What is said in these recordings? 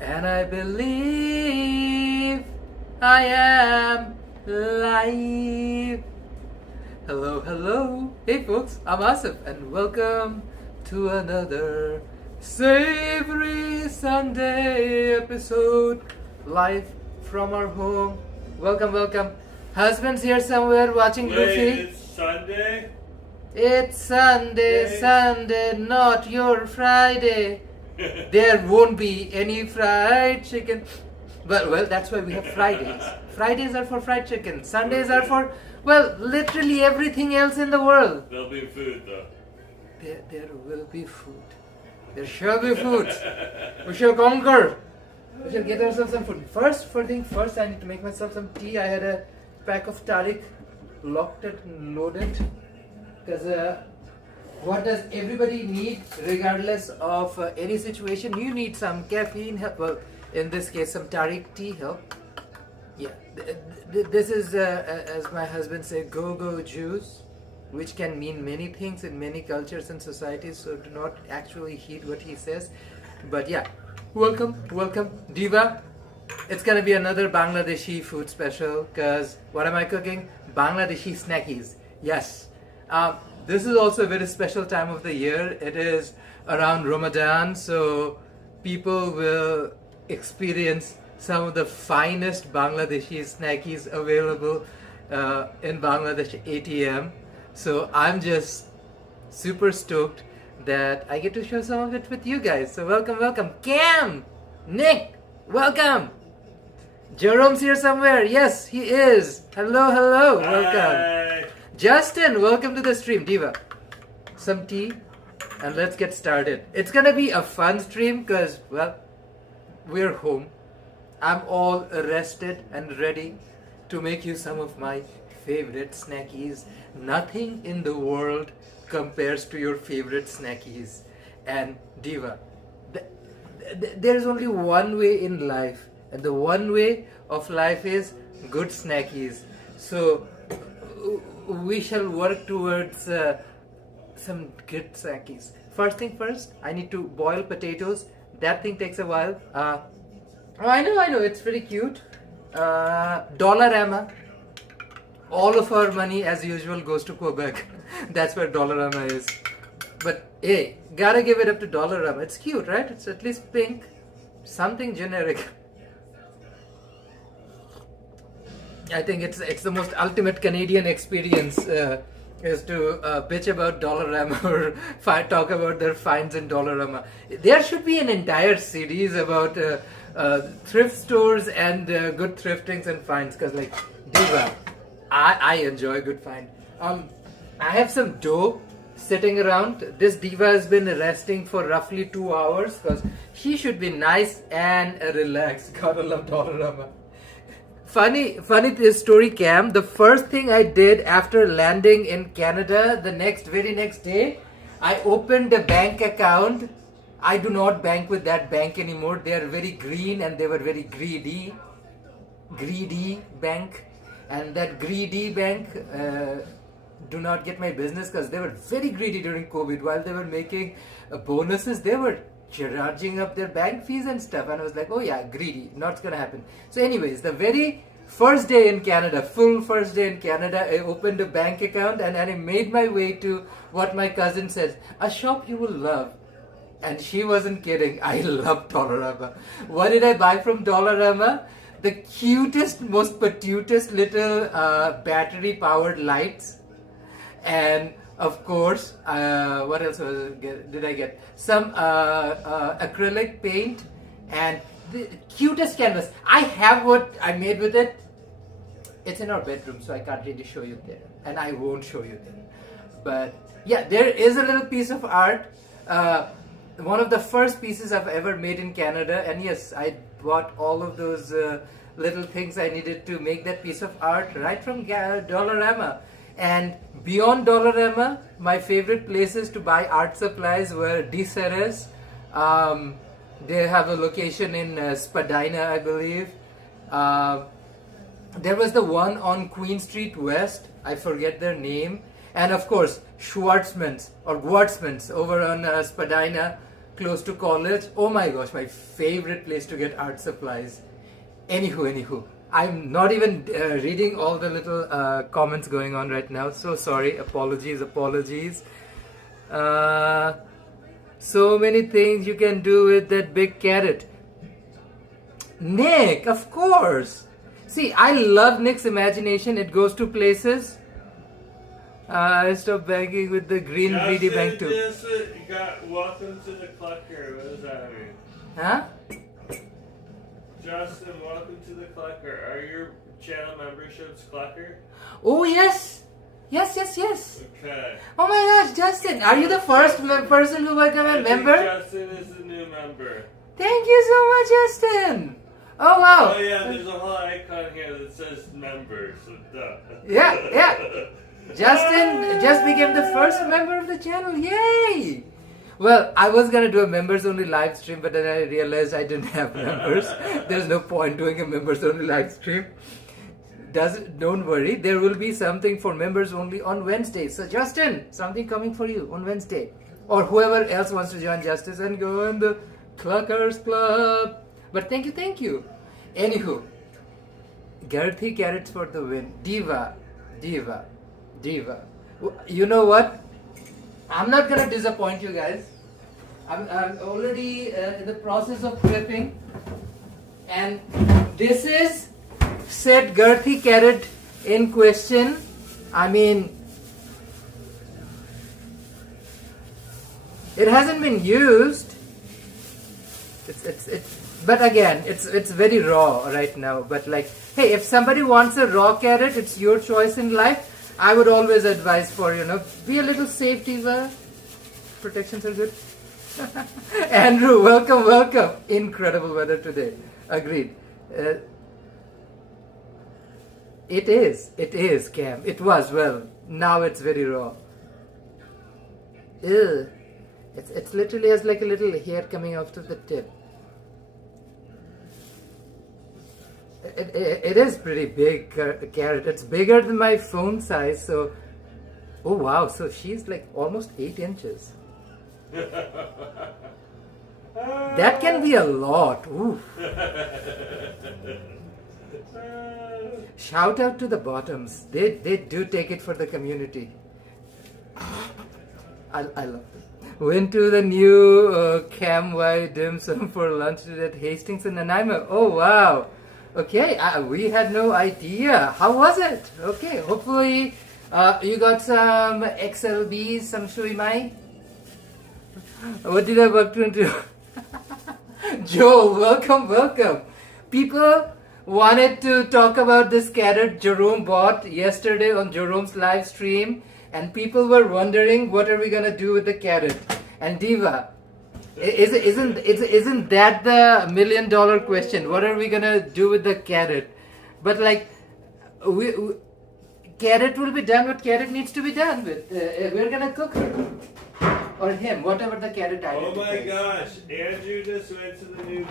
And I believe I am live. Hello, hello. Hey folks, I'm Asif and welcome to another Savory Sunday episode live from our home. Welcome, welcome. Husband's here somewhere watching Goofy. It's Sunday? It's Sunday, Sunday, not your Friday. There won't be any fried chicken. Well, that's why we have Fridays. Fridays are for fried chicken. Sundays are for, well, literally everything else in the world. There'll be food though. There will be food. There shall be food. We shall conquer. We shall get ourselves some food. First, I need to make myself some tea. I had a pack of Tariq, locked it and loaded. Because what does everybody need regardless of any situation? You need some caffeine help. Well, in this case, some Tariq tea help. Yeah, this is, as my husband said, go-go juice, which can mean many things in many cultures and societies, so do not actually heed what he says. But yeah, welcome, Diva. It's gonna be another Bangladeshi food special, because what am I cooking? Bangladeshi snackies. Yes. This is also a very special time of the year. It is around Ramadan, so people will experience some of the finest Bangladeshi snackies available in Bangladesh ATM. So I'm just super stoked that I get to share some of it with you guys. So welcome. Cam! Nick! Welcome! Jerome's here somewhere. Yes, he is. Hello. Welcome. Hi. Justin, welcome to the stream. Diva, some tea and let's get started. It's gonna be a fun stream because, well, we're home. I'm all rested and ready to make you some of my favorite snackies. Nothing in the world compares to your favorite snackies. And Diva, there's only one way in life, and the one way of life is good snackies. So we shall work towards some good snackies. First thing first, I need to boil potatoes. That thing takes a while. I know, it's pretty cute. Dollarama. All of our money, as usual, goes to Quebec. That's where Dollarama is. But hey, gotta give it up to Dollarama. It's cute, right? It's at least pink. Something generic. I think it's the most ultimate Canadian experience is to bitch about Dollarama or talk about their finds in Dollarama. There should be an entire series about thrift stores and good thriftings and finds, because like Diva, I enjoy good find. I have some dough sitting around. This Diva has been resting for roughly 2 hours because she should be nice and relaxed. Gotta love Dollarama. Funny this story, Cam. The first thing I did after landing in Canada, the very next day, I opened a bank account. I do not bank with that bank anymore. They are very green and they were very greedy. Greedy bank. And that greedy bank do not get my business because they were very greedy during COVID. While they were making bonuses, they were charging up their bank fees and stuff, and I was like, oh yeah, greedy, not gonna happen. So anyways, the very first day in Canada, full first day in Canada, I opened a bank account and I made my way to what my cousin says, a shop you will love. And she wasn't kidding. I love Dollarama. What did I buy from Dollarama? The cutest, most patutest little battery powered lights. And of course, what else did I get? Some acrylic paint and the cutest canvas. I have what I made with it. It's in our bedroom, so I can't really show you there. And I won't show you there. But yeah, there is a little piece of art. One of the first pieces I've ever made in Canada. And yes, I bought all of those little things I needed to make that piece of art right from Dollarama. And beyond Dollarama, my favorite places to buy art supplies were DCeres. They have a location in Spadina, I believe. There was the one on Queen Street West. I forget their name. And of course, Schwartzman's or Guardsman's over on Spadina. close to college. Oh my gosh, my favorite place to get art supplies. Anywho, I'm not even reading all the little comments going on right now. So sorry, apologies. So many things you can do with that big carrot. Nick, of course. See, I love Nick's imagination. It goes to places. I stopped banking with the green greedy bank too. Welcome to the clucker. What does that mean? Huh? Justin, welcome to the clucker. Are your channel memberships clucker? Oh yes. Yes. Okay. Oh my gosh, Justin, are you the first person who became a member? Justin is the new member. Thank you so much, Justin. Oh wow. Oh yeah, there's a whole icon here that says members. So duh. Yeah. Justin just became the first member of the channel. Yay! Well, I was gonna do a members only live stream, but then I realized I didn't have members. There's no point doing a members only live stream. Don't worry, there will be something for members only on Wednesday. So Justin, something coming for you on Wednesday. Or whoever else wants to join Justice and go in the Cluckers Club. But thank you. Anywho, Garthi carrots for the win. Diva. You know what? I'm not gonna disappoint you guys. I'm already in the process of prepping, and this is said Garthi carrot in question. I mean, it hasn't been used. But again, it's very raw right now. But like, hey, if somebody wants a raw carrot, it's your choice in life. I would always advise for, be a little safe, Diva. Protections are good. Andrew, welcome. Incredible weather today. Agreed. It is, Cam. It was, well, now it's very raw. Ew. It's literally has like a little hair coming off to the tip. It is pretty big carrot. It's bigger than my phone size. So, oh wow! So she's like almost 8 inches. That can be a lot. Oof. Shout out to the bottoms. They do take it for the community. I love it. Went to the new Cam Y dim sum for lunch at Hastings in Nanaimo. Oh wow. Okay, we had no idea. How was it? Okay, hopefully you got some XLBs, some Shui Mai. What did I work into? Joel, welcome. People wanted to talk about this carrot Jerome bought yesterday on Jerome's live stream, and people were wondering what are we gonna do with the carrot. And Diva, isn't that the $1 million question? What are we gonna do with the carrot? But like, carrot will be done what carrot needs to be done with. We're gonna cook her or him, whatever the carrot item. Oh my gosh, Andrew just went to the new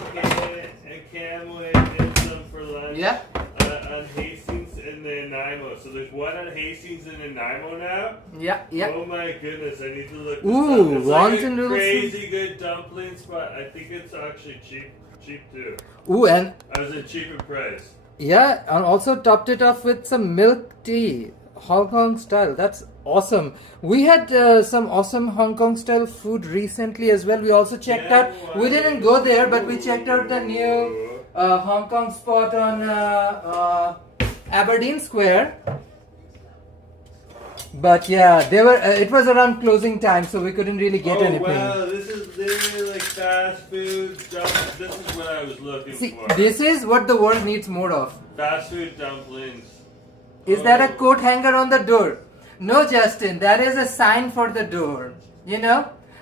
Cam Y dim sum for lunch. Yeah. On Hastings and Nanaimo. So there's one on Hastings and Nanaimo now. Yeah. Oh my goodness, I need to look. Ooh, this up. It's like a noodles. crazy good dumpling spot. I think it's actually cheap too. Ooh, and I was in cheap in price. yeah, and also topped it off with some milk tea, Hong Kong style. That's awesome. We had some awesome Hong Kong style food recently as well. We also checked out. We didn't go there, but we checked out the new Hong Kong spot on Aberdeen Square. But yeah, they were. It was around closing time, so we couldn't really get anything. Wow, this is literally like fast food. This is what I was looking for. This is what the world needs more of. Fast food dumplings. Is that a coat hanger on the door? No, Justin, that is a sign for the door.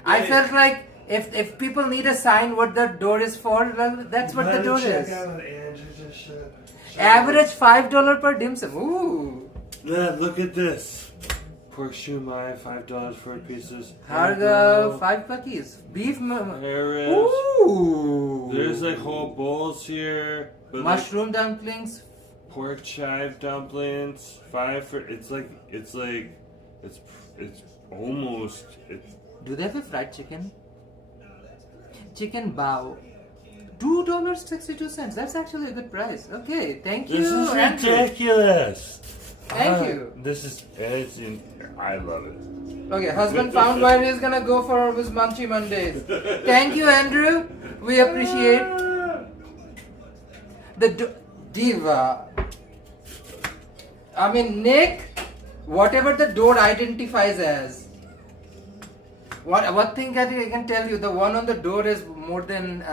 I felt like if people need a sign what the door is for, well, that's what the door is. Average $5 per dim sum. Ooh. Yeah, look at this. Pork shumai, $5 for pieces. Harga, 5 buckies. Beef. Hair ribs. Ooh. There's like whole bowls here. But mushroom dumplings. Pork chive dumplings. 5 for. It's almost. Do they have a fried chicken? chicken bao. $2.62. That's actually a good price. Okay, thank you. This is Andrew. ridiculous. Thank you. I love it. Okay, husband found where he's gonna go for his Munchy Mondays. Thank you, Andrew. We appreciate the diva. I mean, Nick, whatever the door identifies as. What thing I can tell you, the one on the door is more than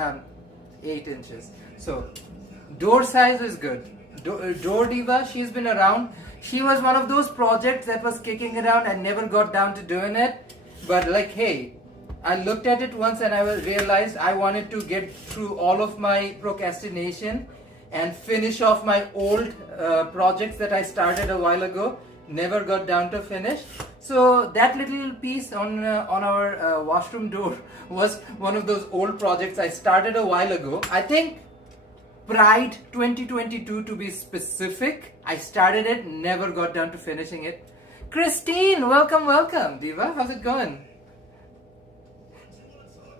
8 inches. So, door size is good. Door diva, she's been around. She was one of those projects that was kicking around and never got down to doing it. But like, hey, I looked at it once and I realized I wanted to get through all of my procrastination and finish off my old projects that I started a while ago. Never got down to finish. So that little piece on our washroom door was one of those old projects I started a while ago. I think Pride 2022 to be specific. I started it, never got down to finishing it. Christine, welcome. Diva, how's it going?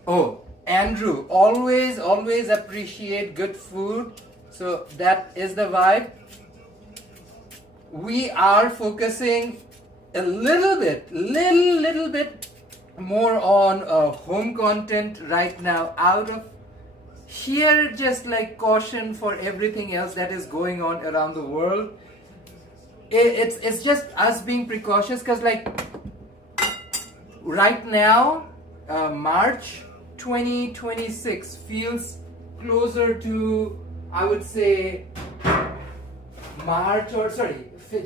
Oh, Andrew, always appreciate good food. So that is the vibe. We are focusing a little bit more on home content right now, out of sheer just like caution for everything else that is going on around the world. It's just us being precautious, because like right now, March 2026 feels closer to, I would say,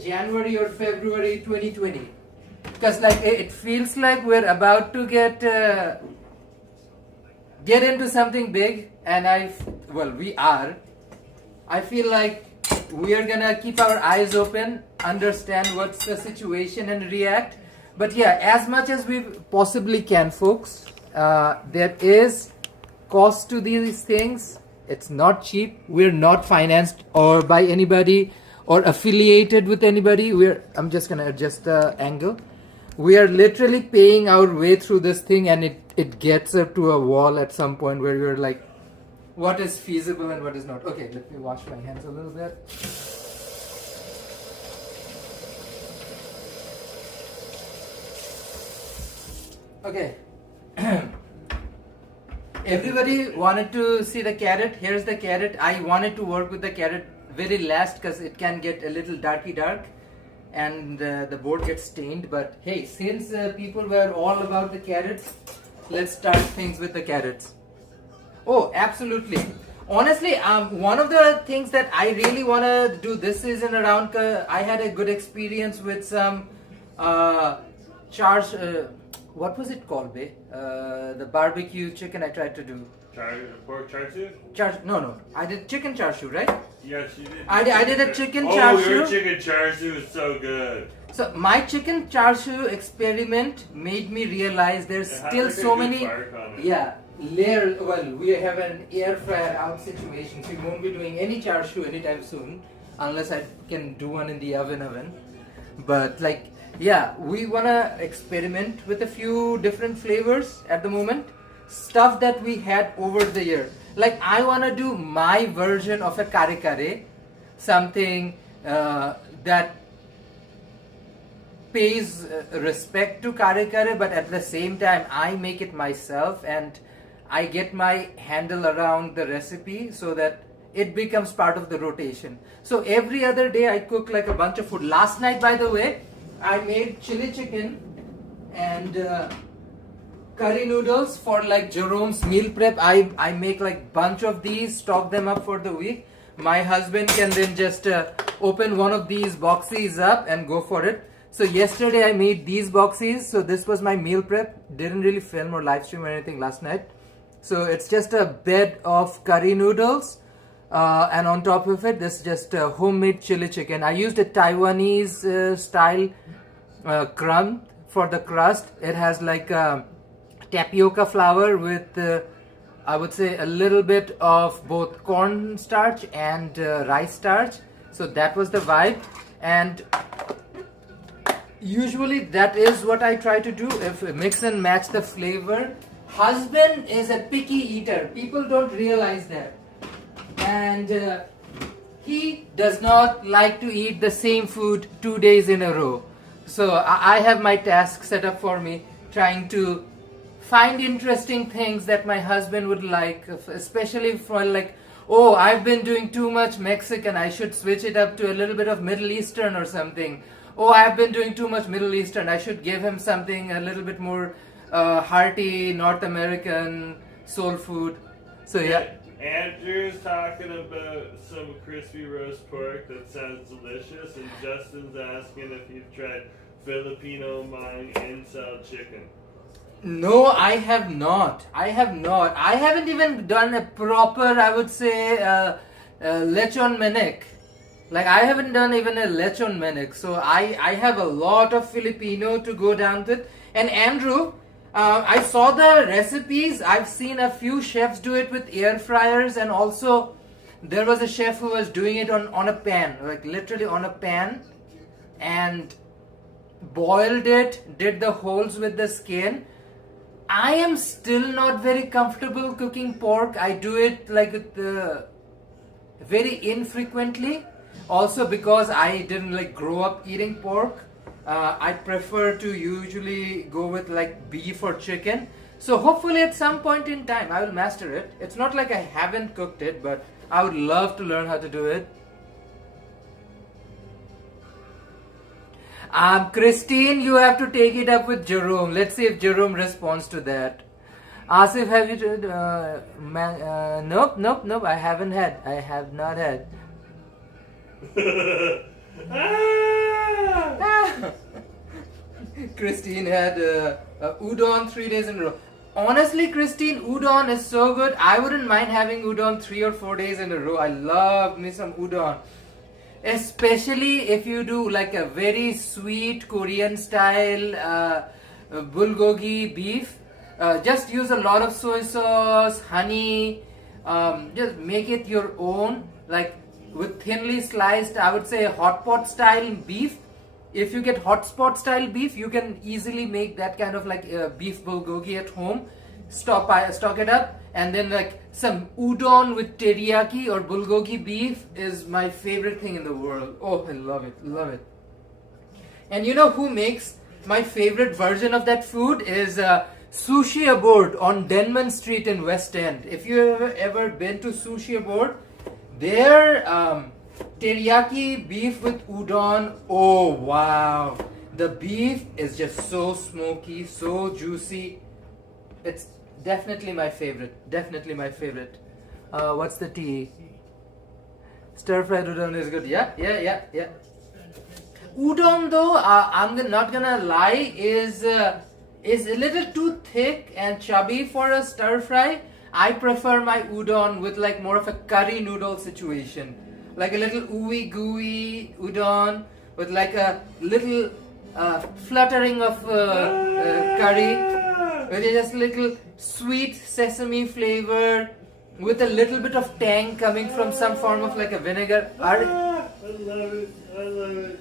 January or February 2020, because like it feels like we're about to get into something big, and we are. I feel like we are gonna keep our eyes open, understand what's the situation and react. But yeah, as much as we possibly can, folks, there is cost to these things. It's not cheap. We're not financed or by anybody or affiliated with anybody. I'm just gonna adjust the angle. We are literally paying our way through this thing, and it gets up to a wall at some point where you're like, what is feasible and what is not. Okay, let me wash my hands a little bit. Okay. Everybody wanted to see the carrot. Here's the carrot. I wanted to work with the carrot very last because it can get a little dark and the board gets stained. But hey, since people were all about the carrots, let's start things with the carrots. Oh, absolutely. Honestly, one of the things that I really want to do this season around, I had a good experience with some what was it called, babe? The barbecue chicken I tried to do. Pork char siu? No. I did chicken char siu, right? Yes, you did. I did a chicken char siu. Oh, your chicken char siu is so good. So my chicken char siu experiment made me realize there's still so many layers. Well, we have an air fryer out situation, so we won't be doing any char siu anytime soon, unless I can do one in the oven. But like, yeah, we wanna experiment with a few different flavors at the moment. Stuff that we had over the year. Like, I wanna do my version of a kare kare, something that pays respect to kare kare, but at the same time I make it myself and I get my handle around the recipe so that it becomes part of the rotation. So every other day I cook like a bunch of food. Last night, by the way, I made chili chicken and curry noodles for like Jerome's meal prep. I make like bunch of these, stock them up for the week. My husband can then just open one of these boxes up and go for it. So yesterday I made these boxes. So this was my meal prep. Didn't really film or live stream or anything last night. So it's just a bed of curry noodles. And on top of it, this is just homemade chili chicken. I used a Taiwanese style crumb for the crust. It has like tapioca flour with I would say a little bit of both corn starch and rice starch. So that was the vibe. And usually that is what I try to do. If mix and match the flavor, husband is a picky eater. People don't realize that. And he does not like to eat the same food 2 days in a row. So I have my task set up for me, trying to find interesting things that my husband would like, especially for like, oh, I've been doing too much Mexican, I should switch it up to a little bit of Middle Eastern or something. Oh, I've been doing too much Middle Eastern, I should give him something a little bit more hearty, North American soul food. So yeah. Andrew's talking about some crispy roast pork that sounds delicious, and Justin's asking if you've tried Filipino mang incel chicken. No, I have not. I haven't even done a proper, I would say, lechon menek. Like, I haven't done even a lechon menek. So I have a lot of Filipino to go down with. And Andrew, I saw the recipes. I've seen a few chefs do it with air fryers, and also there was a chef who was doing it on a pan, like literally on a pan, and boiled it, did the holes with the skin. I am still not very comfortable cooking pork. I do it like very infrequently. Also because I didn't like grow up eating pork. I prefer to usually go with like beef or chicken. So hopefully at some point in time I will master it. It's not like I haven't cooked it, but I would love to learn how to do it. Christine, you have to take it up with Jerome. Let's see if Jerome responds to that. Asif, have you tried? Nope. I haven't had. I have not had. Christine had udon 3 days in a row. Honestly, Christine, udon is so good. I wouldn't mind having udon 3 or 4 days in a row. I love me some udon. Especially if you do like a very sweet Korean style bulgogi beef. Just use a lot of soy sauce, honey. Just make it your own. Like with thinly sliced, I would say hot pot style beef. If you get hot pot style beef, you can easily make that kind of like beef bulgogi at home. Stock it up, and then like some udon with teriyaki or bulgogi beef is my favorite thing in the world. Oh, I love it. And you know who makes my favorite version of that food is Sushi Abode on Denman Street in West End. If you have ever been to Sushi Abode, their teriyaki beef with udon, oh wow, the beef is just so smoky, so juicy. It's definitely my favorite. What's the tea? Stir fried udon is good. Yeah. Udon though, I'm not gonna lie, is a little too thick and chubby for a stir fry. I prefer my udon with like more of a curry noodle situation. Like a little ooey gooey udon with like a little fluttering of curry, with just little sweet sesame flavor, with a little bit of tang coming from some form of like a vinegar. I love it.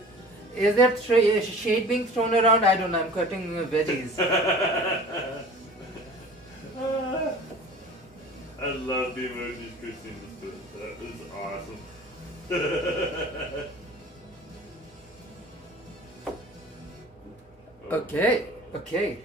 Is there shade being thrown around? I don't know. I'm cutting veggies. I love the emojis Christine just put. That is awesome. Okay.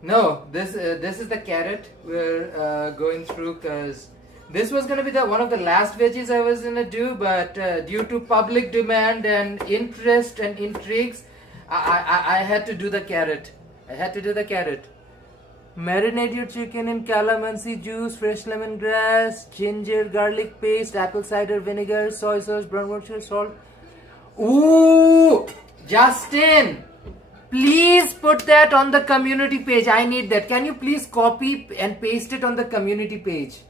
No, this is the carrot we're going through, because this was gonna be one of the last veggies I was gonna do, but due to public demand and interest and intrigues, I had to do the carrot. Marinate your chicken in calamansi juice, fresh lemongrass, ginger, garlic paste, apple cider vinegar, soy sauce, brown sugar, salt. Ooh, Justin, please put that on the community page. I need that. Can you please copy and paste it on the community page?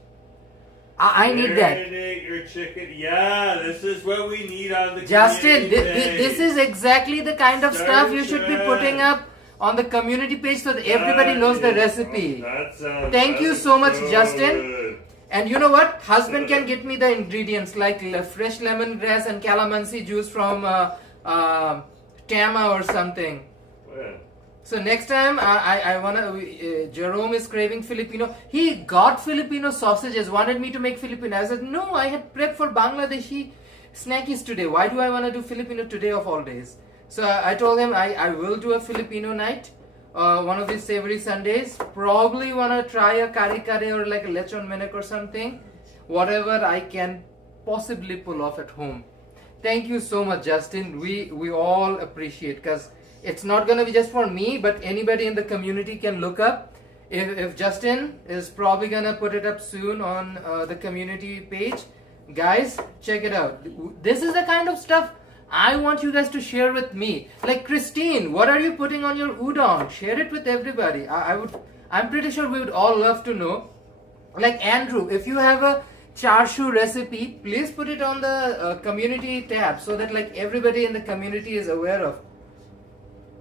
I need that. Marinate your chicken. Yeah, this is what we need on the Justin, community page. this is exactly the kind of stuff you should be putting up on the community page so that everybody knows the recipe. Thank you so much, Justin. Good. And you know what? Husband can get me the ingredients like fresh lemongrass and calamansi juice from Tama or something. Where? So next time, I wanna. Jerome is craving Filipino. He got Filipino sausages. Wanted me to make Filipino. I said no. I had prepped for Bangladeshi snackies today. Why do I wanna do Filipino today of all days? So I told him I will do a Filipino night. One of these savory Sundays. Probably wanna try a kari kari or like a lechon menek or something. Whatever I can possibly pull off at home. Thank you so much, Justin. We all appreciate, because it's not gonna be just for me, but anybody in the community can look up. If Justin is probably gonna put it up soon on the community page, guys, check it out. This is the kind of stuff I want you guys to share with me. Like Christine, what are you putting on your udon? Share it with everybody. I'm pretty sure we would all love to know. Like Andrew, if you have a char siu recipe, please put it on the community tab so that like everybody in the community is aware of.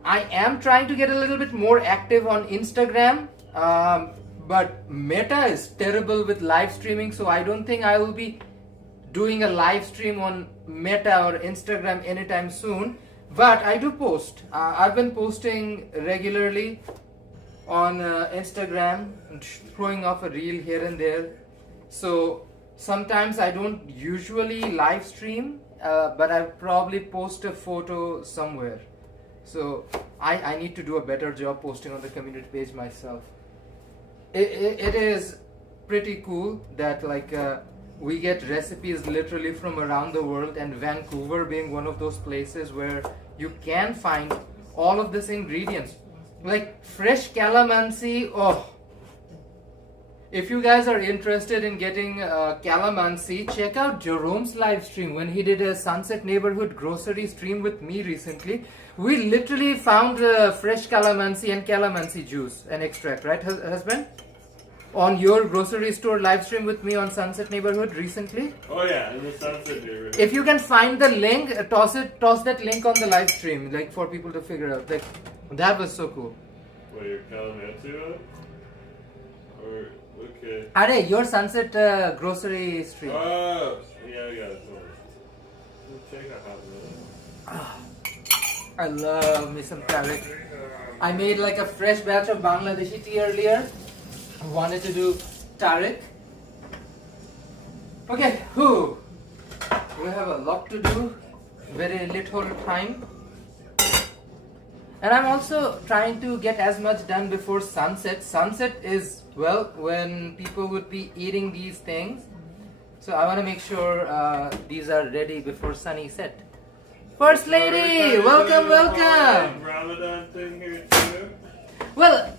I am trying to get a little bit more active on Instagram, but Meta is terrible with live streaming, so I don't think I will be doing a live stream on Meta or Instagram anytime soon. But I do post. I've been posting regularly on Instagram, throwing off a reel here and there. So sometimes I don't usually live stream, but I probably post a photo somewhere. So I need to do a better job posting on the community page myself. It is pretty cool that like we get recipes literally from around the world, and Vancouver being one of those places where you can find all of these ingredients. Like fresh calamansi, oh. If you guys are interested in getting calamansi, check out Jerome's live stream when he did a Sunset Neighborhood grocery stream with me recently. We literally found fresh calamansi and calamansi juice and extract, right, husband? On your grocery store live stream with me on Sunset Neighborhood recently. Oh yeah, in the Sunset Neighborhood. If you can find the link, toss that link on the live stream, like for people to figure out. Like that was so cool. What, you're calamansi? Or okay. Are your Sunset grocery stream? Oh, yeah, I got it. We'll take a hot minute. I love me some tarik. I made like a fresh batch of Bangladeshi tea earlier. I wanted to do tarik. Okay, we have a lot to do. Very little time. And I'm also trying to get as much done before sunset. Sunset is, well, when people would be eating these things. So I want to make sure these are ready before sunny set. First lady, welcome. Ramadan thing here too. Well,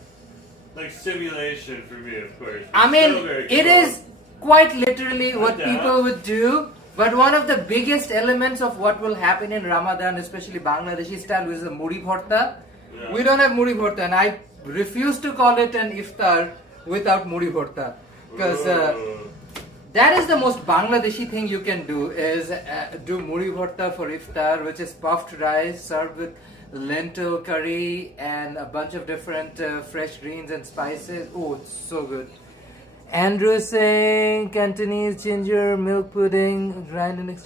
like simulation for me, of course. I mean, it is quite literally what people would do. But one of the biggest elements of what will happen in Ramadan, especially Bangladeshi style, is the muri bharta. Yeah. We don't have muri bharta, and I refuse to call it an iftar without muri bharta, because that is the most Bangladeshi thing you can do, is do muri bharta for iftar, which is puffed rice served with lentil curry and a bunch of different fresh greens and spices. Oh, it's so good. Andrew is saying Cantonese ginger milk pudding, grind and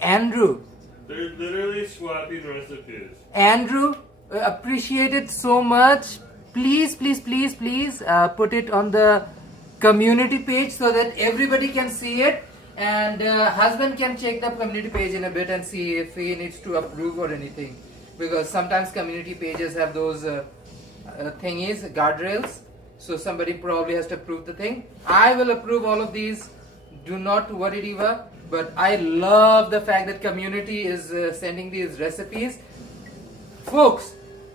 Andrew. They're literally swapping recipes. Andrew, appreciate it so much. Please put it on the community page so that everybody can see it. And husband can check the community page in a bit and see if he needs to approve or anything. Because sometimes community pages have those thingies, guardrails. So somebody probably has to approve the thing. I will approve all of these. Do not worry, Diva. But I love the fact that community is sending these recipes. Folks,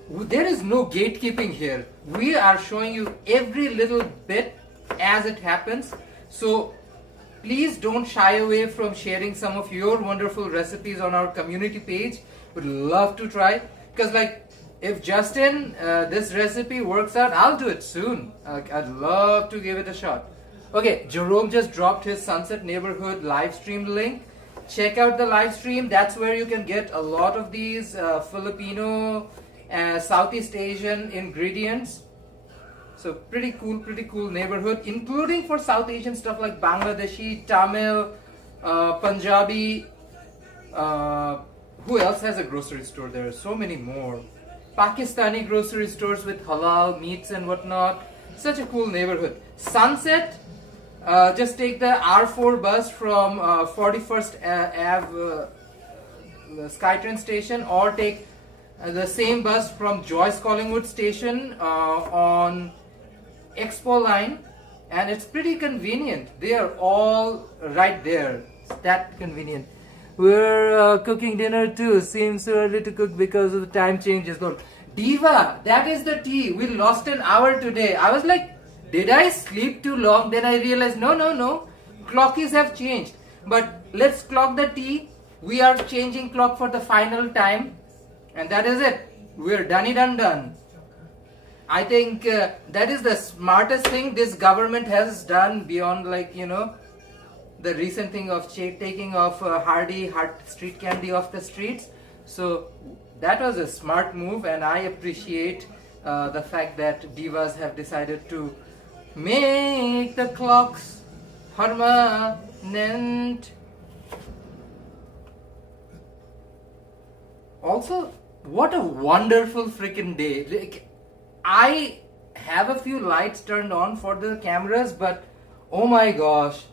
there is no gatekeeping here. We are showing you every little bit as it happens. So please don't shy away from sharing some of your wonderful recipes on our community page. Would love to try. Because like, if Justin, this recipe works out, I'll do it soon. I'd love to give it a shot. Okay, Jerome just dropped his Sunset Neighborhood live stream link. Check out the live stream. That's where you can get a lot of these Filipino, Southeast Asian ingredients. So pretty cool neighborhood, including for South Asian stuff like Bangladeshi, Tamil, Punjabi, who else has a grocery store? There are so many more. Pakistani grocery stores with halal meats and whatnot. Such a cool neighborhood. Sunset, just take the R4 bus from 41st Ave Skytrain station, or take the same bus from Joyce Collingwood station on Expo line, and it's pretty convenient. They are all right there. It's that convenient. We're cooking dinner too. Seems so early to cook because of the time changes. Diva, that is the tea. We lost an hour today. I was like, did I sleep too long? Then I realized, no. Clockies have changed. But let's clock the tea. We are changing clock for the final time. And that is it. We're done. I think that is the smartest thing this government has done beyond, like, the recent thing of taking off Hardy street candy off the streets. So that was a smart move, and I appreciate the fact that divas have decided to make the clocks permanent. Also, what a wonderful freaking day. Like, I have a few lights turned on for the cameras, but oh my gosh,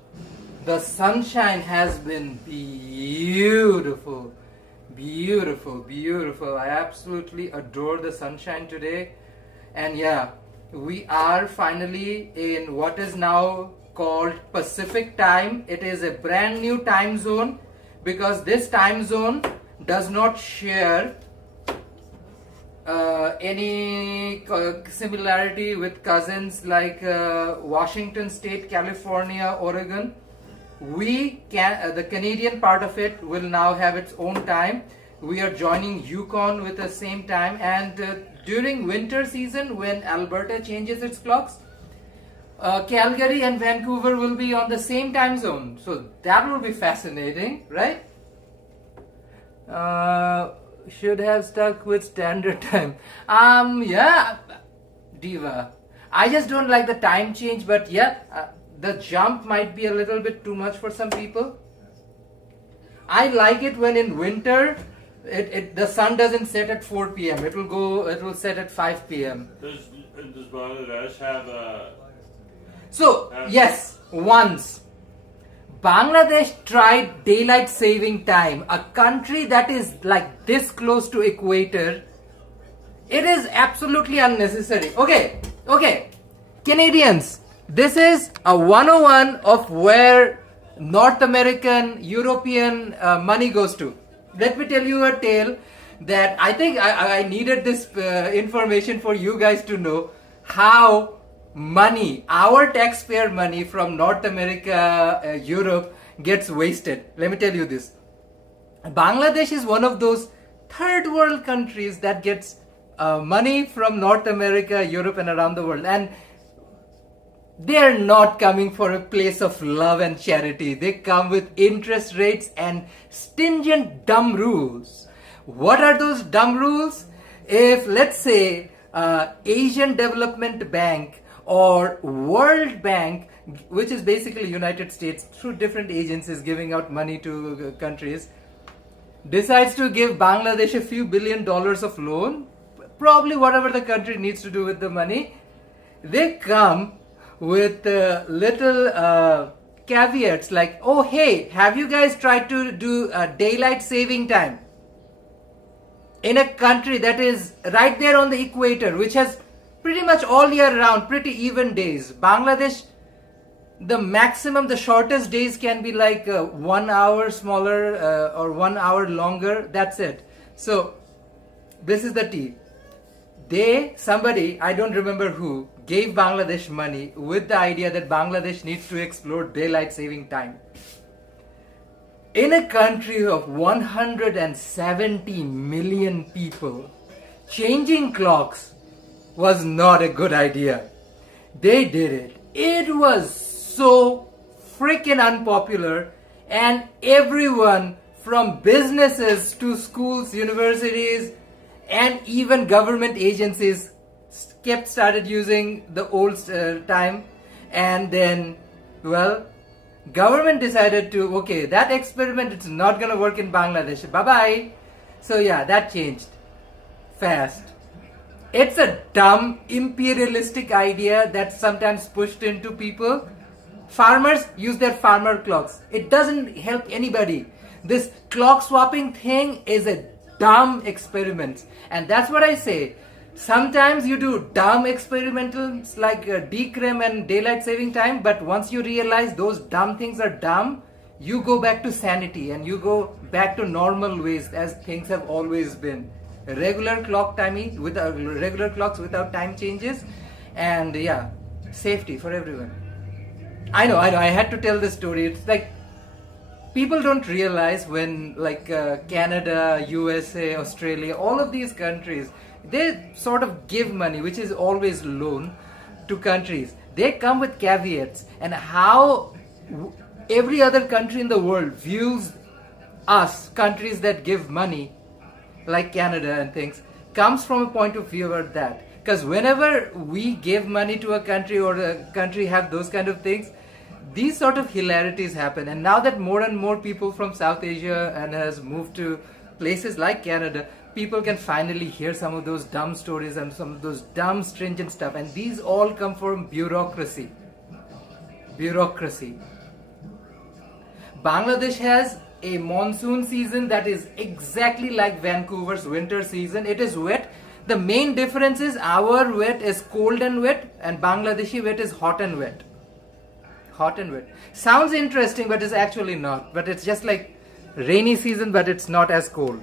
the sunshine has been beautiful. I absolutely adore the sunshine today. And yeah, we are finally in what is now called Pacific time. It is a brand new time zone, because this time zone does not share any similarity with cousins like Washington State, California, Oregon. The Canadian part of it will now have its own time. We are joining Yukon with the same time, and during winter season, when Alberta changes its clocks, Calgary and Vancouver will be on the same time zone. So that will be fascinating, right? Should have stuck with standard time. Yeah, Diva. I just don't like the time change, but yeah, the jump might be a little bit too much for some people. I like it when in winter the sun doesn't set at 4 p.m. It will set at 5 p.m. Does Bangladesh have a... Yes, once Bangladesh tried daylight saving time, a country that is like this close to equator. It is absolutely unnecessary. Okay, Canadians, this is a 101 of where North American, European money goes to. Let me tell you a tale that I think I needed this information for you guys to know how money, our taxpayer money from North America, Europe gets wasted. Let me tell you this. Bangladesh is one of those third world countries that gets money from North America, Europe, and around the world. And they are not coming for a place of love and charity. They come with interest rates and stringent dumb rules. What are those dumb rules? If, let's say, Asian Development Bank or World Bank, which is basically United States through different agencies giving out money to countries, decides to give Bangladesh a few $1 billion of loan, probably whatever the country needs to do with the money, they come with little caveats like, oh hey, have you guys tried to do daylight saving time in a country that is right there on the equator, which has pretty much all year round pretty even days. Bangladesh, the shortest days can be like 1 hour smaller or 1 hour longer. That's it. So this is the tea. Somebody, I don't remember who, gave Bangladesh money with the idea that Bangladesh needs to explore daylight saving time. In a country of 170 million people, changing clocks was not a good idea. They did it. It was so freaking unpopular, and everyone from businesses to schools, universities, and even government agencies started using the old time. And then, well, government decided to, okay, that experiment, it's not going to work in Bangladesh. Bye-bye. So yeah, that changed fast. It's a dumb imperialistic idea that's sometimes pushed into people. Farmers use their farmer clocks. It doesn't help anybody. This clock swapping thing is a dumb experiment. And that's what I say. Sometimes you do dumb experimentals like decrim and daylight saving time, but once you realize those dumb things are dumb, you go back to sanity and you go back to normal ways as things have always been. Regular clock timing with regular clocks without time changes, and yeah, safety for everyone. I know, I had to tell this story. It's like people don't realize when like Canada, USA, Australia, all of these countries, they sort of give money, which is always loan, to countries. They come with caveats, and how every other country in the world views us, countries that give money, like Canada and things, comes from a point of view about that. Because whenever we give money to a country or a country have those kind of things, these sort of hilarities happen. And now that more and more people from South Asia and has moved to places like Canada, people can finally hear some of those dumb stories and some of those dumb stringent stuff. And these all come from bureaucracy. Bureaucracy. Bangladesh has a monsoon season that is exactly like Vancouver's winter season. It is wet. The main difference is our wet is cold and wet, and Bangladeshi wet is hot and wet. Hot and wet. Sounds interesting, but it's actually not. But it's just like rainy season, but it's not as cold.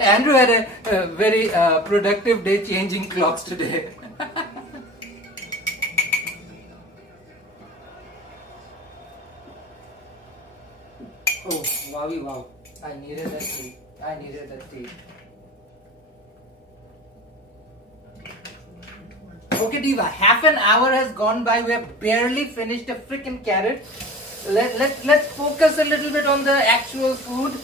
Andrew had a very productive day changing clocks today. Oh, wowie wow. I needed that tea. I needed that tea. Okay, Diva, half an hour has gone by. We have barely finished a freaking carrot. Let's focus a little bit on the actual food.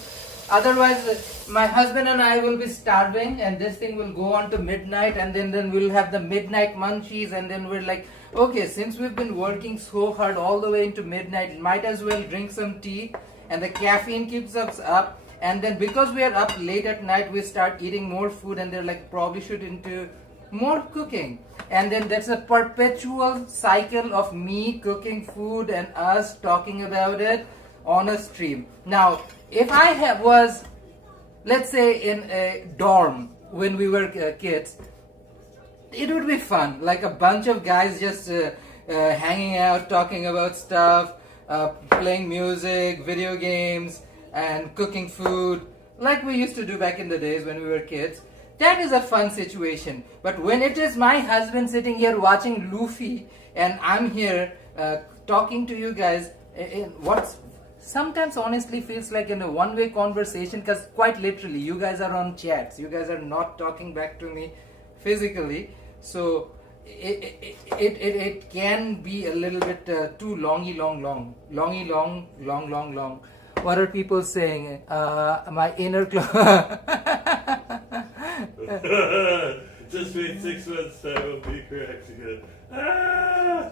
Otherwise, my husband and I will be starving, and this thing will go on to midnight, and then we'll have the midnight munchies, and then we're like, okay, since we've been working so hard all the way into midnight, might as well drink some tea, and the caffeine keeps us up. And then because we are up late at night, we start eating more food, and they're like, probably should into more cooking. And then that's a perpetual cycle of me cooking food and us talking about it on a stream. Now, if I was, let's say, in a dorm when we were kids, it would be fun. Like a bunch of guys just hanging out, talking about stuff, playing music, video games, and cooking food, like we used to do back in the days when we were kids. That is a fun situation. But when it is my husband sitting here watching Luffy, and I'm here talking to you guys, what's sometimes honestly feels like in a one-way conversation, because quite literally you guys are on chats, you guys are not talking back to me physically, so it can be a little bit too longy long. What are people saying? My inner Just wait 6 months time, will be correct again. Ah!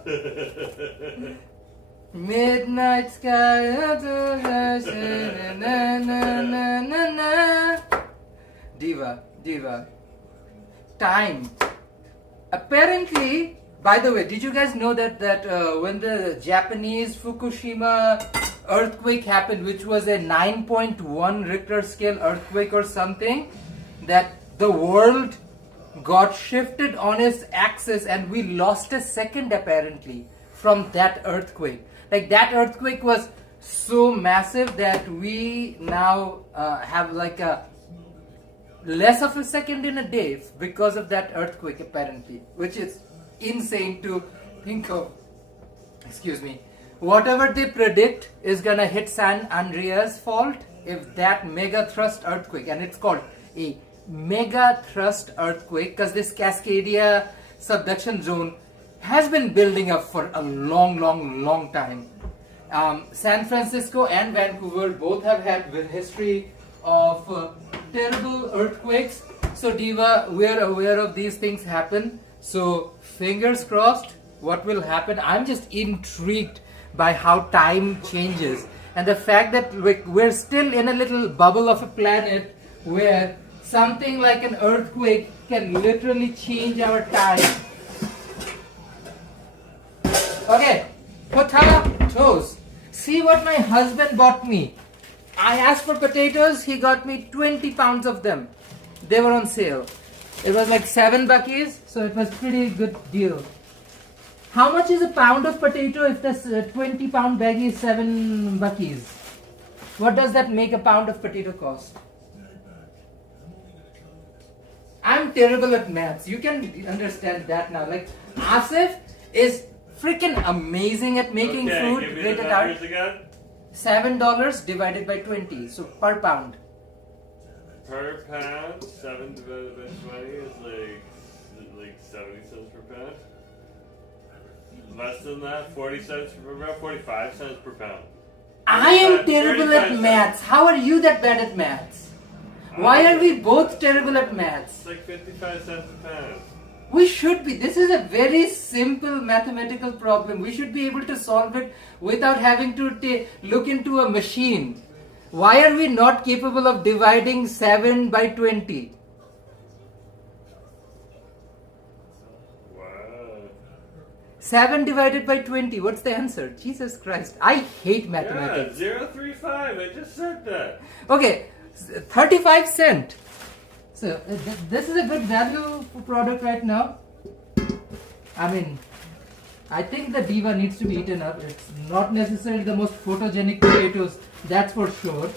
Midnight sky. Diva. Time. Apparently, by the way, did you guys know that when the Japanese Fukushima earthquake happened, which was a 9.1 Richter scale earthquake or something, that the world got shifted on its axis and we lost a second apparently from that earthquake. Like that earthquake was so massive that we now have like a less of a second in a day because of that earthquake apparently, which is insane to think of. Excuse me. Whatever they predict is gonna hit San Andreas Fault if that mega thrust earthquake, and it's called a mega thrust earthquake because this Cascadia subduction zone has been building up for a long time. San Francisco and Vancouver both have had a history of terrible earthquakes. So Diva, we are aware of these things happen. So fingers crossed, what will happen. I'm just intrigued by how time changes and the fact that we're still in a little bubble of a planet where something like an earthquake can literally change our time. Okay, potatoes. See what my husband bought me. I asked for potatoes, he got me 20 pounds of them. They were on sale. It was like $7, so it was pretty good deal. How much is a pound of potato if this 20 pound bag is $7? What does that make a pound of potato cost? I'm terrible at maths. You can understand that now. Like Asif is freaking amazing at making food. Give me Rate the it out. numbers again. $7 divided by 20, so per pound. Per pound, 7 divided by 20 is like 70 cents per pound. Less than that, 40 cents per pound, 45 cents per pound. I am terrible at maths. How are you that bad at maths? Why are we both terrible at maths? It's like 55 cents a pound. We should be. This is a very simple mathematical problem. We should be able to solve it without having to look into a machine. Why are we not capable of dividing 7 by 20? Wow. 7 divided by 20. What's the answer? Jesus Christ. I hate mathematics. Yeah, 0.35. I just said that. Okay, 35 cents. So this is a good value product right now. I mean, I think the diva needs to be eaten up. It's not necessarily the most photogenic potatoes, that's for sure.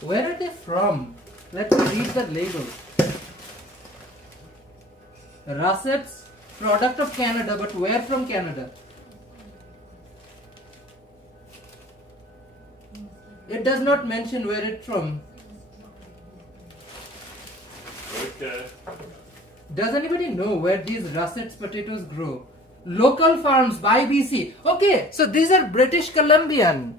Where are they from? Let's read the label. Russets, product of Canada, but where from Canada? It does not mention where it's from. Okay. Does anybody know where these Russets potatoes grow? Local farms by BC. Okay, so these are British Columbian.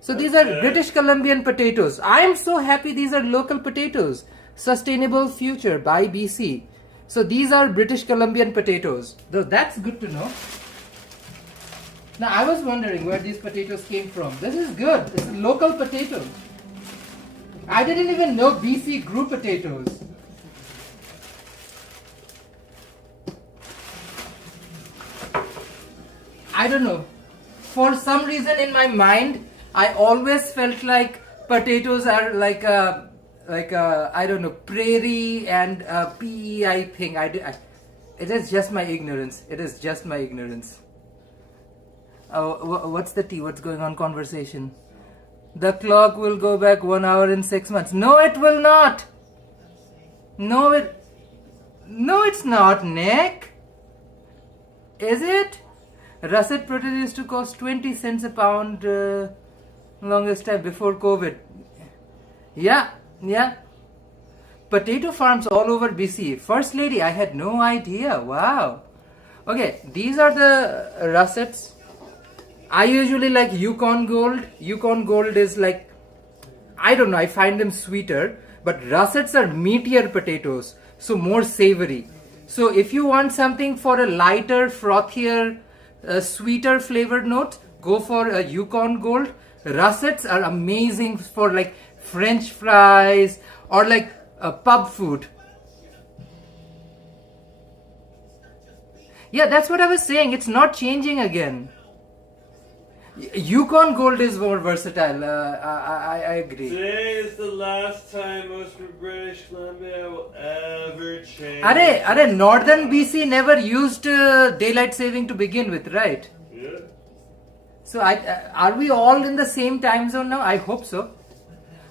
So these are British Columbian potatoes. I am so happy these are local potatoes. Sustainable future by BC. So these are British Columbian potatoes. Though that's good to know. Now I was wondering where these potatoes came from. This is good. It's a local potato. I didn't even know BC grew potatoes. I don't know. For some reason in my mind, I always felt like potatoes are like a I don't know, prairie and a PEI thing. It is just my ignorance. It is just my ignorance. Oh, what's the tea? What's going on? Conversation. The clock will go back 1 hour in 6 months. No, it will not. No, it's not, Nick. Is it? Russet potato used to cost 20 cents a pound longest time before COVID. Yeah. Potato farms all over BC. First lady, I had no idea. Wow. Okay, these are the russets. I usually like Yukon Gold. Yukon Gold is like, I don't know, I find them sweeter. But russets are meatier potatoes, so more savory. So if you want something for a lighter, frothier, sweeter flavored note, go for a Yukon Gold. Russets are amazing for like French fries or like pub food. Yeah, that's what I was saying. It's not changing again. Yukon Gold is more versatile. I agree. Today is the last time most of British Columbia will ever change. Are Northern BC never used daylight saving to begin with, right? Yeah. So are we all in the same time zone now? I hope so.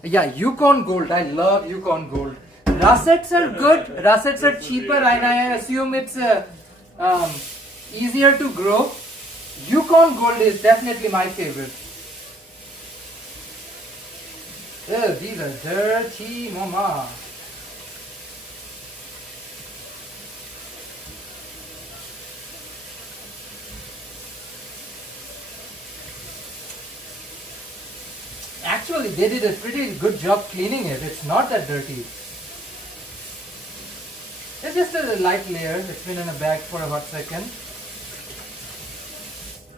Yeah, Yukon Gold. I love Yukon Gold. Russets are good. Russets are cheaper, and I assume it's easier to grow. Yukon Gold is definitely my favorite. Oh, these are dirty, mama. Actually, they did a pretty good job cleaning it. It's not that dirty. It's just a light layer. It's been in a bag for a hot second.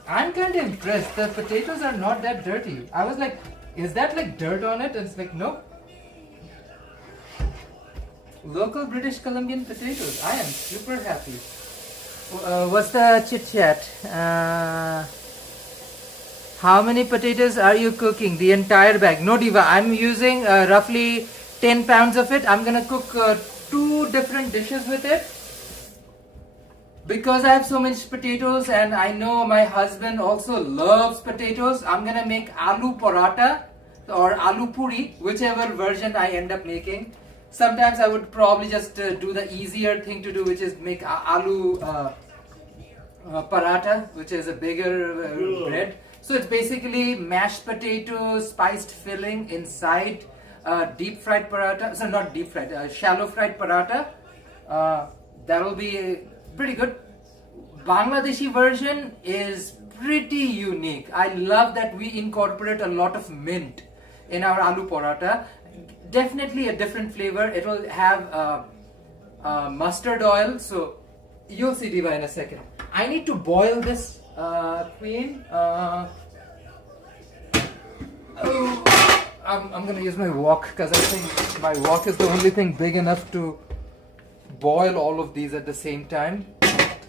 I'm kind of impressed. The potatoes are not that dirty. I was like, is that like dirt on it? And it's like, nope. Local British Columbian potatoes. I am super happy. What's the chit chat? How many potatoes are you cooking? The entire bag. No, Diva, I'm using roughly 10 pounds of it. I'm gonna cook 2 different dishes with it. Because I have so much potatoes and I know my husband also loves potatoes, I'm gonna make aloo paratha or aloo puri, whichever version I end up making. Sometimes I would probably just do the easier thing to do, which is make aloo paratha, which is a bigger bread. So it's basically mashed potatoes, spiced filling inside deep fried paratha. So not deep fried, shallow fried paratha. That'll be pretty good. Bangladeshi version is pretty unique. I love that we incorporate a lot of mint in our aloo paratha. Definitely a different flavor. It will have mustard oil. So you'll see, Diva, in a second. I need to boil this queen. I'm gonna use my wok because I think my wok is the only thing big enough to boil all of these at the same time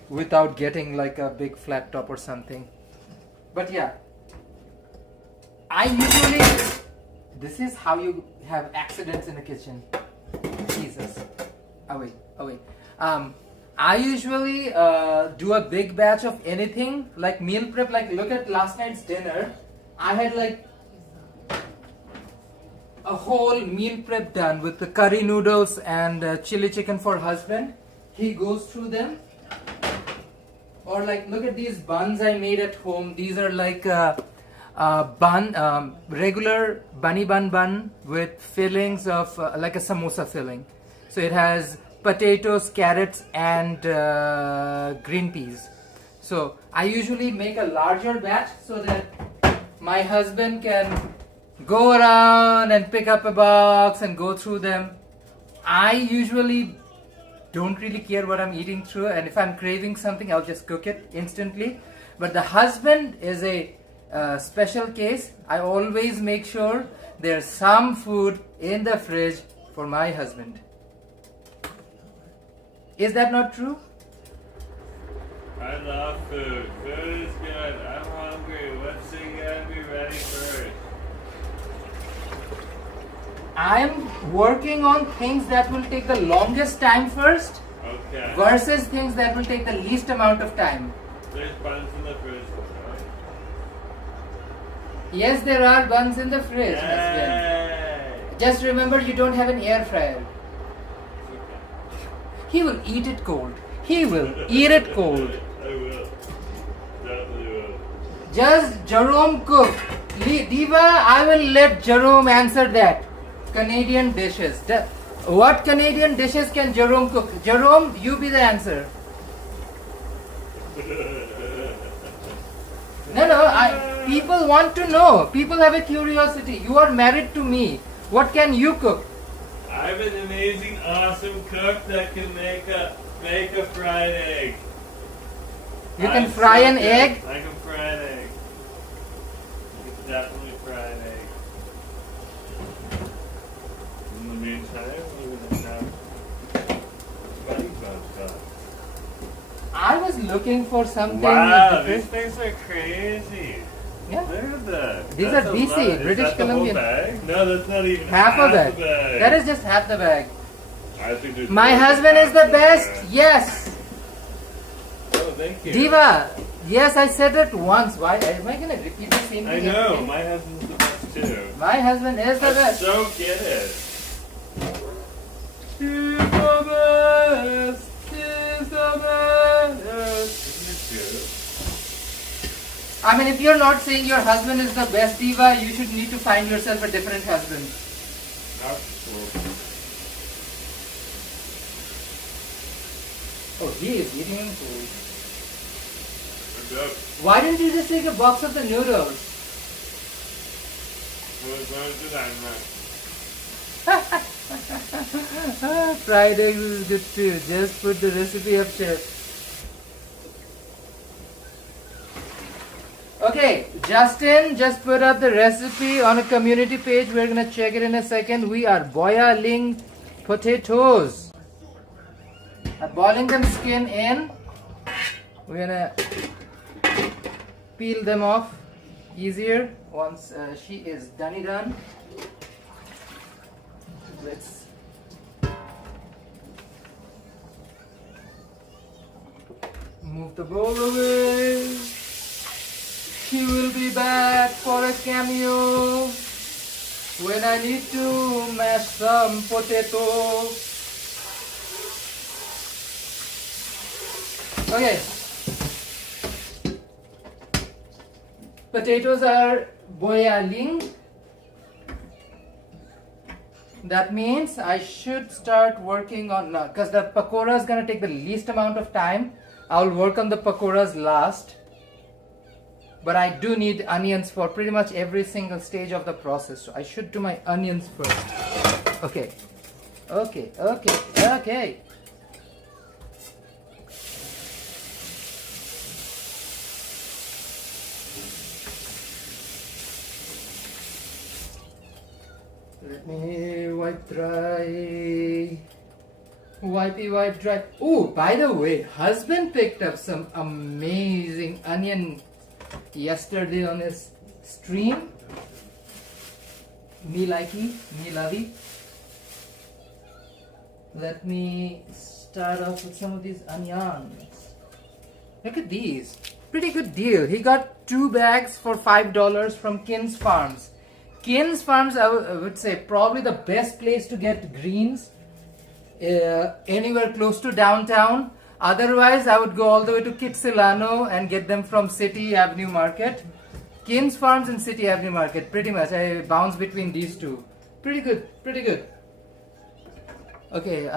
without getting like a big flat top or something. But yeah, I usually, this is how you have accidents in the kitchen. Jesus. Away. I usually do a big batch of anything like meal prep. Like look at last night's dinner. I had like a whole meal prep done with the curry noodles and chili chicken for husband. He goes through them. Or like look at these buns I made at home. These are like regular bunny bun with fillings of like a samosa filling. So it has potatoes, carrots and green peas. So I usually make a larger batch so that my husband can go around and pick up a box and go through them. I usually don't really care what I'm eating through, and if I'm craving something I'll just cook it instantly. But the husband is a special case. I always make sure there's some food in the fridge for my husband. Is that not true? I love food. Food is good. I'm hungry. What's it gotta be ready first? I'm working on things that will take the longest time first. Okay. Versus things that will take the least amount of time. There's buns in the fridge, right? Yes, there are buns in the fridge, husband. Just remember you don't have an air fryer. He will eat it cold. He will eat it cold. I will. Definitely will. Just Jerome cook. Diva, I will let Jerome answer that. Canadian dishes. What Canadian dishes can Jerome cook? Jerome, you be the answer. No, people want to know. People have a curiosity. You are married to me. What can you cook? I'm an amazing, awesome cook that can make a fried egg. You can fry an egg? I can fry an egg. You can definitely fry an egg. In the meantime, we're going to have bunny buns. I was looking for something. Wow, these things are crazy. Yeah. Look at that. These That's are a BC, lot. British Is that Columbian. The whole bag? No, that's not even Half a bag. the bag. That is just half the bag. I think there's My more than husband is half the the best. bag. Yes. Oh, thank you. Diva. Yes, I said it once. Why am I going to repeat the same thing? I know. again? My husband's the best too. My husband is the I best. so get it. He's the best. He's the best. Isn't it good? I mean, if you're not saying your husband is the best, Diva, you should need to find yourself a different husband. That's cool. Oh, he is eating food. Good. Why didn't you just take a box of the noodles? We're going to that Fried eggs is good too. Just put the recipe up, chef. Okay, Justin just put up the recipe on a community page. We're gonna check it in a second. We are boiling potatoes. Boiling them skin in. We're gonna peel them off easier once she is done. Let's move the bowl away. She will be back for a cameo when I need to mash some potatoes. Okay. Potatoes are boiling. That means I should start working on, because the pakora is going to take the least amount of time. I'll work on the pakoras last. But I do need onions for pretty much every single stage of the process. So I should do my onions first. Okay. Let me wipe dry. Wipe dry. Oh, by the way, husband picked up some amazing onion yesterday on his stream. Me lovey. Let me start off with some of these onions. Look at these. Pretty good deal. He got 2 bags for $5 from Kin's Farms. Kin's Farms, I would say, probably the best place to get greens anywhere close to downtown. Otherwise, I would go all the way to Kitsilano and get them from City Avenue Market. Kin's Farms and City Avenue Market, pretty much. I bounce between these two. Pretty good. Okay,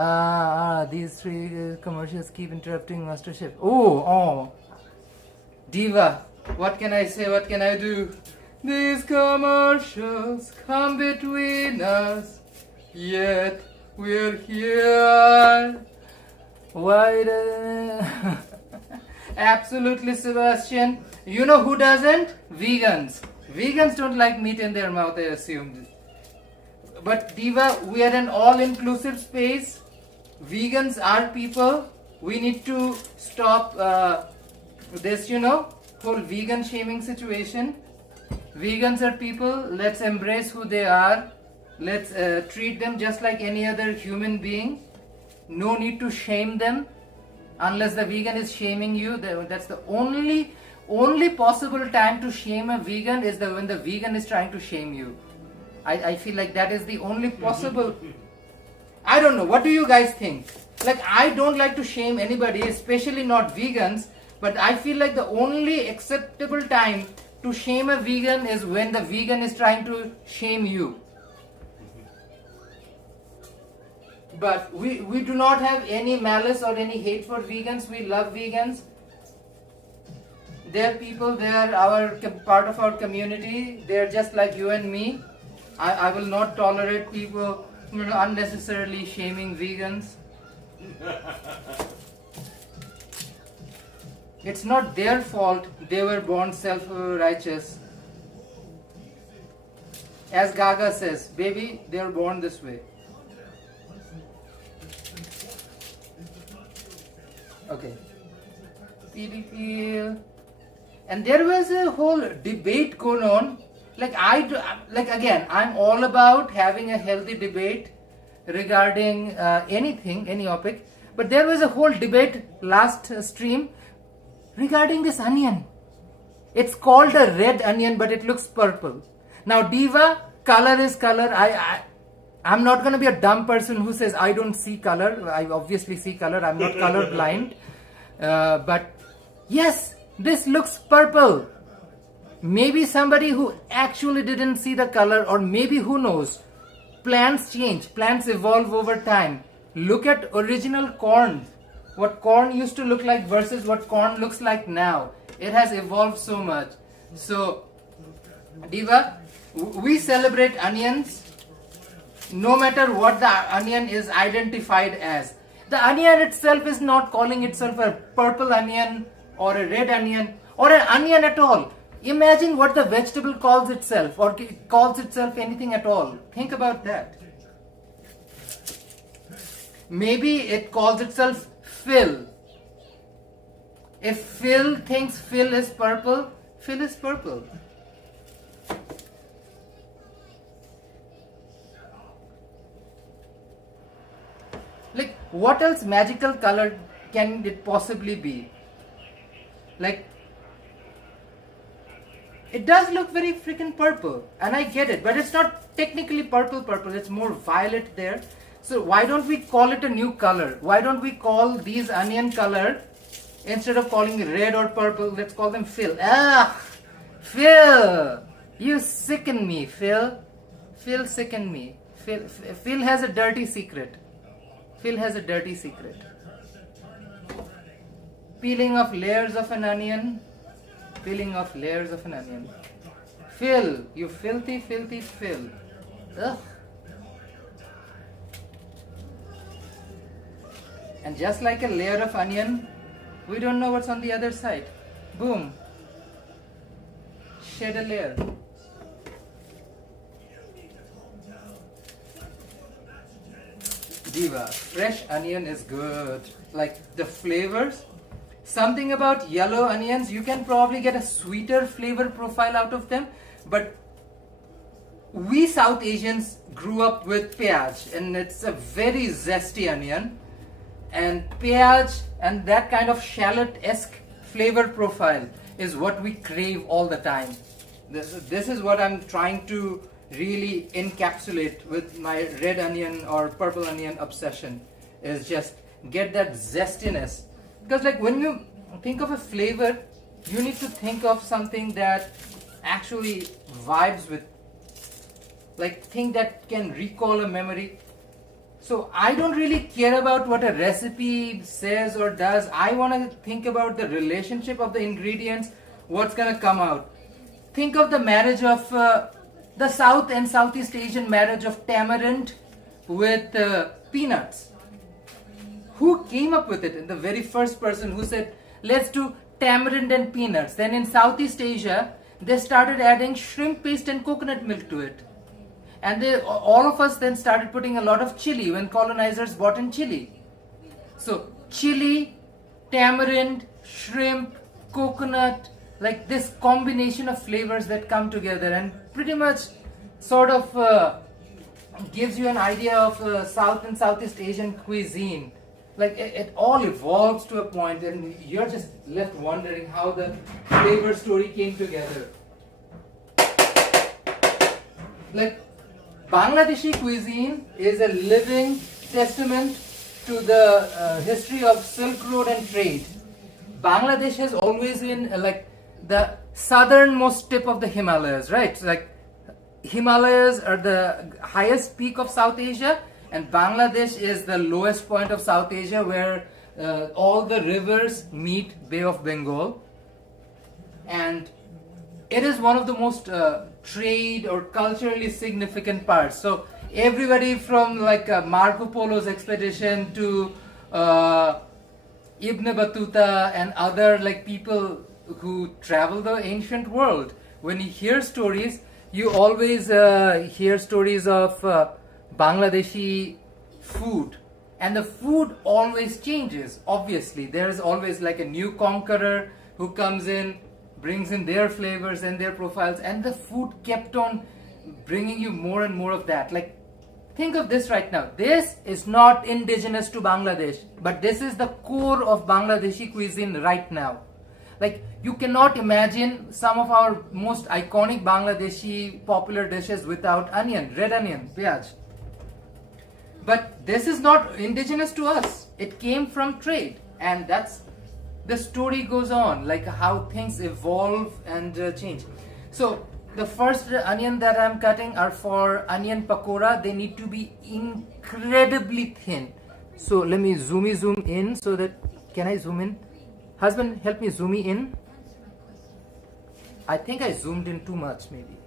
these 3 commercials keep interrupting Master Chef. Oh, Diva, what can I say, what can I do? These commercials come between us, yet we're here. Why Absolutely, Sebastian. You know who doesn't? Vegans. Vegans don't like meat in their mouth, I assumed. But Diva, we are an all-inclusive space. Vegans are people. We need to stop this, whole vegan shaming situation. Vegans are people. Let's embrace who they are. Let's treat them just like any other human being. No need to shame them. Unless the vegan is shaming you, that's the only possible time to shame a vegan is when the vegan is trying to shame you. I feel like that is the only possible. I don't know. What do you guys think? Like, I don't like to shame anybody, especially not vegans. But I feel like the only acceptable time to shame a vegan is when the vegan is trying to shame you. But we do not have any malice or any hate for vegans. We love vegans. They're people, they are part of our community. They're just like you and me. I will not tolerate people unnecessarily shaming vegans. It's not their fault they were born self-righteous. As Gaga says, baby, they were born this way. Okay. Peel. And there was a whole debate going on. Again, I'm all about having a healthy debate regarding anything, any topic. But there was a whole debate last stream regarding this onion. It's called a red onion, but it looks purple. Now, Diva, color is color. I'm not going to be a dumb person who says I don't see color. I obviously see color. I'm not color blind. But yes, this looks purple. Maybe somebody who actually didn't see the color, or maybe who knows. Plants change. Plants evolve over time. Look at original corn. What corn used to look like versus what corn looks like now. It has evolved so much. So, Diva, we celebrate onions no matter what the onion is identified as. The onion itself is not calling itself a purple onion or a red onion or an onion at all. Imagine what the vegetable calls itself, or calls itself anything at all. Think about that. Maybe it calls itself Phil. If Phil thinks Phil is purple, Phil is purple. Like, what else magical color can it possibly be? Like, it does look very freaking purple, and I get it, but it's not technically purple, it's more violet there. So why don't we call it a new color? Why don't we call these onion color, instead of calling it red or purple, let's call them Phil. Ah, Phil, you sicken me, Phil. Phil sicken me. Phil has a dirty secret. Phil has a dirty secret. Peeling off layers of an onion. Peeling off layers of an onion. Phil, you filthy, filthy Phil. Ugh. And just like a layer of onion, we don't know what's on the other side. Boom. Shed a layer. Diva, fresh onion is good. Like the flavors, something about yellow onions, you can probably get a sweeter flavor profile out of them, but we South Asians grew up with peyaj, and it's a very zesty onion, and peyaj and that kind of shallot-esque flavor profile is what we crave all the time. This is what I'm trying to really encapsulate with my red onion or purple onion obsession, is just get that zestiness. Because like when you think of a flavor, you need to think of something that actually vibes with, like thing that can recall a memory. So I don't really care about what a recipe says or does. I want to think about the relationship of the ingredients, what's gonna come out. Think of the marriage of the South and Southeast Asian marriage of tamarind with peanuts. Who came up with it? And the very first person who said, let's do tamarind and peanuts. Then in Southeast Asia, they started adding shrimp paste and coconut milk to it. And all of us then started putting a lot of chili when colonizers brought in chili. So chili, tamarind, shrimp, coconut, like this combination of flavors that come together and pretty much sort of gives you an idea of South and Southeast Asian cuisine. Like it all evolves to a point, and you're just left wondering how the flavor story came together. Like Bangladeshi cuisine is a living testament to the history of Silk Road and trade. Bangladesh has always been like the southernmost tip of the Himalayas, right? Like Himalayas are the highest peak of South Asia, and Bangladesh is the lowest point of South Asia, where all the rivers meet Bay of Bengal. And it is one of the most trade or culturally significant parts. So everybody from like Marco Polo's expedition to Ibn Battuta and other like people who travel the ancient world, when you hear stories, you always hear stories of Bangladeshi food, and the food always changes. Obviously, there is always like a new conqueror who comes in, brings in their flavors and their profiles, and the food kept on bringing you more and more of that. Like, think of this right now. This is not indigenous to Bangladesh, but this is the core of Bangladeshi cuisine right now. Like, you cannot imagine some of our most iconic Bangladeshi popular dishes without onion, red onion, peyaj. But this is not indigenous to us. It came from trade, and that's the story goes on, like how things evolve and change. So the first onion that I'm cutting are for onion pakora. They need to be incredibly thin. So let me zoom in so that, can I zoom in? Husband, help me zoom in. I think I zoomed in too much, maybe.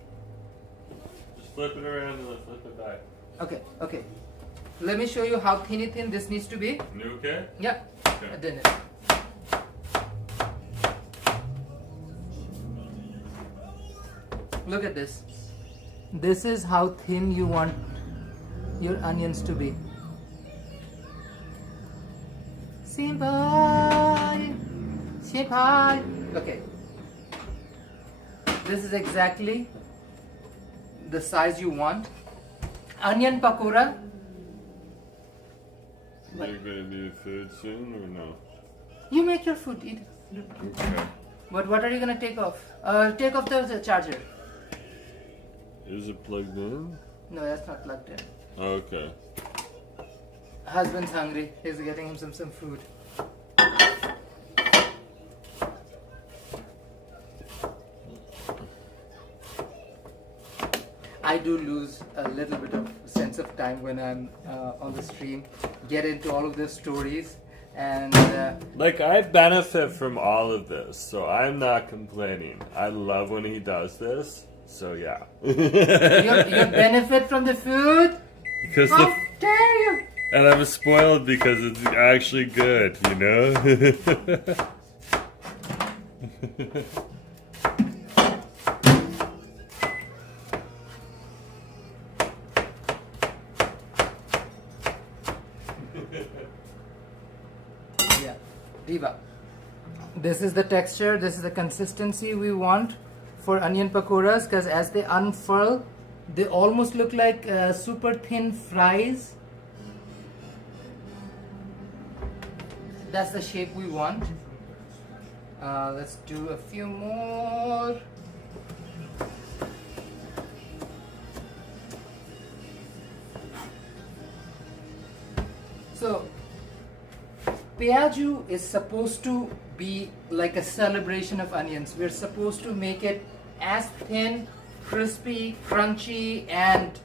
Just flip it around and then flip it back. Okay. Let me show you how thin this needs to be. You okay? Yeah, Okay. I did it. Look at this. This is how thin you want your onions to be. Simple. Simple. Okay. This is exactly the size you want. Onion pakora. You're gonna do food soon or no? You make your food, eat. Okay. But what are you gonna take off? Take off the charger. Is it plugged in? No, that's not plugged in. Okay. Husband's hungry. He's getting him some food. I do lose a little bit of sense of time when I'm on the stream. Get into all of the stories and Like, I benefit from all of this, so I'm not complaining. I love when he does this, so yeah. you benefit from the food. Because How dare you! and I'm spoiled because it's actually good, you know? Yeah, Diva. This is the texture, this is the consistency we want for onion pakoras, because as they unfurl, they almost look like super thin fries. That's the shape we want. Let's do a few more. So, Peyajoo is supposed to be like a celebration of onions. We're supposed to make it as thin, crispy, crunchy, and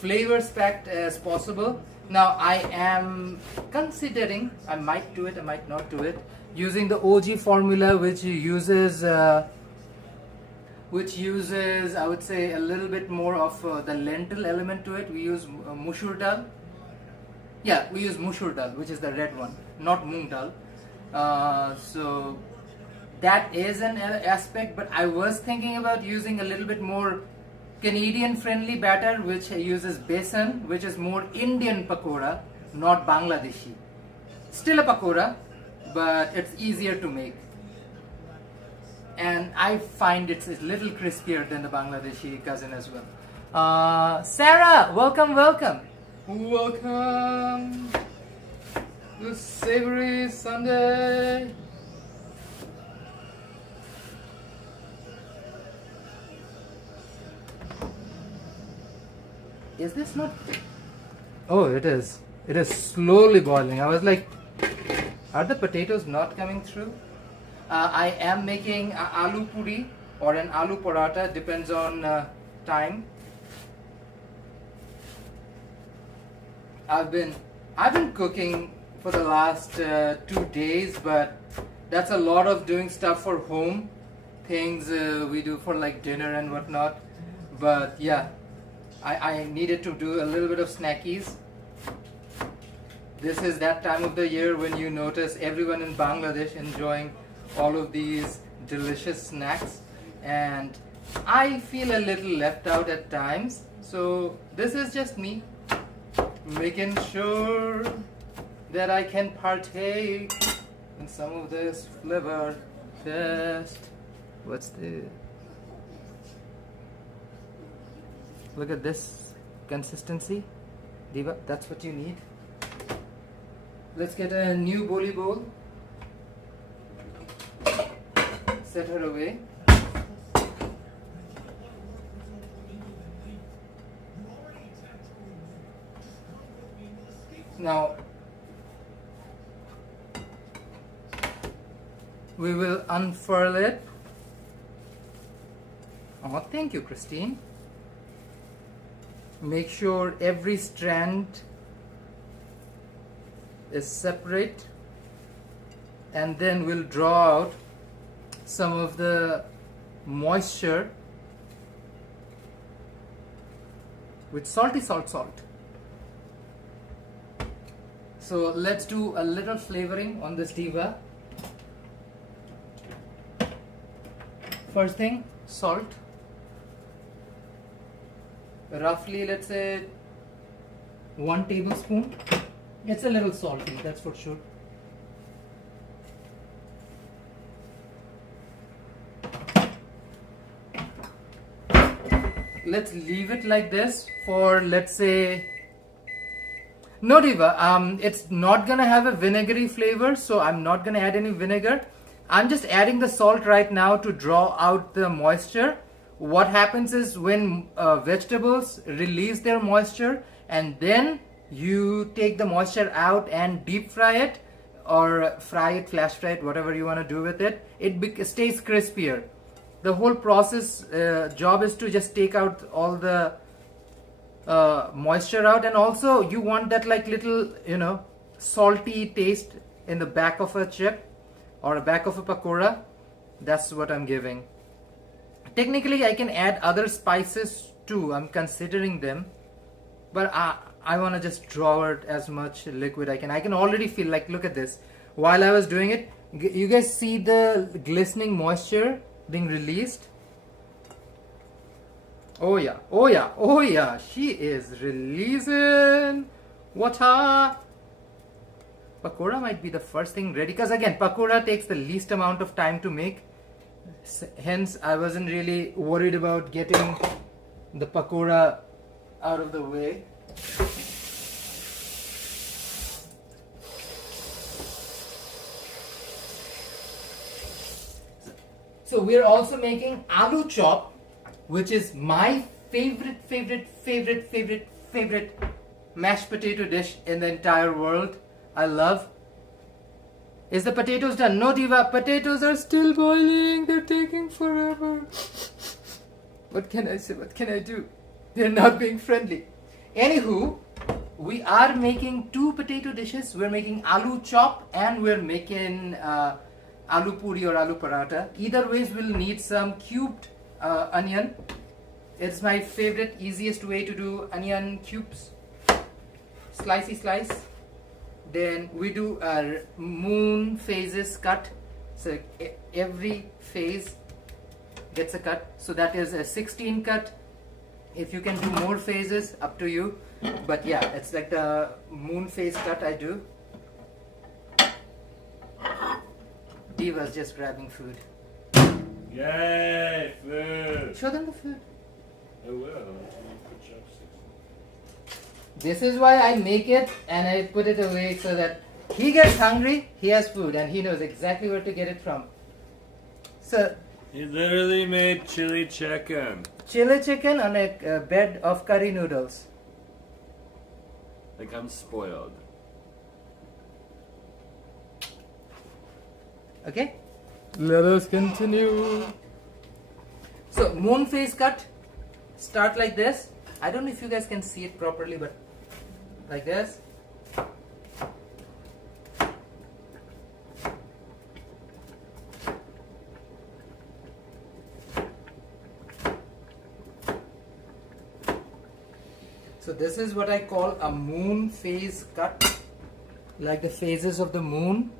flavor-packed as possible. Now, I am considering, I might do it, I might not do it, using the OG formula, which uses, I would say, a little bit more of the lentil element to it. We use mushur dal. Yeah, we use mushur dal, which is the red one, not moong dal. So that is an aspect, but I was thinking about using a little bit more Canadian friendly batter, which uses besan, which is more Indian pakora, not Bangladeshi. Still a pakora, but it's easier to make. And I find it's a little crispier than the Bangladeshi cousin as well. Sarah, welcome, welcome. Welcome to Savory Sunday. Is this not? Oh, it is. It is slowly boiling. I was like, are the potatoes not coming through? I am making aloo puri or an aloo paratha, depends on time. I've been cooking for the last 2 days, but that's a lot of doing stuff for home, things we do for like dinner and whatnot. But yeah, I needed to do a little bit of snackies. This is that time of the year when you notice everyone in Bangladesh enjoying all of these delicious snacks, and I feel a little left out at times. So this is just me making sure that I can partake in some of this flavor test. What's the... Look at this consistency, Diva, that's what you need. Let's get a new boli bowl. Set her away. Now, we will unfurl it. Oh, thank you, Christine. Make sure every strand is separate, and then we'll draw out some of the moisture with salty salt. So let's do a little flavoring on this diva. First thing, salt. roughly, let's say 1 tablespoon. It's a little salty, that's for sure. Let's leave it like this for, let's say, no Diva, it's not gonna have a vinegary flavor, so I'm not gonna add any vinegar. I'm just adding the salt right now to draw out the moisture. What happens is when vegetables release their moisture and then you take the moisture out and deep fry it or fry it, flash fry it, whatever you want to do with it, it stays crispier. The whole process job is to just take out all the moisture out, and also you want that like little, you know, salty taste in the back of a chip or a back of a pakora. That's what I'm giving. Technically I can add other spices too, I'm considering them, but I want to just draw out as much liquid I can already feel, like, look at this. While I was doing it, you guys see the glistening moisture being released. Oh yeah, oh yeah, oh yeah, she is releasing water. Pakora might be the first thing ready, because again, pakora takes the least amount of time to make. Hence, I wasn't really worried about getting the pakora out of the way. So we're also making aloo chop, which is my favorite mashed potato dish in the entire world. I love. Is the potatoes done? No Diva, potatoes are still boiling. They're taking forever. What can I say? What can I do? They're not being friendly. Anywho, we are making 2 potato dishes. We're making aloo chop and we're making aloo puri or aloo paratha. Either ways we'll need some cubed onion. It's my favorite, easiest way to do onion cubes. Slicey slice. Then we do a moon phases cut. So every phase gets a cut. So that is a 16 cut. If you can do more phases, up to you. But yeah, it's like the moon phase cut I do. Diva's just grabbing food. Yay, food! Show them the food. I will. This is why I make it and I put it away, so that he gets hungry, he has food, and he knows exactly where to get it from. So He literally made chili chicken. Chili chicken on a bed of curry noodles. Like, I'm spoiled. Okay, let us continue. So moon phase cut, start like this. I don't know if you guys can see it properly, but like this. So this is what I call a moon phase cut, like the phases of the moon.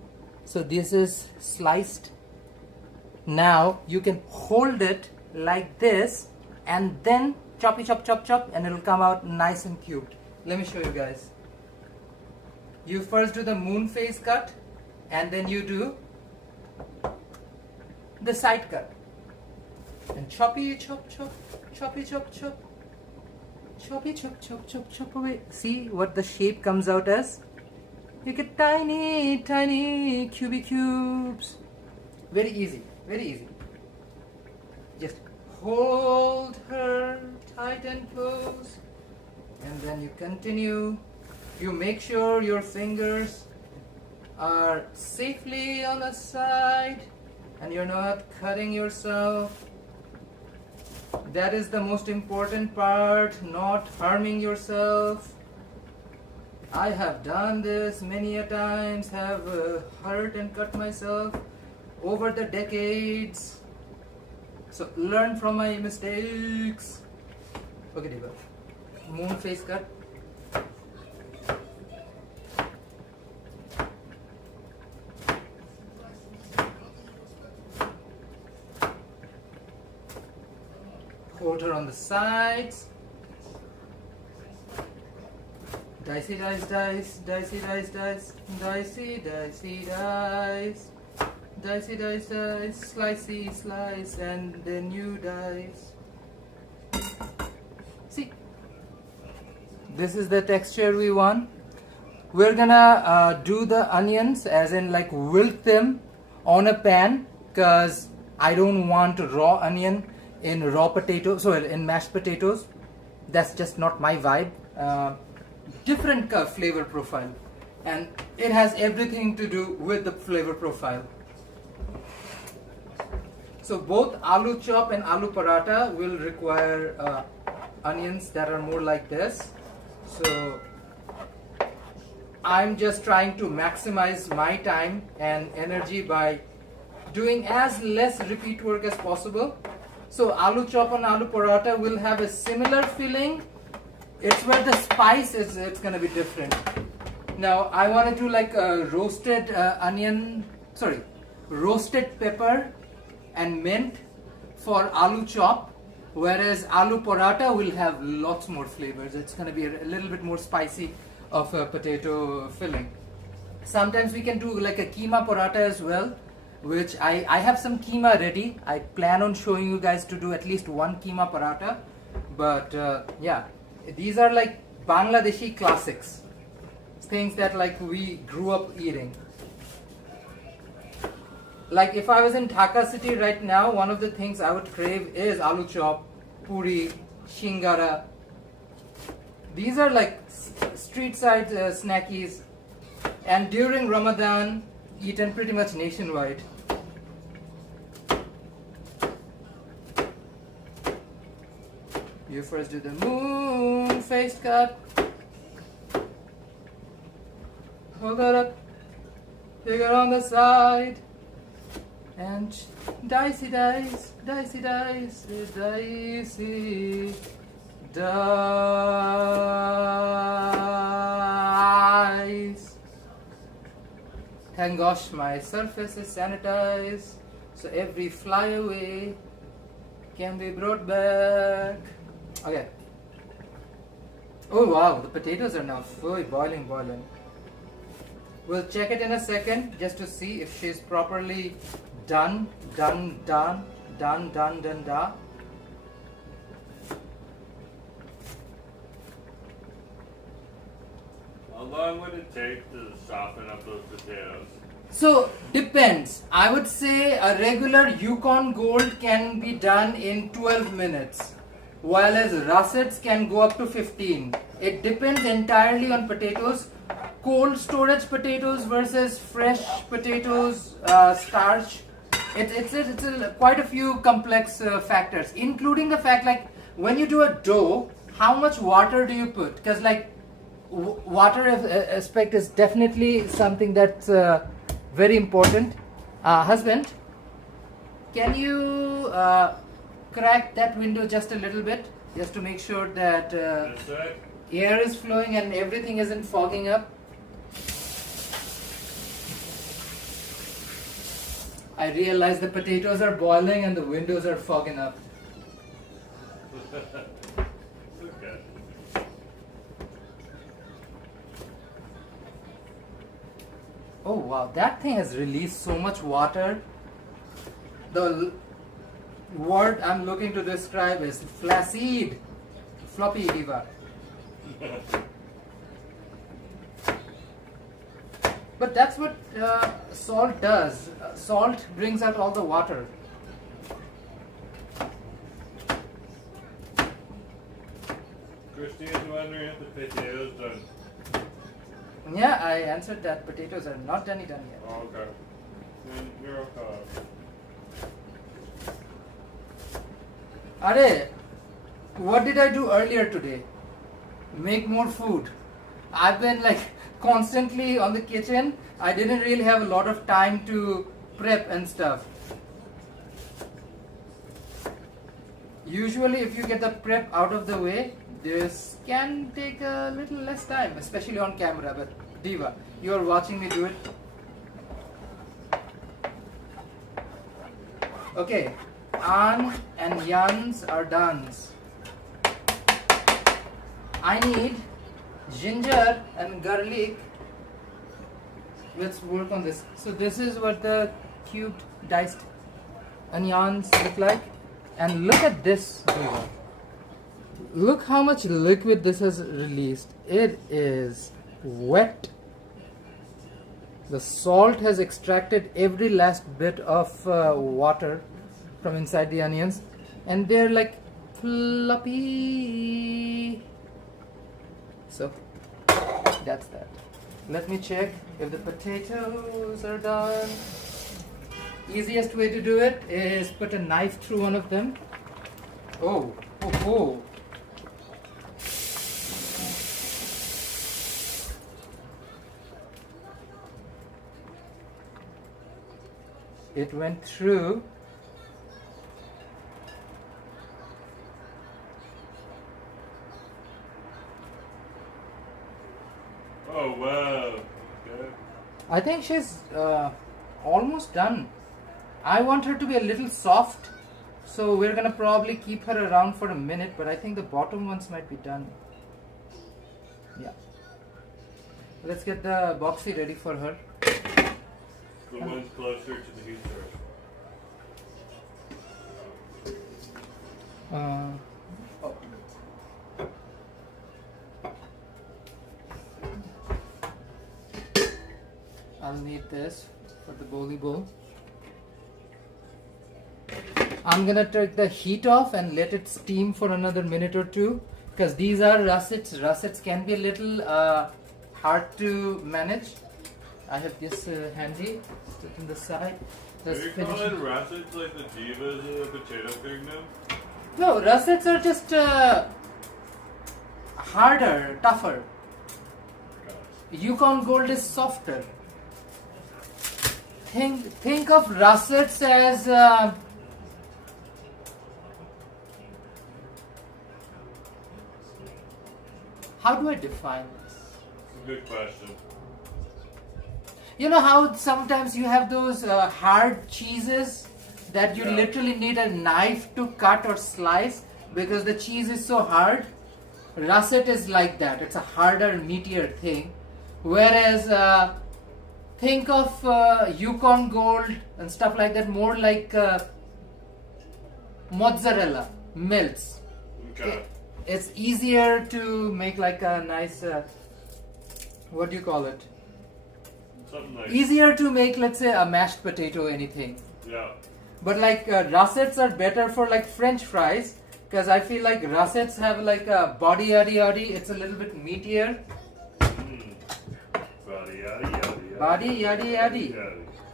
So this is sliced. Now you can hold it like this and then choppy chop chop chop, and it'll come out nice and cubed. Let me show you guys. You first do the moon phase cut and then you do the side cut. And choppy chop chop, choppy chop chop, choppy chop chop chop chop away. See what the shape comes out as? You get tiny, tiny cubey cubes. Very easy, very easy. Just hold her tight and close. And then you continue. You make sure your fingers are safely on the side and you're not cutting yourself. That is the most important part, not harming yourself. I have done this many a times, have hurt and cut myself over the decades. So learn from my mistakes. Okay, Deva. Moon face cut. Hold her on the sides. Dicey dice, dice, dicey dice, dice, dicey, dicey dice, dicey dice, dice, slicey, slice, and then you dice. See, this is the texture we want. We're gonna do the onions, as in like wilt them on a pan, because I don't want raw onion in raw potatoes, so in mashed potatoes. That's just not my vibe. Different flavor profile, and it has everything to do with the flavor profile. So both aloo chop and aloo paratha will require onions that are more like this. So I'm just trying to maximize my time and energy by doing as less repeat work as possible. So aloo chop and aloo paratha will have a similar feeling. It's where the spice is, it's gonna be different. Now I want to do like a roasted roasted pepper and mint for aloo chop, whereas aloo paratha will have lots more flavors. It's gonna be a little bit more spicy of a potato filling. Sometimes we can do like a keema paratha as well, which I have some keema ready. I plan on showing you guys to do at least one keema paratha, but yeah. These are like Bangladeshi classics, things that like we grew up eating. Like if I was in Dhaka city right now, one of the things I would crave is aloo chop, puri, shingara. These are like street side snackies, and during Ramadan, eaten pretty much nationwide. You first do the moon face cut. Hold that up. Take it on the side. And dicey dice, dicey dice, dicey dice. Thank gosh my surface is sanitized, so every flyaway can be brought back. Okay. Oh wow, the potatoes are now fully boiling. We'll check it in a second just to see if she's properly done. How long would it take to soften up those potatoes? So depends. I would say a regular Yukon Gold can be done in 12 minutes, while as russets can go up to 15. It depends entirely on potatoes. Cold storage potatoes versus fresh potatoes, starch. It's quite a few complex factors, including the fact like when you do a dough, how much water do you put? Because like water aspect is definitely something that's very important. Husband, can you crack that window just a little bit, just to make sure that air is flowing and everything isn't fogging up? I realize the potatoes are boiling and the windows are fogging up. Okay. Oh wow, that thing has released so much water. The word I'm looking to describe is flaccid. Floppy diva. But that's what salt does. Salt brings out all the water. Christine's wondering if the potatoes done. Yeah, I answered that. Potatoes are not done yet. Oh, okay. Then you're okay. Are, what did I do earlier today? Make more food. I've been like constantly on the kitchen. I didn't really have a lot of time to prep and stuff. Usually if you get the prep out of the way, this can take a little less time, especially on camera. But Diva, you are watching me do it. Okay, An and Yans are done. I need ginger and garlic. Let's work on this. So this is what the cubed diced onions look like. And look at this. Look how much liquid this has released. It is wet. The salt has extracted every last bit of water from inside the onions, and they're like floppy. So that's that. Let me check if the potatoes are done. Easiest way to do it is put a knife through one of them. Oh. It went through. Oh wow. Okay. I think she's almost done. I want her to be a little soft, so we're gonna probably keep her around for a minute, but I think the bottom ones might be done. Yeah. Let's get the boxy ready for her. The one's closer to the heat source. Oh. I'll need this for the bowly bowl. I'm gonna take the heat off and let it steam for another minute or two, because these are russets. Russets can be a little hard to manage. I have this handy, sit in the side. Are you calling russets like the divas of the potato pig now? No, russets are just harder, tougher. Yukon Gold is softer. Think of russets as how do I define this? Good question. You know how sometimes you have those hard cheeses that you literally need a knife to cut or slice because the cheese is so hard? Russet is like that. It's a harder, meatier thing. Whereas think of Yukon Gold and stuff like that, more like mozzarella melts. Okay. It's easier to make like a nice what do you call it? Something like Easier to make, let's say, a mashed potato, anything. yeah. But like russets are better for like French fries, because I feel like russets have like a body yaddy yaddy. It's a little bit meatier. Body yaddy yaddy. Body yaddy yaddy.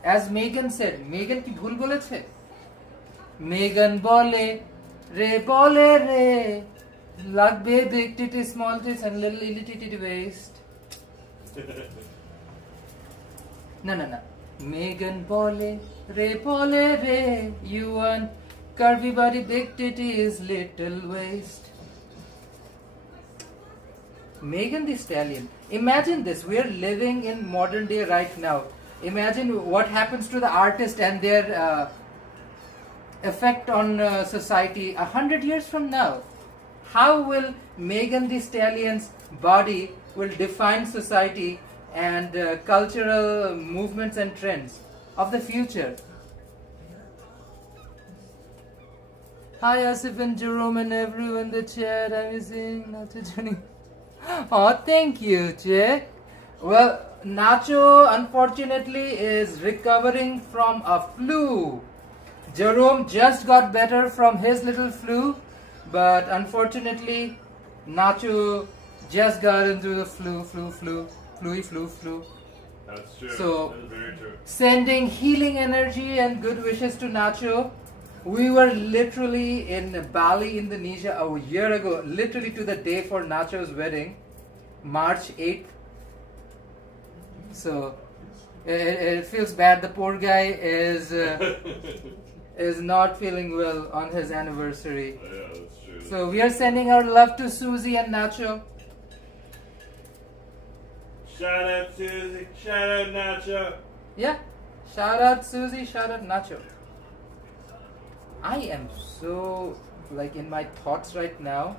As Megan said, Megan ki bhul boleche? Megan bole re, lagbe big titty, small tits and little illy titty waist. No. Megan bole re, you want curvy body, big titties, little waist. Megan the Stallion. Imagine this. We are living in modern day right now. Imagine what happens to the artist and their effect on society 100 years from now. How will Megan the Stallion's body will define society and cultural movements and trends of the future? Hi Asif and Jerome and everyone in the chat. I'm saying Nacho Johnny. Oh, thank you, Che. Well, Nacho unfortunately is recovering from a flu. Jerome just got better from his little flu, but unfortunately Nacho just got into the flu. That's true. So, that's very true. Sending healing energy and good wishes to Nacho. We were literally in Bali, Indonesia a year ago, literally to the day for Nacho's wedding, March 8th. So it feels bad. The poor guy is not feeling well on his anniversary. Yeah, that's true. So we are sending our love to Susie and Nacho. Shout out Susie. Shout out Nacho. Yeah, shout out Susie, shout out Nacho. I am so like in my thoughts right now.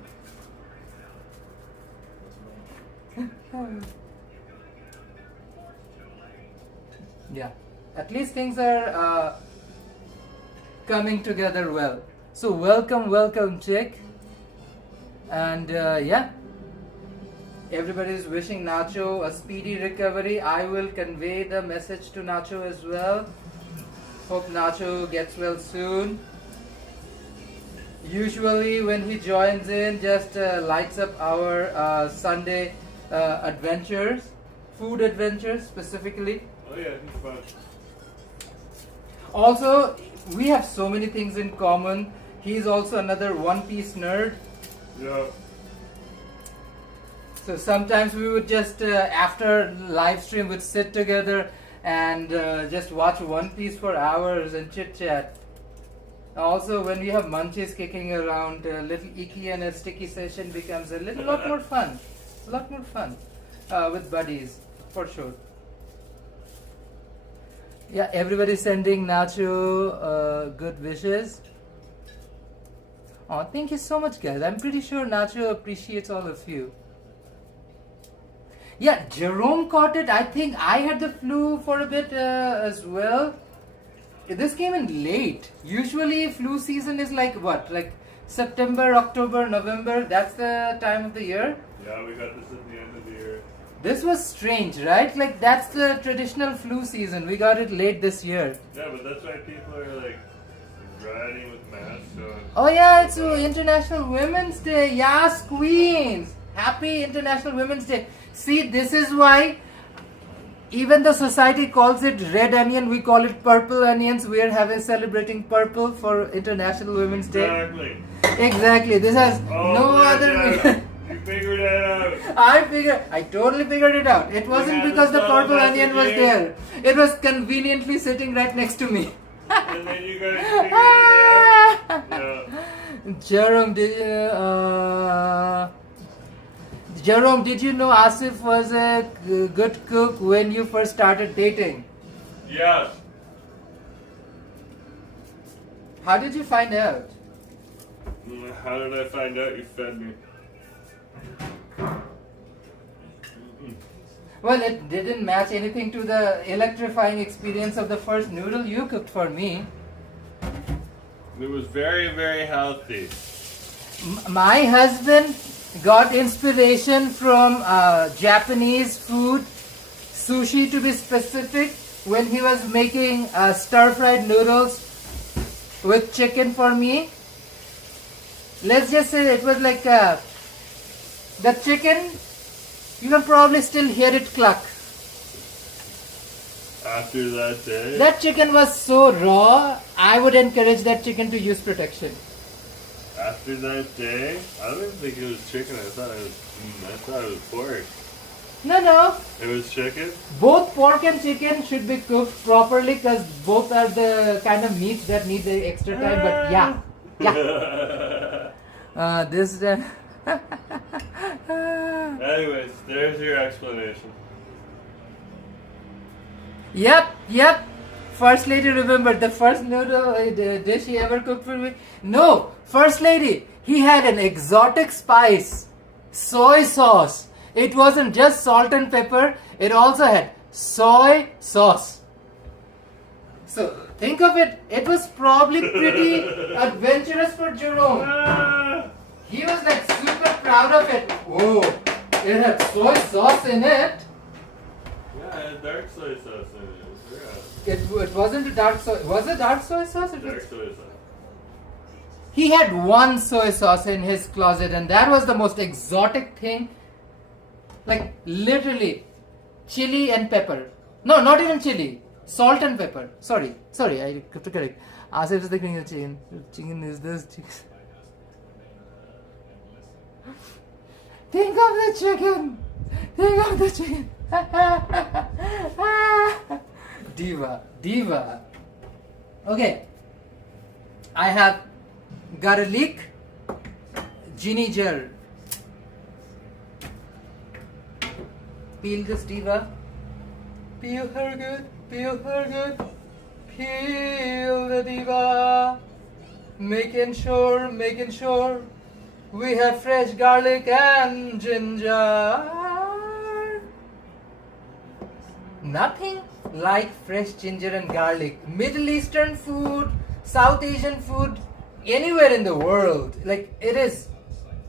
Yeah, at least things are coming together well. So welcome, chick. And yeah, everybody is wishing Nacho a speedy recovery. I will convey the message to Nacho as well. Hope Nacho gets well soon. Usually when he joins in, just lights up our Sunday adventures, food adventures specifically. Oh yeah, he's fun. Also, we have so many things in common. He's also another One Piece nerd. Yeah. So sometimes we would just after live stream would sit together and just watch One Piece for hours and chit chat. Also, when we have munchies kicking around, a little icky and a sticky session becomes a lot more fun. A lot more fun with buddies, for sure. Yeah, everybody sending Nacho good wishes. Oh, thank you so much, guys. I'm pretty sure Nacho appreciates all of you. Yeah, Jerome caught it. I think I had the flu for a bit as well. This came in late. Usually flu season is like what? Like September, October, November. That's the time of the year. Yeah, we got this at the end of the year. This was strange, right? Like that's the traditional flu season. We got it late this year. Yeah, but that's why people are like riding with masks on. Oh yeah, it's International Women's Day. Yes, queens. Happy International Women's Day. See, this is why even the society calls it red onion, we call it purple onions. We are celebrating purple for International Women's Day. Exactly. Exactly. This has no other meaning. You figured it out. I totally figured it out. It wasn't because the purple onion was there. It was conveniently sitting right next to me. And then you guys figured it out. Yeah. Jerome, did you know Asif was a good cook when you first started dating? Yes. How did you find out? How did I find out you fed me? Well, it didn't match anything to the electrifying experience of the first noodle you cooked for me. It was very, very healthy. My husband got inspiration from Japanese food, sushi to be specific, when he was making stir-fried noodles with chicken for me. Let's just say it was like the chicken, you can probably still hear it cluck. After that day? That chicken was so raw, I would encourage that chicken to use protection. After that day? I don't even think it was chicken. I thought it was pork. No. It was chicken? Both pork and chicken should be cooked properly because both are the kind of meats that need the extra time. But yeah. This. Anyways, there's your explanation. Yep. First lady, remember the first noodle dish he ever cooked for me? No, First lady, he had an exotic spice, soy sauce. It wasn't just salt and pepper, it also had soy sauce. So think of it, it was probably pretty adventurous for Jerome. He was like super proud of it. Whoa, it had soy sauce in it. Yeah, it had dark soy sauce in it. It wasn't a dark soy. Was it dark soy sauce? Dark soy sauce. He had one soy sauce in his closet, and that was the most exotic thing. Like literally, chili and pepper. No, not even chili. Salt and pepper. Sorry, I have to correct. Asif is thinking of chicken. Chicken is this chicken. Think of the chicken. Think of the chicken. Diva. Okay. I have garlic, ginger. Peel this diva. Peel her good. Peel the diva. Making sure we have fresh garlic and ginger. Nothing like fresh ginger and garlic. Middle Eastern food, South Asian food, anywhere in the world. Like, it is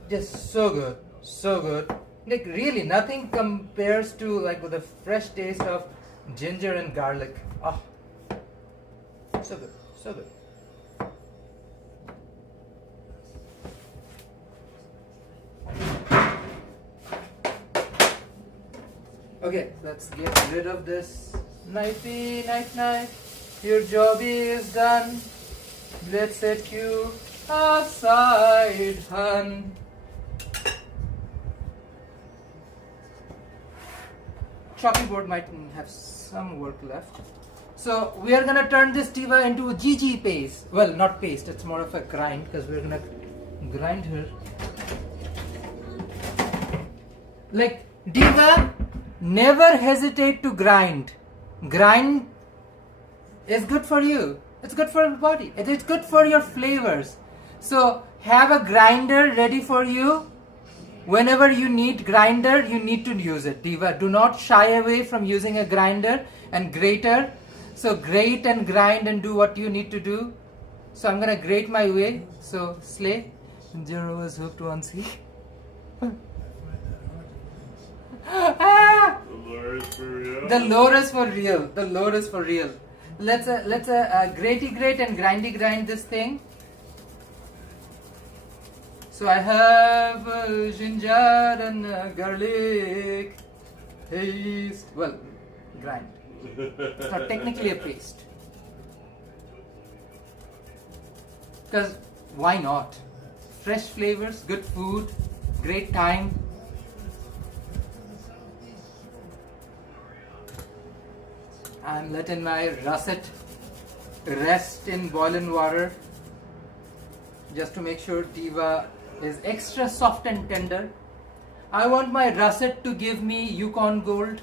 just so good. So good. Like, really, nothing compares to like with the fresh taste of ginger and garlic. Oh, so good. So good. Okay, let's get rid of this knifey, knife. Your job is done. Let's set you aside, hun. Chopping board might have some work left. So we are gonna turn this diva into a GG paste. Well, not paste, it's more of a grind because we're gonna grind her. Like, diva, never hesitate to grind. Grind is good for you. It's good for your body. It is good for your flavors. So have a grinder ready for you. Whenever you need grinder, you need to use it. Diva, do not shy away from using a grinder and grater. So grate and grind and do what you need to do. So I'm gonna grate my way. So slay. Jerome is hooked once he. Ah! The lure is for real. The lure is for real. The lure is for real. Let's gratey grate and grindy grind this thing. So I have ginger and garlic paste. Well, grind. It's not technically a paste. Because why not? Fresh flavors, good food, great time. I'm letting my russet rest in boiling water just to make sure diva is extra soft and tender. I want my russet to give me Yukon Gold.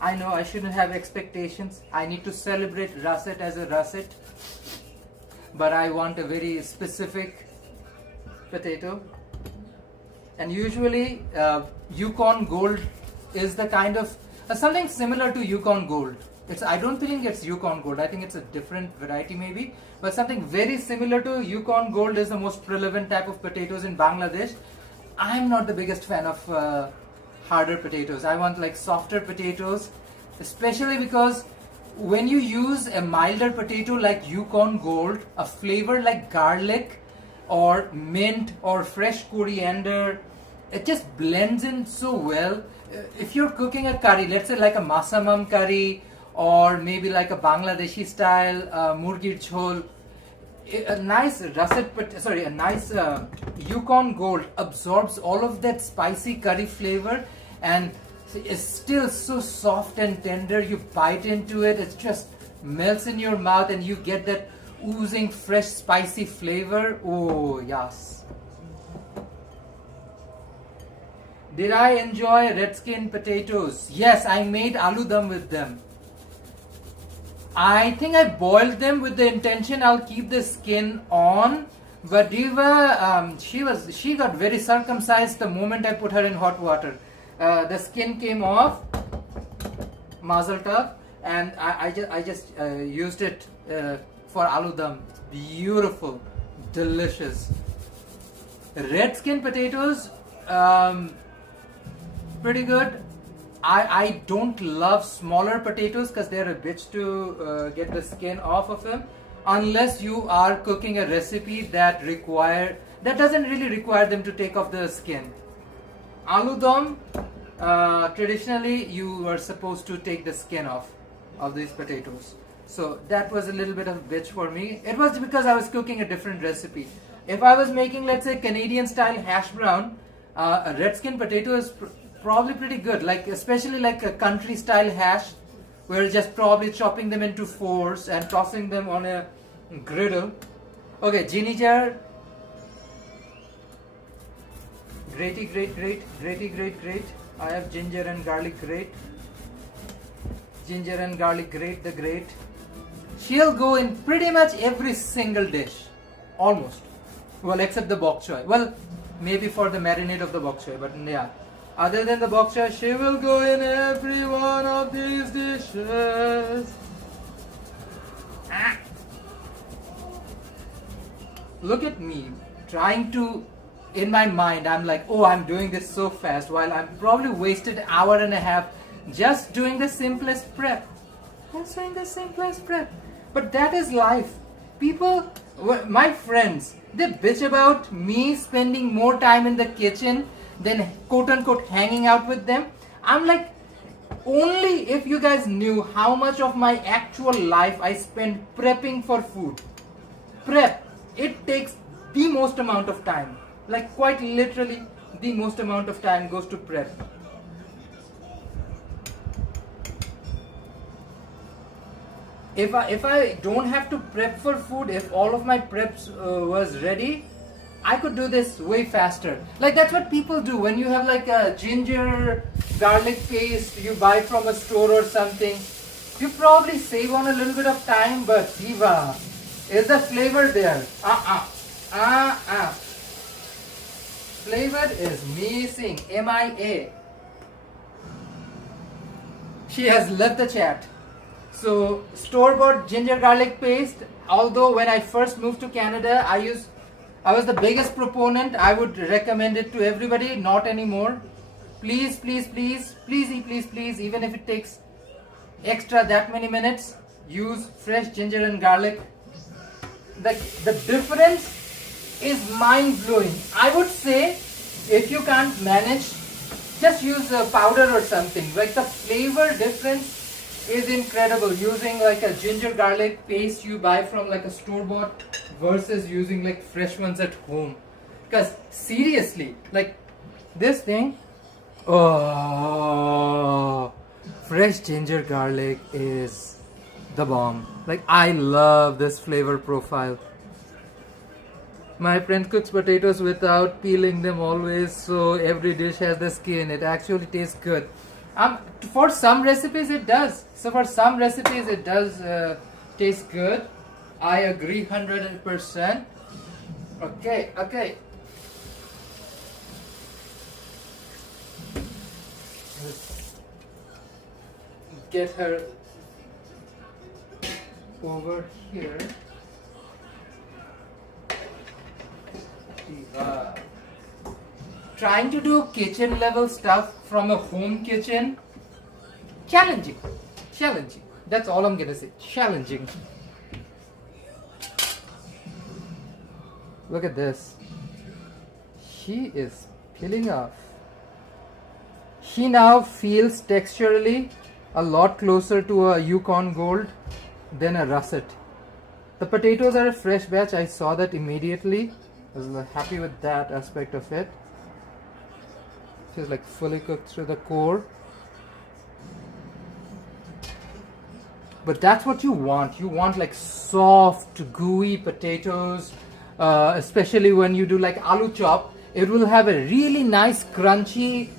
I know I shouldn't have expectations. I need to celebrate russet as a russet. But I want a very specific potato. And usually Yukon Gold is the kind of something similar to Yukon Gold. I don't think it's Yukon Gold. I think it's a different variety maybe. But something very similar to Yukon Gold is the most prevalent type of potatoes in Bangladesh. I'm not the biggest fan of harder potatoes. I want like softer potatoes, especially because when you use a milder potato like Yukon Gold, a flavor like garlic or mint or fresh coriander, it just blends in so well. If you're cooking a curry, let's say like a masamam curry or maybe like a Bangladeshi style murgir chhol, a nice Yukon Gold absorbs all of that spicy curry flavor and it's still so soft and tender. You bite into it, it just melts in your mouth and you get that oozing fresh spicy flavor. Oh yes. Did I enjoy red skin potatoes? Yes, I made aloo dum with them. I think I boiled them with the intention I'll keep the skin on. But Diva, she got very circumcised the moment I put her in hot water. The skin came off, mazel tov, and I just used it for aloo dum. Beautiful, delicious. Red skin potatoes, pretty good. I don't love smaller potatoes because they're a bitch to get the skin off of them, unless you are cooking a recipe that doesn't really require them to take off the skin. Aloo dum, traditionally you are supposed to take the skin off of these potatoes. So that was a little bit of a bitch for me. It was because I was cooking a different recipe. If I was making, let's say, Canadian style hash brown, a red skin potato is probably pretty good, like especially like a country style hash. We're just probably chopping them into fours and tossing them on a griddle. Okay, ginger. Grate. I have ginger and garlic grate. Ginger and garlic grate, the grate. She'll go in pretty much every single dish. Almost. Well, except the Bok Choy. Well, maybe for the marinade of the Bok Choy, but yeah. Other than the bok choy, she will go in every one of these dishes. Look at me, trying to, in my mind, I'm like, oh, I'm doing this so fast, while I'm probably wasted an hour and a half just doing the simplest prep. Just doing the simplest prep. But that is life. People, my friends, they bitch about me spending more time in the kitchen than quote unquote hanging out with them. I'm like, only if you guys knew how much of my actual life I spend prepping for food. Prep, it takes the most amount of time. Like quite literally, the most amount of time goes to prep. If I don't have to prep for food, if all of my preps was ready, I could do this way faster. Like that's what people do when you have like a ginger garlic paste you buy from a store or something. You probably save on a little bit of time, but Diva, is the flavor there? Flavor is missing. MIA. She has left the chat. So store-bought ginger garlic paste, although when I first moved to Canada, I was the biggest proponent. I would recommend it to everybody, not anymore. Please, please, please, please, please, please, even if it takes extra that many minutes, use fresh ginger and garlic. The difference is mind-blowing. I would say if you can't manage, just use a powder or something. Like the flavor difference is incredible using like a ginger garlic paste you buy from like a store-bought versus using like fresh ones at home. Because seriously, like this thing, oh, fresh ginger garlic is the bomb. Like I love this flavor profile. My friend cooks potatoes without peeling them always, so every dish has the skin. It actually tastes good. For some recipes it does. So for some recipes it does taste good. I agree 100%. Okay. Let's get her over here. Trying to do kitchen level stuff from a home kitchen, challenging. That's all I'm gonna say. Challenging. Look at this. She is peeling off. She now feels texturally a lot closer to a Yukon Gold than a russet. The potatoes are a fresh batch. I saw that immediately. I was happy with that aspect of it. She's like fully cooked through the core. But that's what you want. You want like soft, gooey potatoes, especially when you do like aloo chop. It will have a really nice crunchy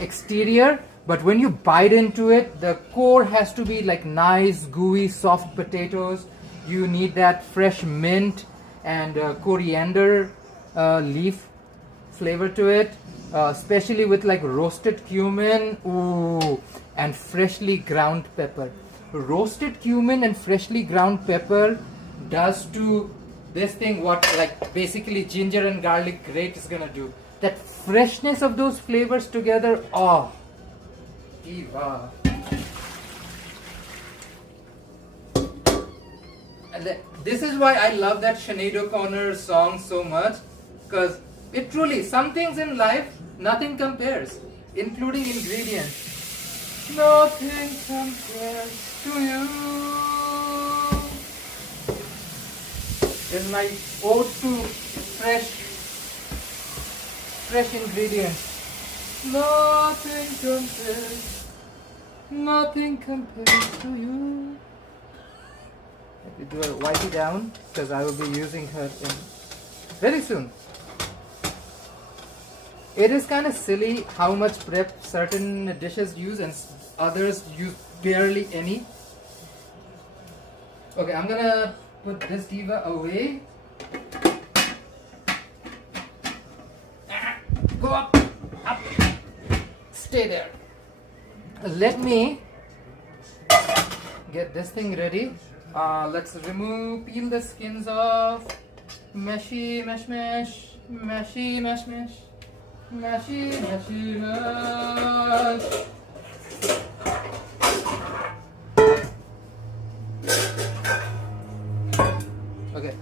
exterior, but when you bite into it, the core has to be like nice, gooey, soft potatoes. You need that fresh mint and coriander leaf flavor to it, especially with like roasted cumin, ooh, and freshly ground pepper. Roasted cumin and freshly ground pepper does to this thing what like basically ginger and garlic grate is gonna do. That freshness of those flavors together, oh, diva. And this is why I love that Sinead O'Connor song so much, because it truly, some things in life, nothing compares, including ingredients. Nothing compares to you. Is my ode to fresh ingredients. Nothing compares to you. Let me do a wipey down because I will be using her in very soon. It is kind of silly how much prep certain dishes use and others use barely any. Okay, I'm gonna put this diva away. Go up. stay there. Let me get this thing ready. Let's peel the skins off. Meshy, mesh, mesh. Meshy, mesh, mesh. Meshy, meshy, mesh. Okay.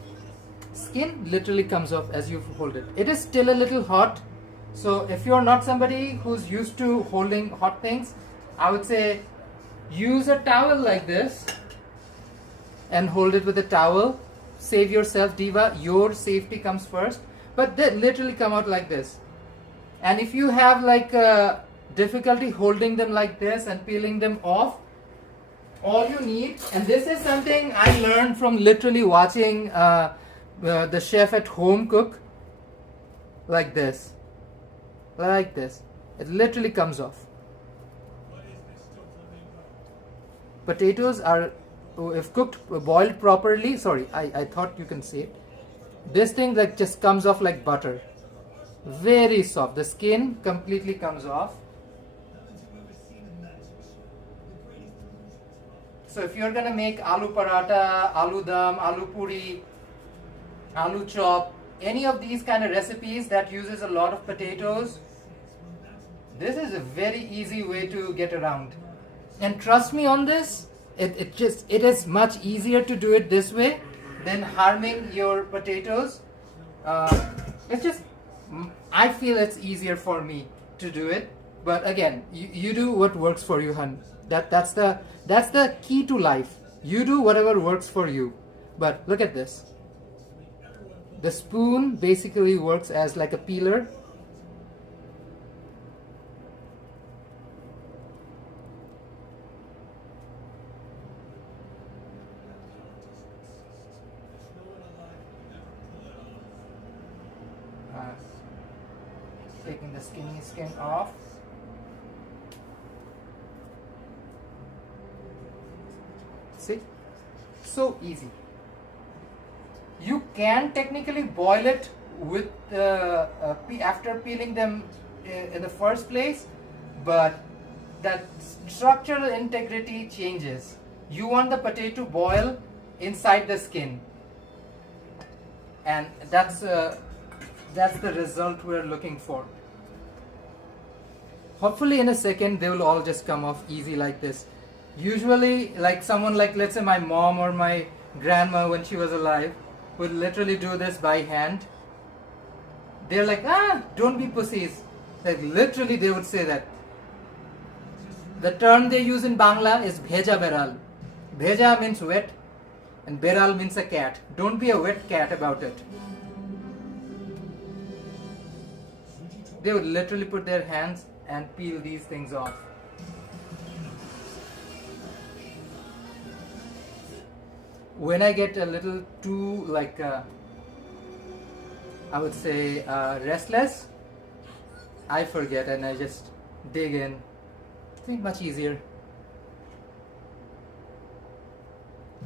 Skin literally comes off as you hold it. It is still a little hot. So if you're not somebody who's used to holding hot things, I would say use a towel like this and hold it with a towel. Save yourself, diva. Your safety comes first. But they literally come out like this. And if you have like difficulty holding them like this and peeling them off, all you need, and this is something I learned from literally watching the chef at home cook, like this. Like this. It literally comes off. Potatoes are, if cooked, boiled properly, sorry, I thought you can see it. This thing that just comes off like butter. Very soft. The skin completely comes off. So if you're gonna make aloo paratha, aloo dum, aloo puri, aloo chop, any of these kind of recipes that uses a lot of potatoes, this is a very easy way to get around. And trust me on this, it is much easier to do it this way than harming your potatoes. It's just, I feel it's easier for me to do it. But again, you do what works for you, hun. That's the key to life. You do whatever works for you. But look at this. The spoon basically works as like a peeler. Taking the skin off. See? So easy. You can technically boil it with after peeling them in the first place, but that structural integrity changes. You want the potato boil inside the skin, and that's the result we're looking for. Hopefully in a second they will all just come off easy like this. Usually, like someone like, let's say my mom or my grandma when she was alive, would literally do this by hand. They're like, don't be pussies. Like literally they would say that. The term they use in Bangla is bheja beral. Bheja means wet and beral means a cat. Don't be a wet cat about it. They would literally put their hands and peel these things off. When I get a little too like I would say restless, I forget and I just dig in. It's much easier.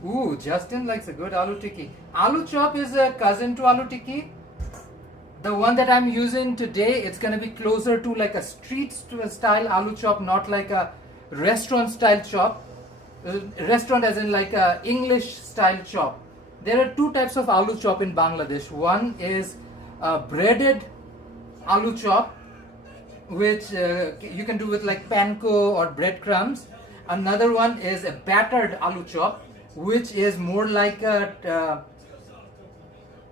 Ooh, Justin likes a good aloo tikki. Aloo chop is a cousin to aloo tikki. The one that I'm using today, it's gonna be closer to like a street style aloo chop, not like a restaurant style chop. Restaurant as in like a English style chop. There are two types of aloo chop in Bangladesh. One is breaded aloo chop, which you can do with like panko or breadcrumbs. Another one is a battered aloo chop, which is more like a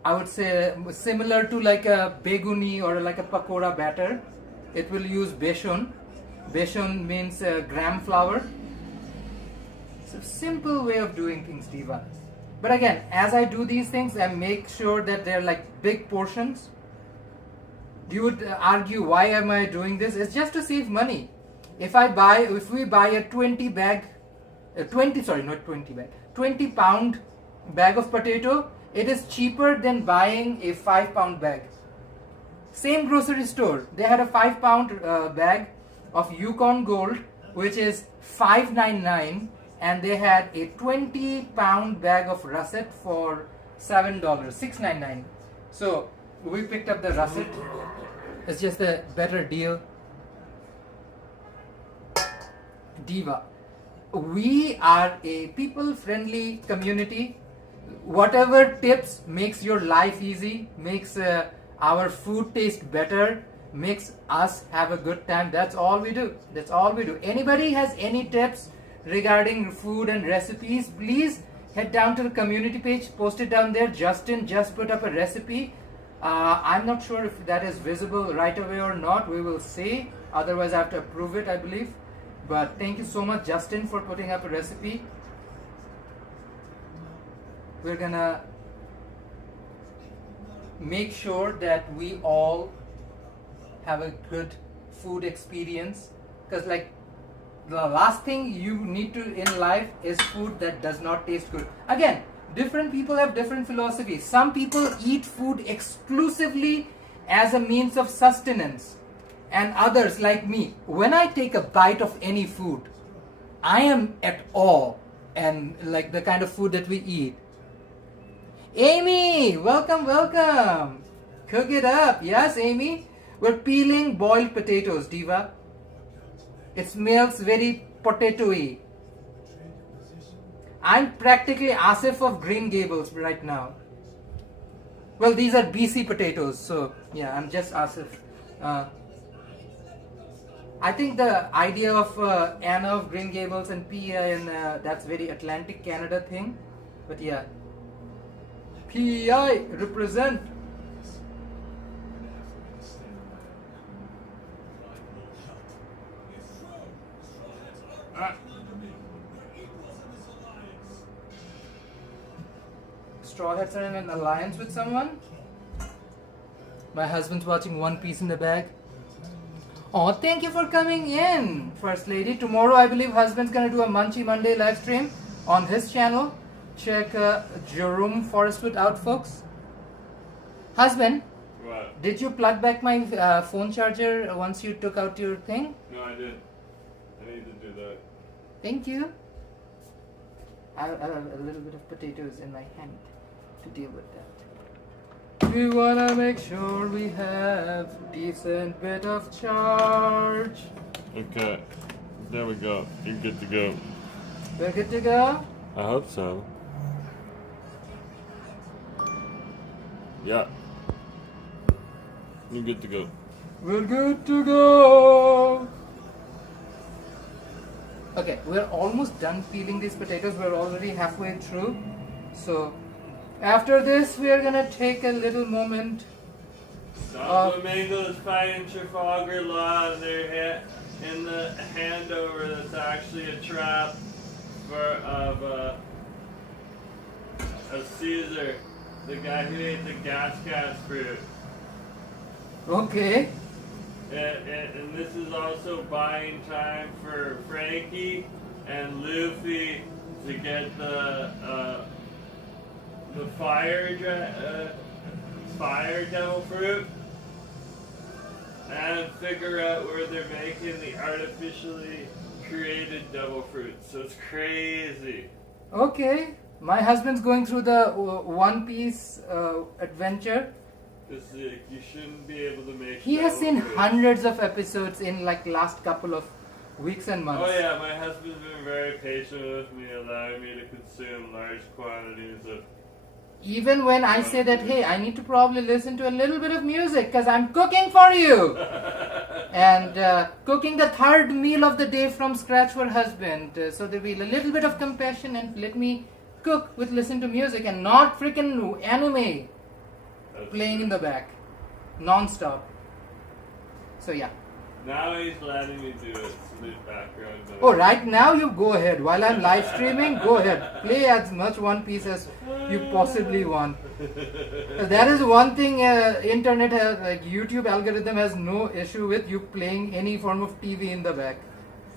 I would say similar to like a beguni or like a pakora batter. It will use beson. Beson means gram flour. It's a simple way of doing things, Diva. But again, as I do these things, I make sure that they're like big portions. You would argue, why am I doing this? It's just to save money. If we buy a 20 pound bag of potato, it is cheaper than buying a 5-pound bag. Same grocery store, they had a 5-pound bag of Yukon Gold, which is $5.99, and they had a 20-pound bag of russet for $7, $6.99. So we picked up the russet. It's just a better deal. Diva. We are a people-friendly community. Whatever tips makes your life easy, makes our food taste better, makes us have a good time. That's all we do. That's all we do. Anybody has any tips regarding food and recipes, please head down to the community page, post it down there. Justin just put up a recipe. I'm not sure if that is visible right away or not. We will see. Otherwise, I have to approve it, I believe. But thank you so much, Justin, for putting up a recipe. We're gonna make sure that we all have a good food experience, because like the last thing you need to in life is food that does not taste good. Again, different people have different philosophies. Some people eat food exclusively as a means of sustenance, and others like me, when I take a bite of any food, I am at awe and like the kind of food that we eat. Amy, welcome, welcome. Cook it up. Yes, Amy. We're peeling boiled potatoes, Diva. It smells very potato-y. I'm practically Asif of Green Gables right now. Well, these are BC potatoes, so yeah, I'm just Asif. I think the idea of Anna of Green Gables and PI and that's very Atlantic Canada thing. But yeah. PI represent. Straw Hats are in an alliance with someone? My husband's watching One Piece in the bag. Oh, thank you for coming in, First Lady. Tomorrow, I believe husband's gonna do a Munchy Monday live stream on his channel. Check Jerome Forestwood out, folks. Husband, What? did you plug back my phone charger once you took out your thing? No, I didn't. I need to do that. Thank you. I have a little bit of potatoes in my hand to deal with that. We wanna make sure we have decent bit of charge. Okay. There we go. You're good to go. We're good to go? I hope so. Yeah. You're good to go. We're good to go. Okay, we're almost done peeling these potatoes. We're already halfway through. So after this, we're gonna take a little moment. Some flamingos fighting Trafalgar Law in their in the handover that's actually a trap of Caesar, the guy who ate the gas fruit. Okay. And this is also buying time for Frankie and Luffy to get the fire devil fruit and figure out where they're making the artificially created devil fruit. So it's crazy. Okay. My husband's going through the One Piece adventure. It's like you shouldn't be able to make. He has seen fruit. hundreds of episodes in like last couple of weeks and months. Oh yeah, my husband's been very patient with me, allowing me to consume large quantities of. Even when I say that, hey, I need to probably listen to a little bit of music because I'm cooking for you. And cooking the third meal of the day from scratch for husband. So there'll be a little bit of compassion and let me cook with listen to music and not freaking anime playing in the back. Non-stop. So yeah. Now he's letting me do it. So there's background noise. Oh, right now you go ahead. While I'm live streaming, go ahead. Play as much One Piece as you possibly want. That is one thing internet has, like YouTube algorithm has no issue with you playing any form of TV in the back.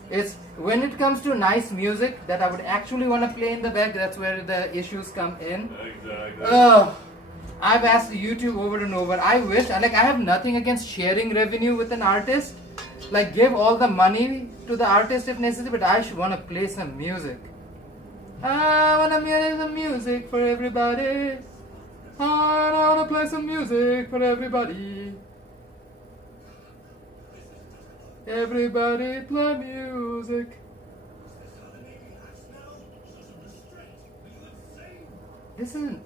It's when it comes to nice music that I would actually want to play in the back, that's where the issues come in. Exactly. I've asked YouTube over and over. I wish, like, I have nothing against sharing revenue with an artist. Like, give all the money to the artist if necessary, but I should want to play some music. I want to play some music for everybody. I want to play some music for everybody. Everybody play music. This is an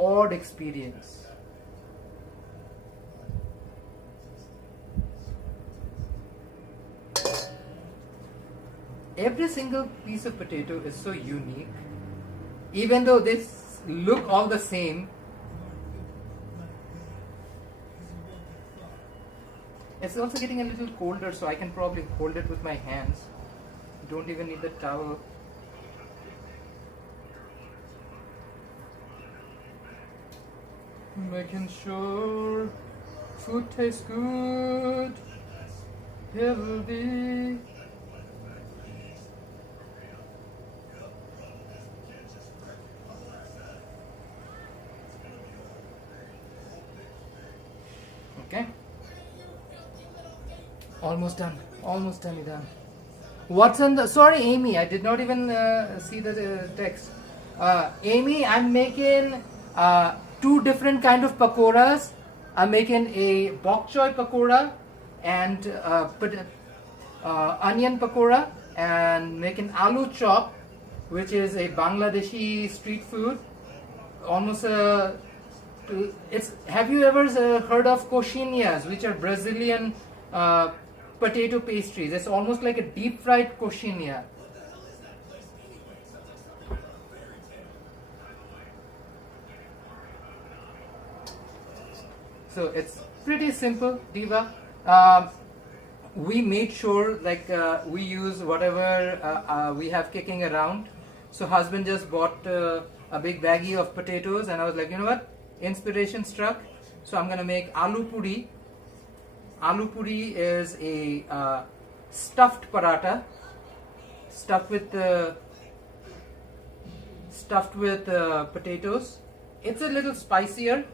odd experience. Every single piece of potato is so unique. Even though they look all the same, it's also getting a little colder, so I can probably hold it with my hands. Don't even need the towel. Making sure food tastes good, healthy. Okay. Almost done. Almost done. What's in the... Sorry, Amy. I did not even see the text. Amy, I'm making 2 different kind of pakoras. I'm making a Bok Choy pakora and onion pakora, and making Aloo Chop, which is a Bangladeshi street food. Almost have you ever heard of coxinhas, which are Brazilian potato pastries? It's almost like a deep fried coxinha. So it's pretty simple, Diva. We made sure we use whatever we have kicking around. So husband just bought a big baggie of potatoes, and I was like, you know what? Inspiration struck. So I'm gonna make aloo puri. Aloo puri is a stuffed paratha, stuffed with potatoes. It's a little spicier,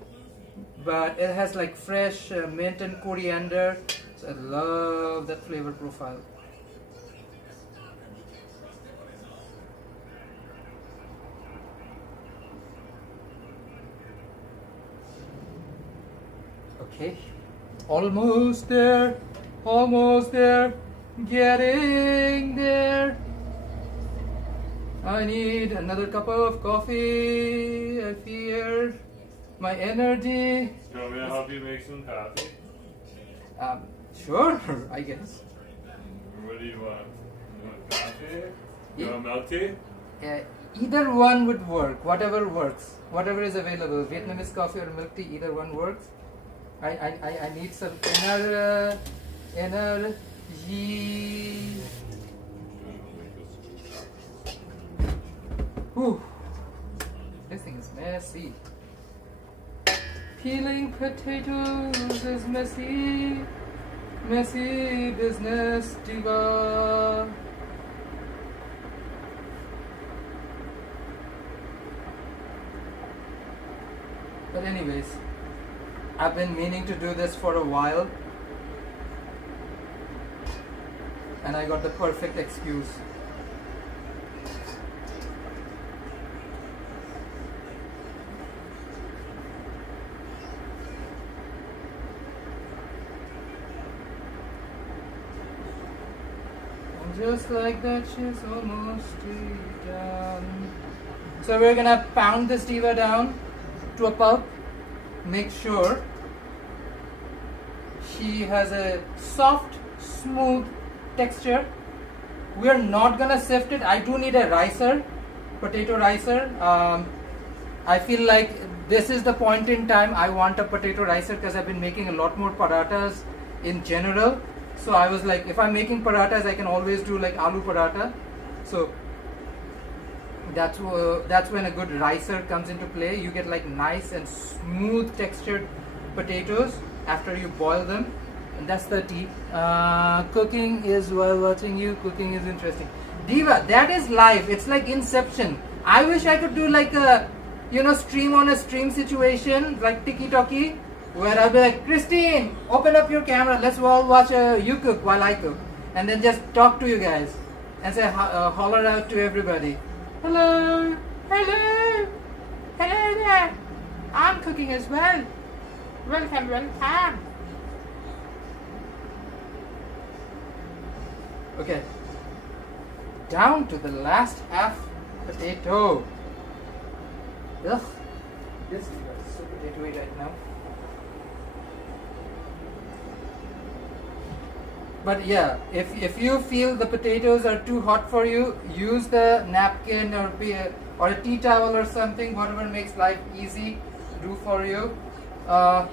but it has like fresh mint and coriander. So I love that flavor profile. Okay, almost there, getting there. I need another cup of coffee. I fear my energy. You want me to help you make some coffee? Sure, I guess. What do you want? You want coffee? You want milk tea? Either one would work, whatever works, whatever is available. Vietnamese coffee or milk tea, either one works. I need some energy. Whew. This thing is messy. Peeling potatoes is messy. Messy business, Diva. But anyways, I've been meaning to do this for a while, and I got the perfect excuse. And just like that, she's almost done. So we're gonna pound this Diva down to a pulp. Make sure she has a soft, smooth texture. We're not gonna sift it. I do need a ricer, potato ricer. I feel like this is the point in time I want a potato ricer, because I've been making a lot more parathas in general. So I was like, if I'm making parathas, I can always do like aloo paratha. So that's when a good ricer comes into play. You get like nice and smooth textured potatoes after you boil them, and that's the tea. Cooking is while watching you. Cooking is interesting. Diva, that is live. It's like Inception. I wish I could do like a stream on a stream situation, like Tiki Toki, where I'll be like, Christine, open up your camera. Let's all watch you cook while I cook, and then just talk to you guys and say holler out to everybody. Hello, hello, hello there. I'm cooking as well. Welcome, welcome. Okay, down to the last half potato. Ugh, this is so potatoey right now. But yeah, if you feel the potatoes are too hot for you, use the napkin or a tea towel or something, whatever makes life easy, do for you. I'm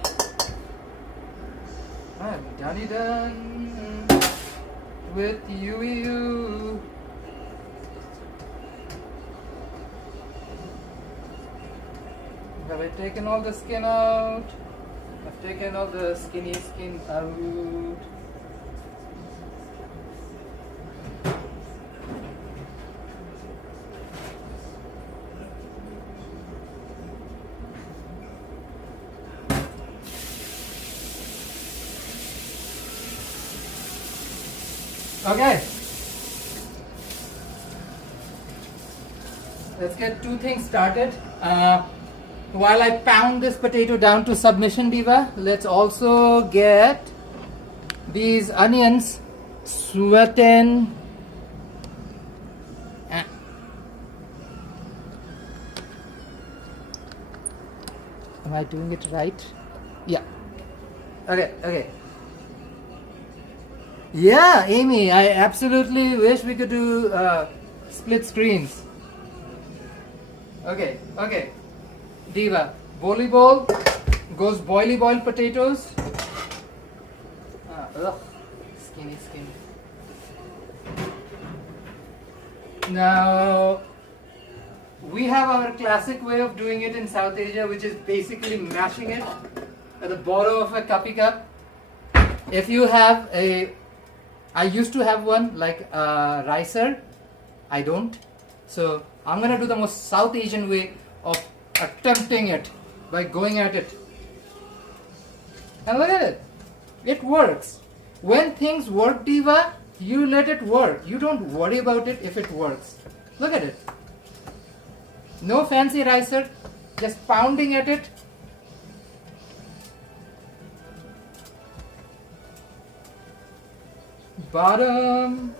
done with you. Have I taken all the skin out? I've taken all the skinny skin out. Okay, let's get two things started. While I pound this potato down to submission, Diva, let's also get these onions sweaten. Am I doing it right? Yeah. Okay. Yeah, Amy, I absolutely wish we could do split screens. Okay. Diva, volleyball goes boiled potatoes. Skinny. Now, we have our classic way of doing it in South Asia, which is basically mashing it at the bottom of a cuppy cup. If you have I used to have one like a ricer. I don't. So I'm gonna do the most South Asian way of attempting it by going at it. And look at it. It works. When things work, Diva, you let it work. You don't worry about it if it works. Look at it. No fancy ricer. Just pounding at it. Bottom.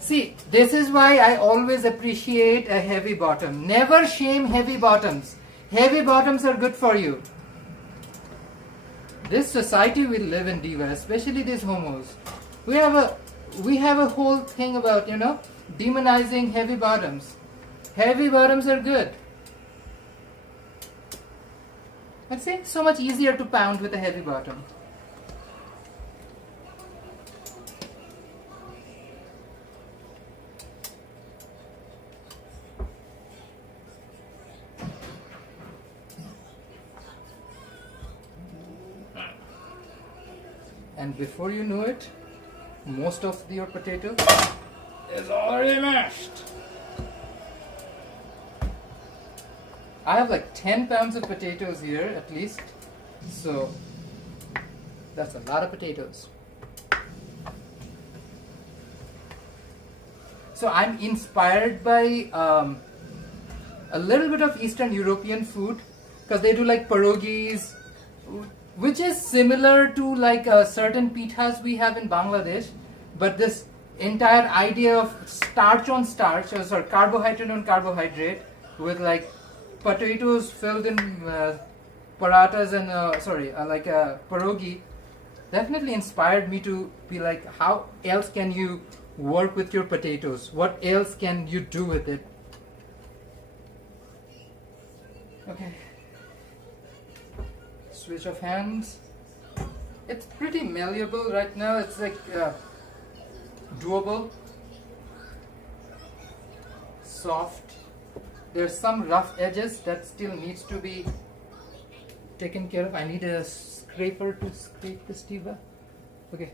See, this is why I always appreciate a heavy bottom. Never shame heavy bottoms. Heavy bottoms are good for you. This society we live in, Diva, especially these homos. We have a whole thing about, demonizing heavy bottoms. Heavy bottoms are good. But see, so much easier to pound with a heavy bottom. And before you know it, most of your potato is already mashed. I have like 10 pounds of potatoes here at least, so that's a lot of potatoes. So I'm inspired by a little bit of Eastern European food, because they do like pierogies, which is similar to like certain pithas we have in Bangladesh, but this entire idea of starch on starch, or sorry, carbohydrate on carbohydrate, with like potatoes filled in parathas and like a pierogi, definitely inspired me to be like, how else can you work with your potatoes? What else can you do with it? Okay. Switch of hands. It's pretty malleable right now. It's like doable. Soft. There's some rough edges that still needs to be taken care of. I need a scraper to scrape this, Diva. Okay,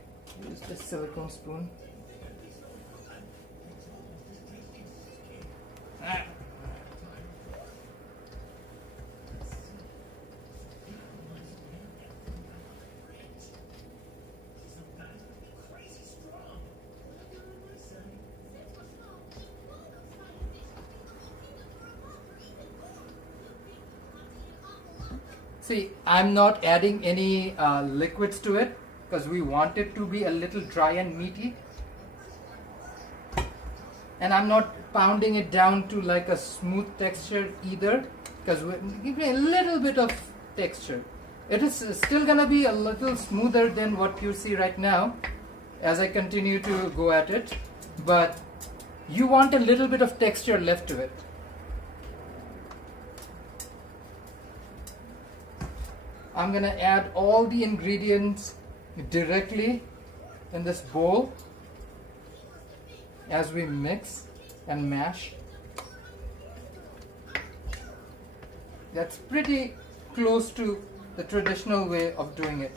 use this silicone spoon. See, I'm not adding any liquids to it because we want it to be a little dry and meaty. and I'm not pounding it down to like a smooth texture either, because give me a little bit of texture. It is still gonna be a little smoother than what you see right now as I continue to go at it, but you want a little bit of texture left to it. I'm gonna add all the ingredients directly in this bowl as we mix and mash. That's pretty close to the traditional way of doing it.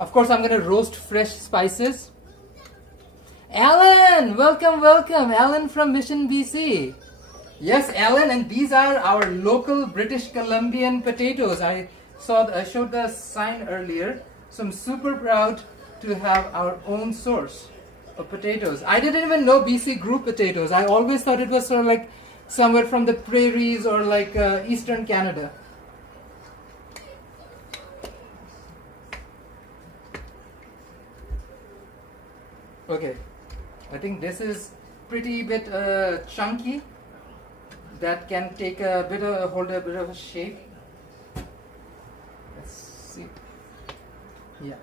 Of course, I'm gonna roast fresh spices. Alan, welcome, welcome. Alan from Mission, BC. Yes, Alan, and these are our local British Columbian potatoes. I showed the sign earlier, so I'm super proud to have our own source of potatoes. I didn't even know BC grew potatoes. I always thought it was sort of like somewhere from the prairies or like eastern Canada. Okay, I think this is pretty bit chunky. That can take hold a bit of a shake. Let's see. Yeah.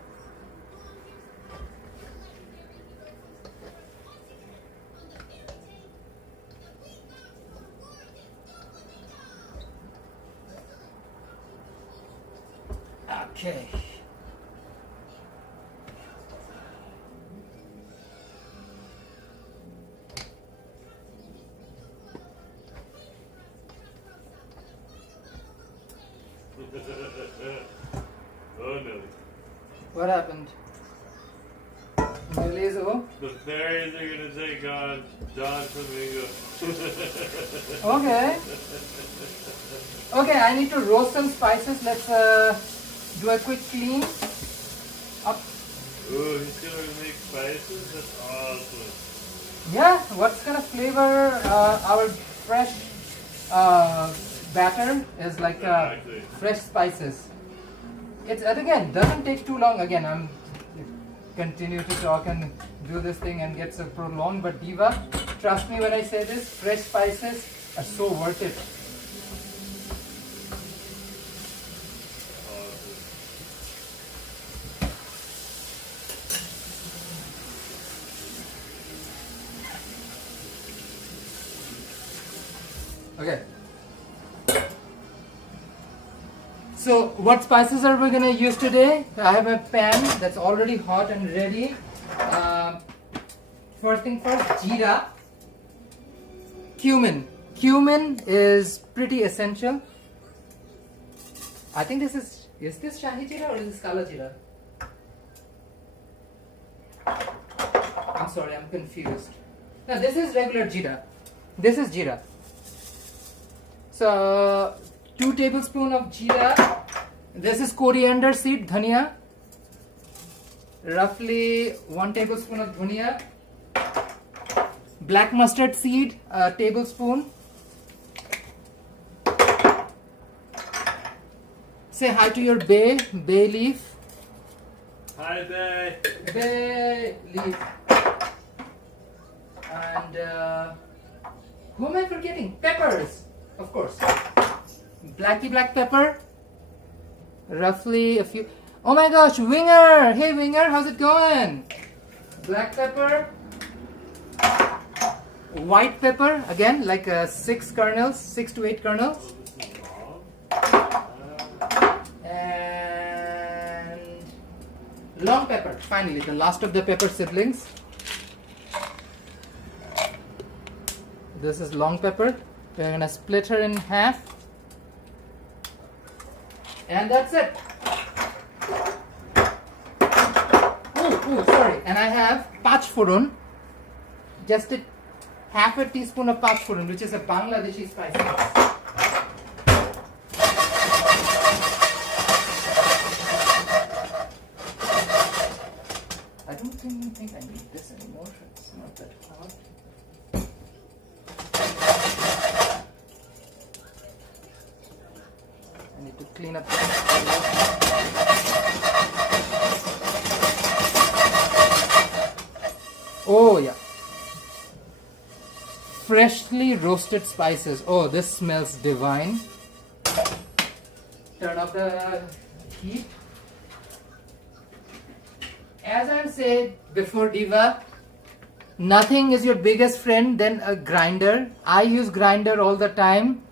Okay. Oh no. What happened? Beleza. The fairies are gonna take on Don Flamingo. Okay. Okay, I need to roast some spices. Let's do a quick clean up. Ooh, he's gonna make spices? That's awesome. Yeah, what's gonna flavor our fresh batter is like Exactly. fresh spices. And again, doesn't take too long. Again, I'm continue to talk and do this thing and get so prolonged, but Diva, trust me when I say this, fresh spices are so worth it. Okay. So what spices are we going to use today? I have a pan that's already hot and ready. First thing first, jeera. Cumin. Cumin is pretty essential. I think this is this Shahi jeera or is this Kala jeera? I'm sorry, I'm confused. No, this is regular jeera. This is jeera. So 2 tablespoons of jeera. This is coriander seed, dhania. Roughly 1 tablespoon of dhania. Black mustard seed, a tablespoon. Say hi to your bay leaf. Hi, Bay. Bay leaf. And who am I forgetting? Peppers, of course. Black pepper. Roughly a few. Oh my gosh, Winger! Hey Winger, how's it going? Black pepper. White pepper, again, like 6 kernels, 6 to 8 kernels. And long pepper, finally, the last of the pepper siblings. This is long pepper. We're gonna split her in half. And that's it. Oh, sorry. And I have pachforon. Just half a teaspoon of pachforon, which is a Bangladeshi spice. I don't think I need this anymore. It's not that hard. I need to clean up. Oh yeah. freshly roasted spices. Oh, this smells divine. Turn off the heat. As I said before, Diva, nothing is your biggest friend than a grinder. I use grinder all the time.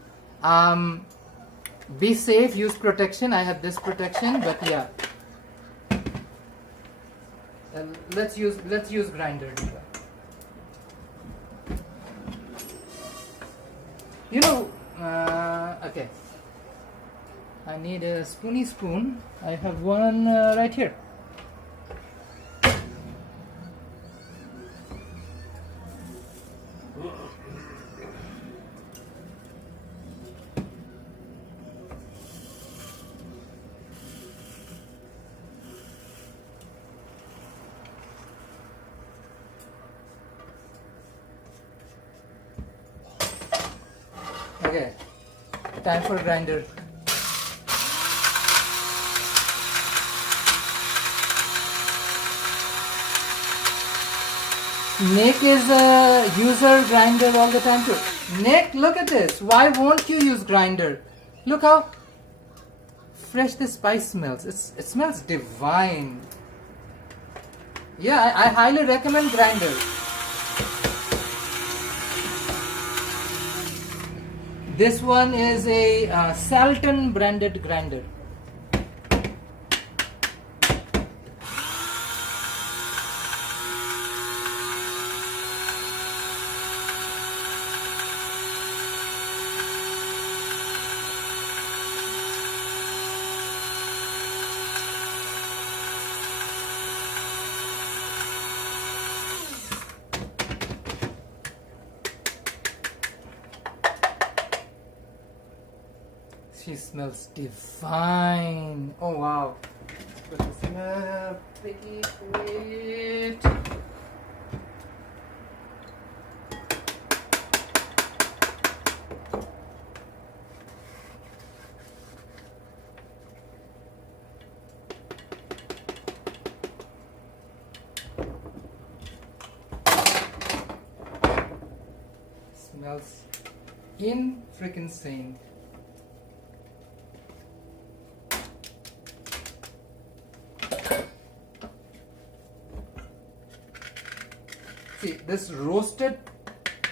Be safe, use protection. I have this protection, but yeah. Let's use grinder, Diva. You know, okay. I need a spoony spoon. I have one right here. Okay, time for grinder. Nick is a user grinder all the time too. Nick, look at this. Why won't you use grinder? Look how fresh the spice smells. It smells divine. Yeah, I highly recommend grinder. This one is a Salton branded grinder. She smells divine. Oh wow. But the smell, pretty great. Smells in freaking insane. See, this roasted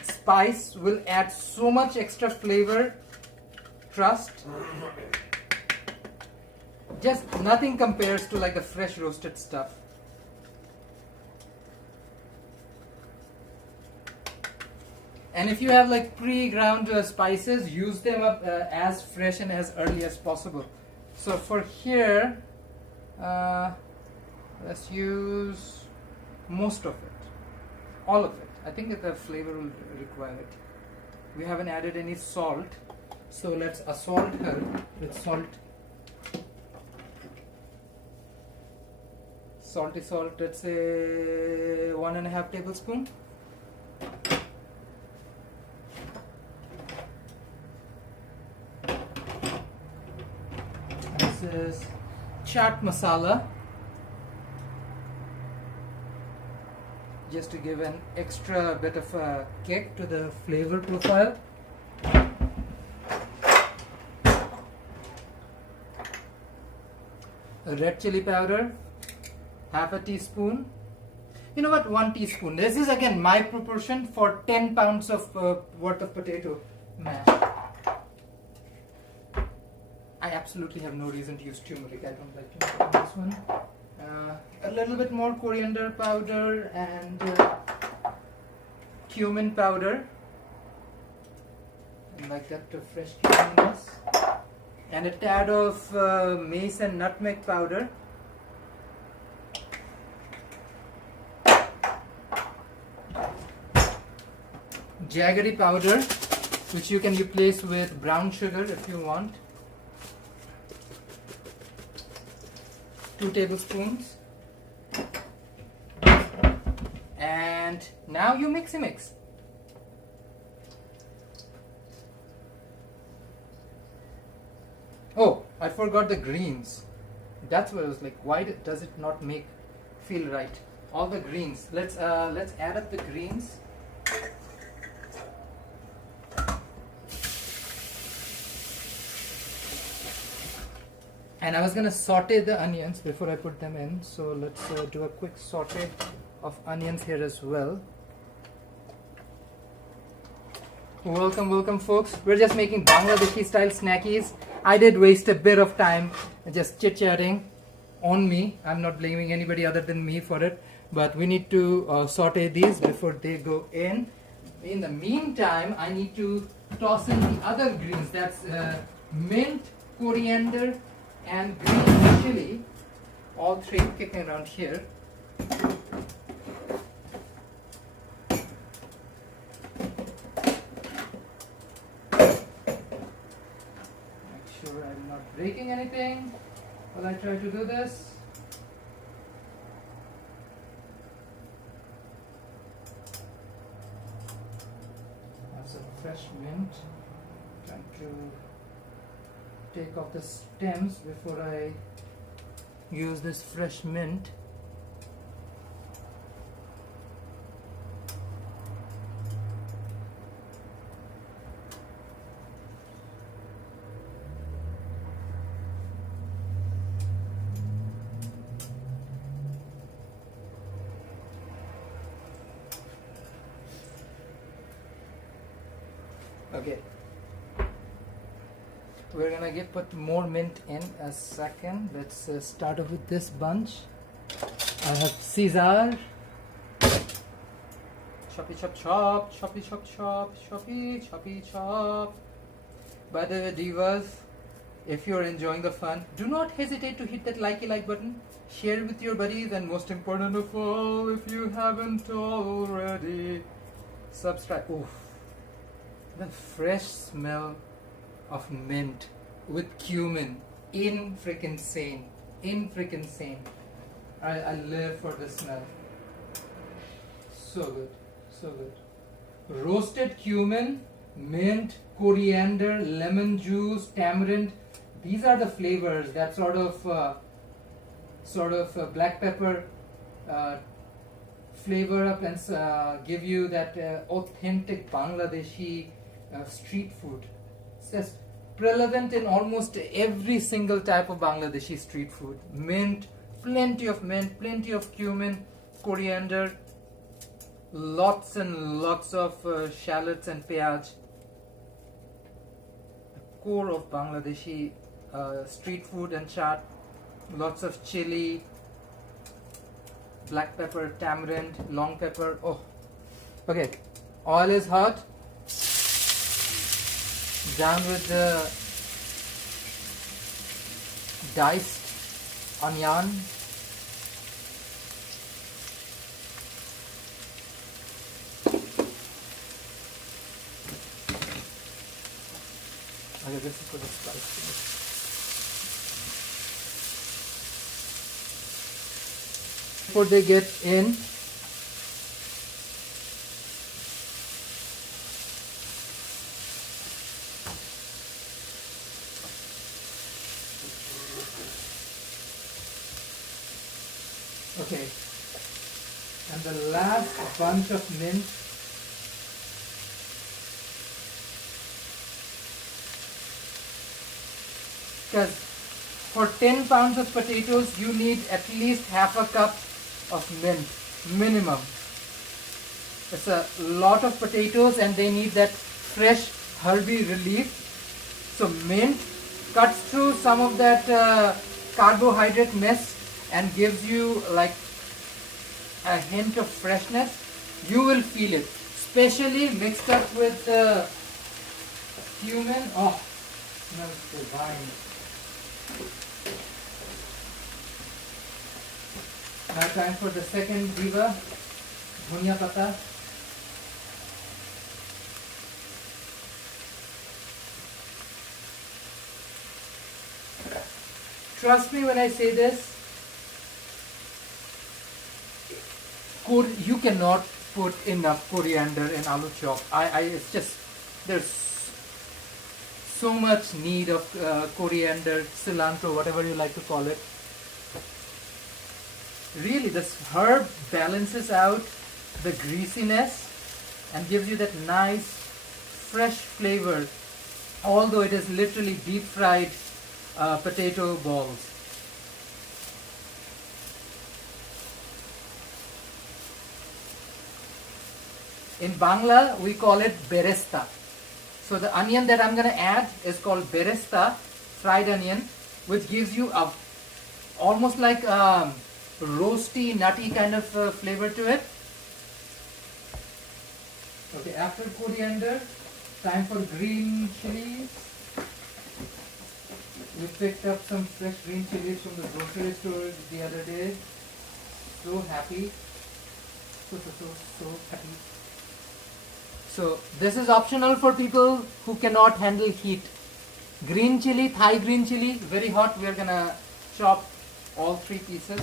spice will add so much extra flavor. Trust. Just nothing compares to like the fresh roasted stuff. And if you have like pre-ground spices, use them up as fresh and as early as possible. So for here, let's use most of it. All of it. I think that the flavor will require it. We haven't added any salt, so let's assault her with salt. Salty salt, let's say 1.5 tablespoons. This is chaat masala. Just to give an extra bit of a kick to the flavor profile. A red chili powder, half a teaspoon. You know what, 1 teaspoon. This is again my proportion for 10 pounds of worth of potato mash. I absolutely have no reason to use turmeric. I don't like turmeric on this one. A little bit more coriander powder and cumin powder. I like that fresh cumin-ness. And a tad of mace and nutmeg powder. Jaggery powder, which you can replace with brown sugar if you want. 2 tablespoons. And now you mix. Oh, I forgot the greens. That's what I was like, why does it not feel right? All the greens. Let's add up the greens. And I was gonna saute the onions before I put them in, so let's do a quick saute of onions here as well. Welcome, welcome folks. We're just making Bangladeshi style snackies. I did waste a bit of time just chit-chatting on me. I'm not blaming anybody other than me for it, but we need to saute these before they go in. In the meantime, I need to toss in the other greens. That's mint, coriander, and green chili. All three kicking around here. I'm not breaking anything while I try to do this. Have some fresh mint. Trying to take off the stems before I use this fresh mint. Okay, we're gonna put more mint in a second. Let's start off with this bunch. I have Caesar. Choppy chop chop, choppy chop chop, choppy choppy chop. By the way, divas, if you're enjoying the fun, do not hesitate to hit that like button. Share it with your buddies, and most important of all, if you haven't already, subscribe. Oof. The fresh smell of mint with cumin, in freaking sane. I live for the smell. So good, so good. Roasted cumin, mint, coriander, lemon juice, tamarind. These are the flavors that sort of black pepper flavor up and give you that authentic Bangladeshi street food. It's just relevant in almost every single type of Bangladeshi street food. Mint, plenty of cumin, coriander, lots and lots of shallots and peyaj. The core of Bangladeshi street food and chaat. Lots of chili, black pepper, tamarind, long pepper. Oh, okay. Oil is hot. Down with the diced onion. Okay, this is for the spice. Before they get in, okay, and the last bunch of mint. Because for 10 pounds of potatoes, you need at least half a cup of mint, minimum. It's a lot of potatoes and they need that fresh herby relief. So mint cuts through some of that carbohydrate mess and gives you like a hint of freshness. You will feel it, especially mixed up with the cumin. Oh, smells divine. Now time for the second diva, dhania pata. Trust me when I say this, you cannot put enough coriander in aloo chop. It's just, there's so much need of coriander, cilantro, whatever you like to call it. Really, this herb balances out the greasiness and gives you that nice fresh flavor, although it is literally deep fried potato balls. In Bangla, we call it beresta. So the onion that I'm going to add is called beresta, fried onion, which gives you a almost like a roasty, nutty kind of flavor to it. Okay, after coriander, time for green chilies. We picked up some fresh green chilies from the grocery store the other day. So happy. So happy. So this is optional for people who cannot handle heat. Green chili, Thai green chili, very hot. We are gonna chop all 3 pieces.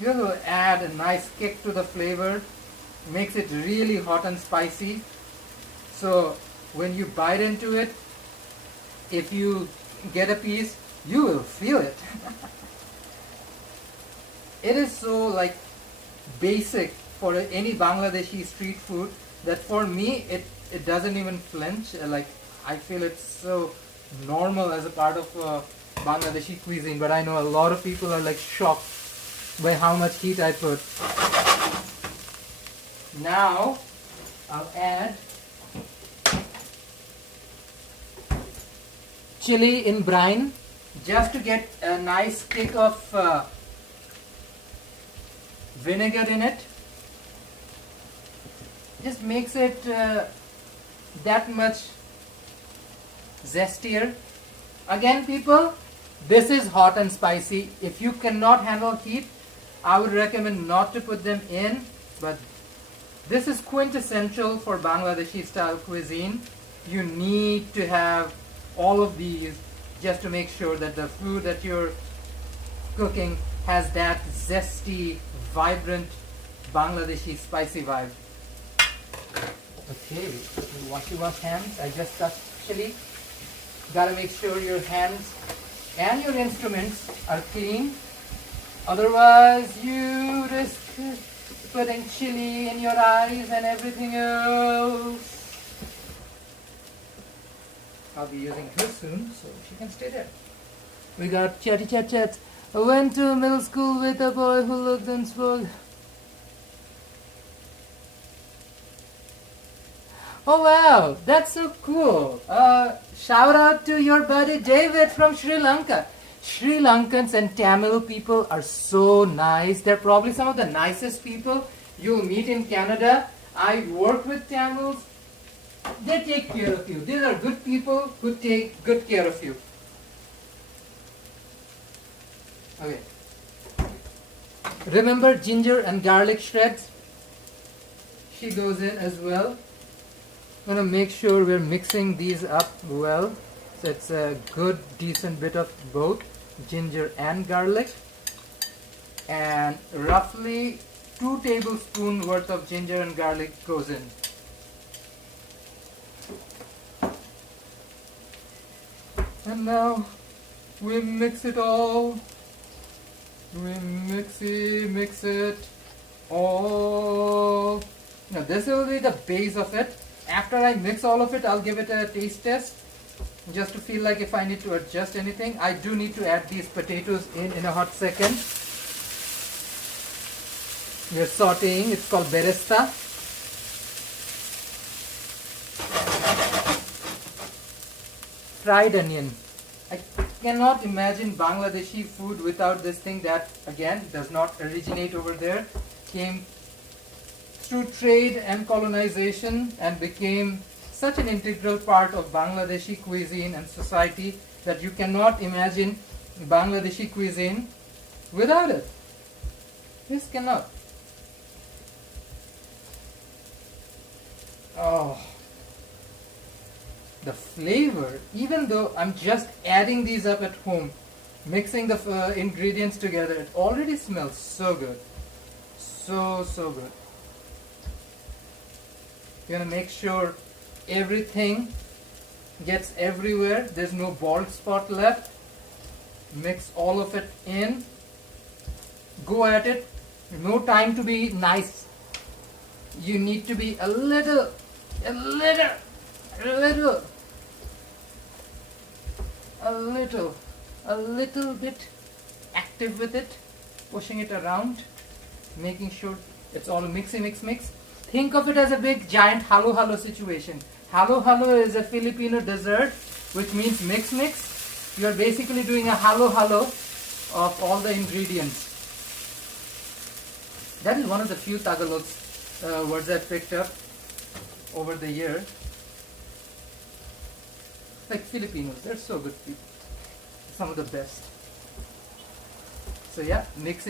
You have to add a nice kick to the flavor. Makes it really hot and spicy. So when you bite into it, if you get a piece, you will feel it. It is so like basic for any Bangladeshi street food that for me it doesn't even flinch. Like I feel it's so normal as a part of Bangladeshi cuisine, but I know a lot of people are like shocked by how much heat I put. Now I'll add chili in brine just to get a nice kick of vinegar in it. Just makes it that much zestier. Again people, this is hot and spicy. If you cannot handle heat, I would recommend not to put them in, but this is quintessential for Bangladeshi style cuisine. You need to have all of these just to make sure that the food that you're cooking has that zesty, vibrant Bangladeshi spicy vibe. Okay, wash hands. I just touched chili. Gotta make sure your hands and your instruments are clean. Otherwise, you risk putting chili in your eyes and everything else. I'll be using her soon, so she can stay there. We got chatty chat chats. I went to middle school with a boy who looked and spoke. Oh wow, that's so cool. Shout out to your buddy David from Sri Lanka. Sri Lankans and Tamil people are so nice. They're probably some of the nicest people you'll meet in Canada. I work with Tamils. They take care of you. These are good people who take good care of you. Okay. Remember ginger and garlic shreds? She goes in as well. I'm going to make sure we're mixing these up well. So it's a good, decent bit of both ginger and garlic. And roughly 2 tablespoons worth of ginger and garlic goes in. And now we mix it all. We mix it all. Now this will be the base of it. After I mix all of it, I'll give it a taste test just to feel like if I need to adjust anything. I do need to add these potatoes in a hot second. We're sauteing. It's called beresta. Fried onion. I cannot imagine Bangladeshi food without this thing that again does not originate over there. Came through trade and colonization and became such an integral part of Bangladeshi cuisine and society that you cannot imagine Bangladeshi cuisine without it. This cannot. Oh, the flavor, even though I'm just adding these up at home, mixing the ingredients together, it already smells so good. So good. You're gonna make sure everything gets everywhere. There's no bald spot left. Mix all of it in. Go at it. No time to be nice. You need to be a little a little bit active with it, pushing it around, making sure it's all mix. Think of it as a big giant halo situation. Halo is a Filipino dessert, which means mix. You are basically doing a halo of all the ingredients. That is one of the few Tagalog words I've picked up over the year. Like Filipinos, they're so good people. Some of the best. So yeah, mix.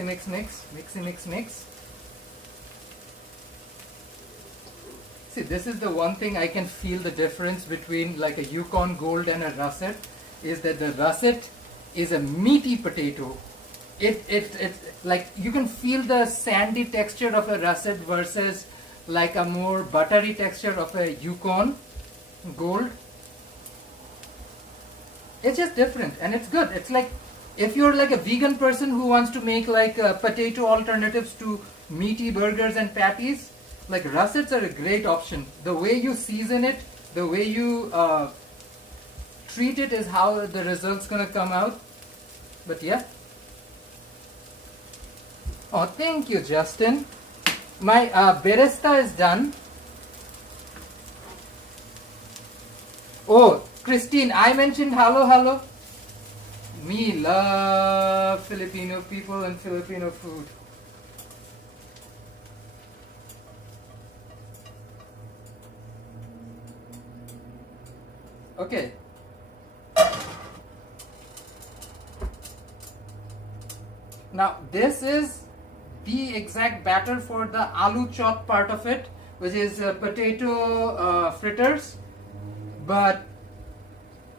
See, this is the one thing I can feel the difference between like a Yukon Gold and a russet, is that the russet is a meaty potato. It's like you can feel the sandy texture of a russet versus like a more buttery texture of a Yukon Gold. It's just different and it's good. It's like if you're like a vegan person who wants to make like potato alternatives to meaty burgers and patties, like russets are a great option. The way you season it, the way you treat it is how the result's gonna come out. But yeah. Oh, thank you, Justin. My barista is done. Oh, Christine, I mentioned halo. Me love Filipino people and Filipino food. Okay. Now this is the exact batter for the aloo chop part of it, which is potato fritters. But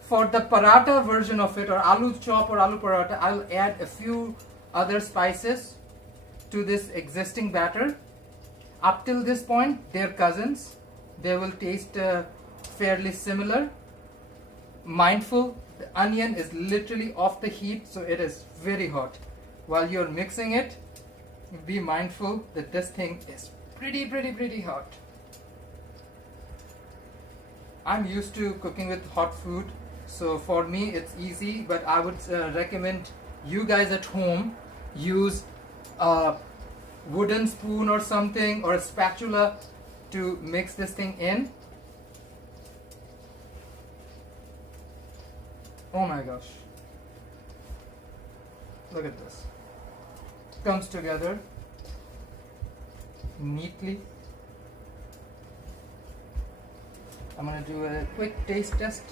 for the paratha version of it, or aloo chop or aloo paratha, I'll add a few other spices to this existing batter. Up till this point, they're cousins. They will taste fairly similar. Mindful, the onion is literally off the heat, so it is very hot. While you're mixing it, be mindful that this thing is pretty hot. I'm used to cooking with hot food, so for me it's easy, but I would recommend you guys at home use a wooden spoon or something, or a spatula to mix this thing in. Oh my gosh, look at this. Comes together neatly. I'm gonna do a quick taste test.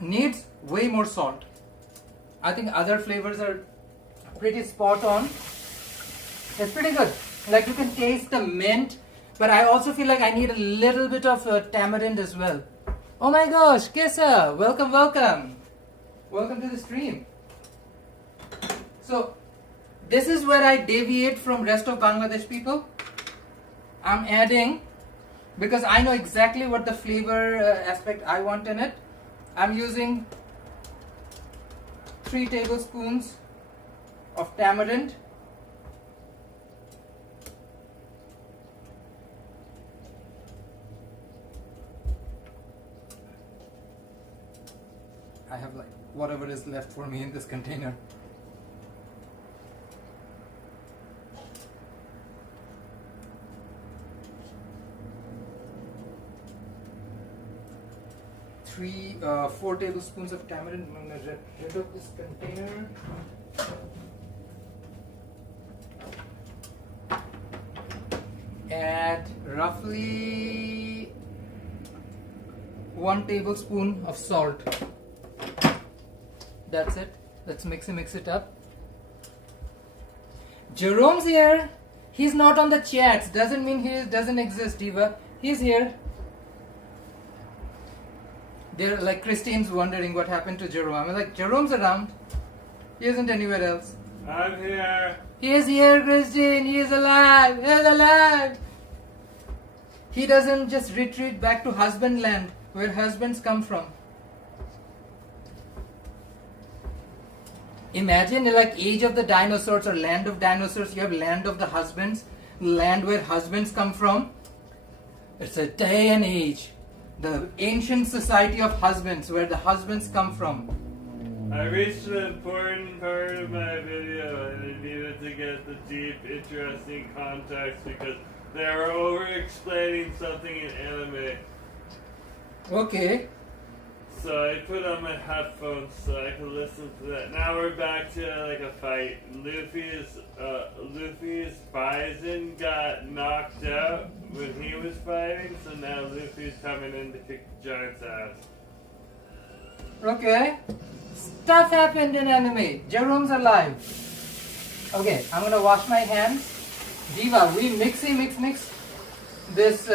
Needs way more salt. I think other flavors are pretty spot on. It's pretty good. Like you can taste the mint, but I also feel like I need a little bit of tamarind as well. Oh my gosh, Kesa, welcome. Welcome to the stream. So, this is where I deviate from rest of Bangladesh people. I'm adding, because I know exactly what the flavor aspect I want in it. I'm using 3 tablespoons of tamarind. I have like whatever is left for me in this container. Four tablespoons of tamarind. I'm going to get rid of this container. Add roughly 1 tablespoon of salt. That's it. Let's mix it up. Jerome's here. He's not on the chats. Doesn't mean he doesn't exist, Eva. He's here. They're like, Christine's wondering what happened to Jerome. I'm like, Jerome's around. He isn't anywhere else. I'm here. He is here, Christine. He is alive. He is alive. He doesn't just retreat back to husband land where husbands come from. Imagine like age of the dinosaurs or land of dinosaurs. You have land of the husbands, land where husbands come from. It's a day and age. The ancient society of husbands, where the husbands come from. I reached an important part of my video and I needed to get the deep, interesting context because they were over-explaining something in anime. Okay. So I put on my headphones so I could listen to that. Now we're back to like a fight. Luffy's bison got knocked out when he was fighting, so now Luffy's coming in to kick the giant's ass. Okay. Stuff happened in anime. Jerome's alive. Okay, I'm gonna wash my hands. Diva, we mix this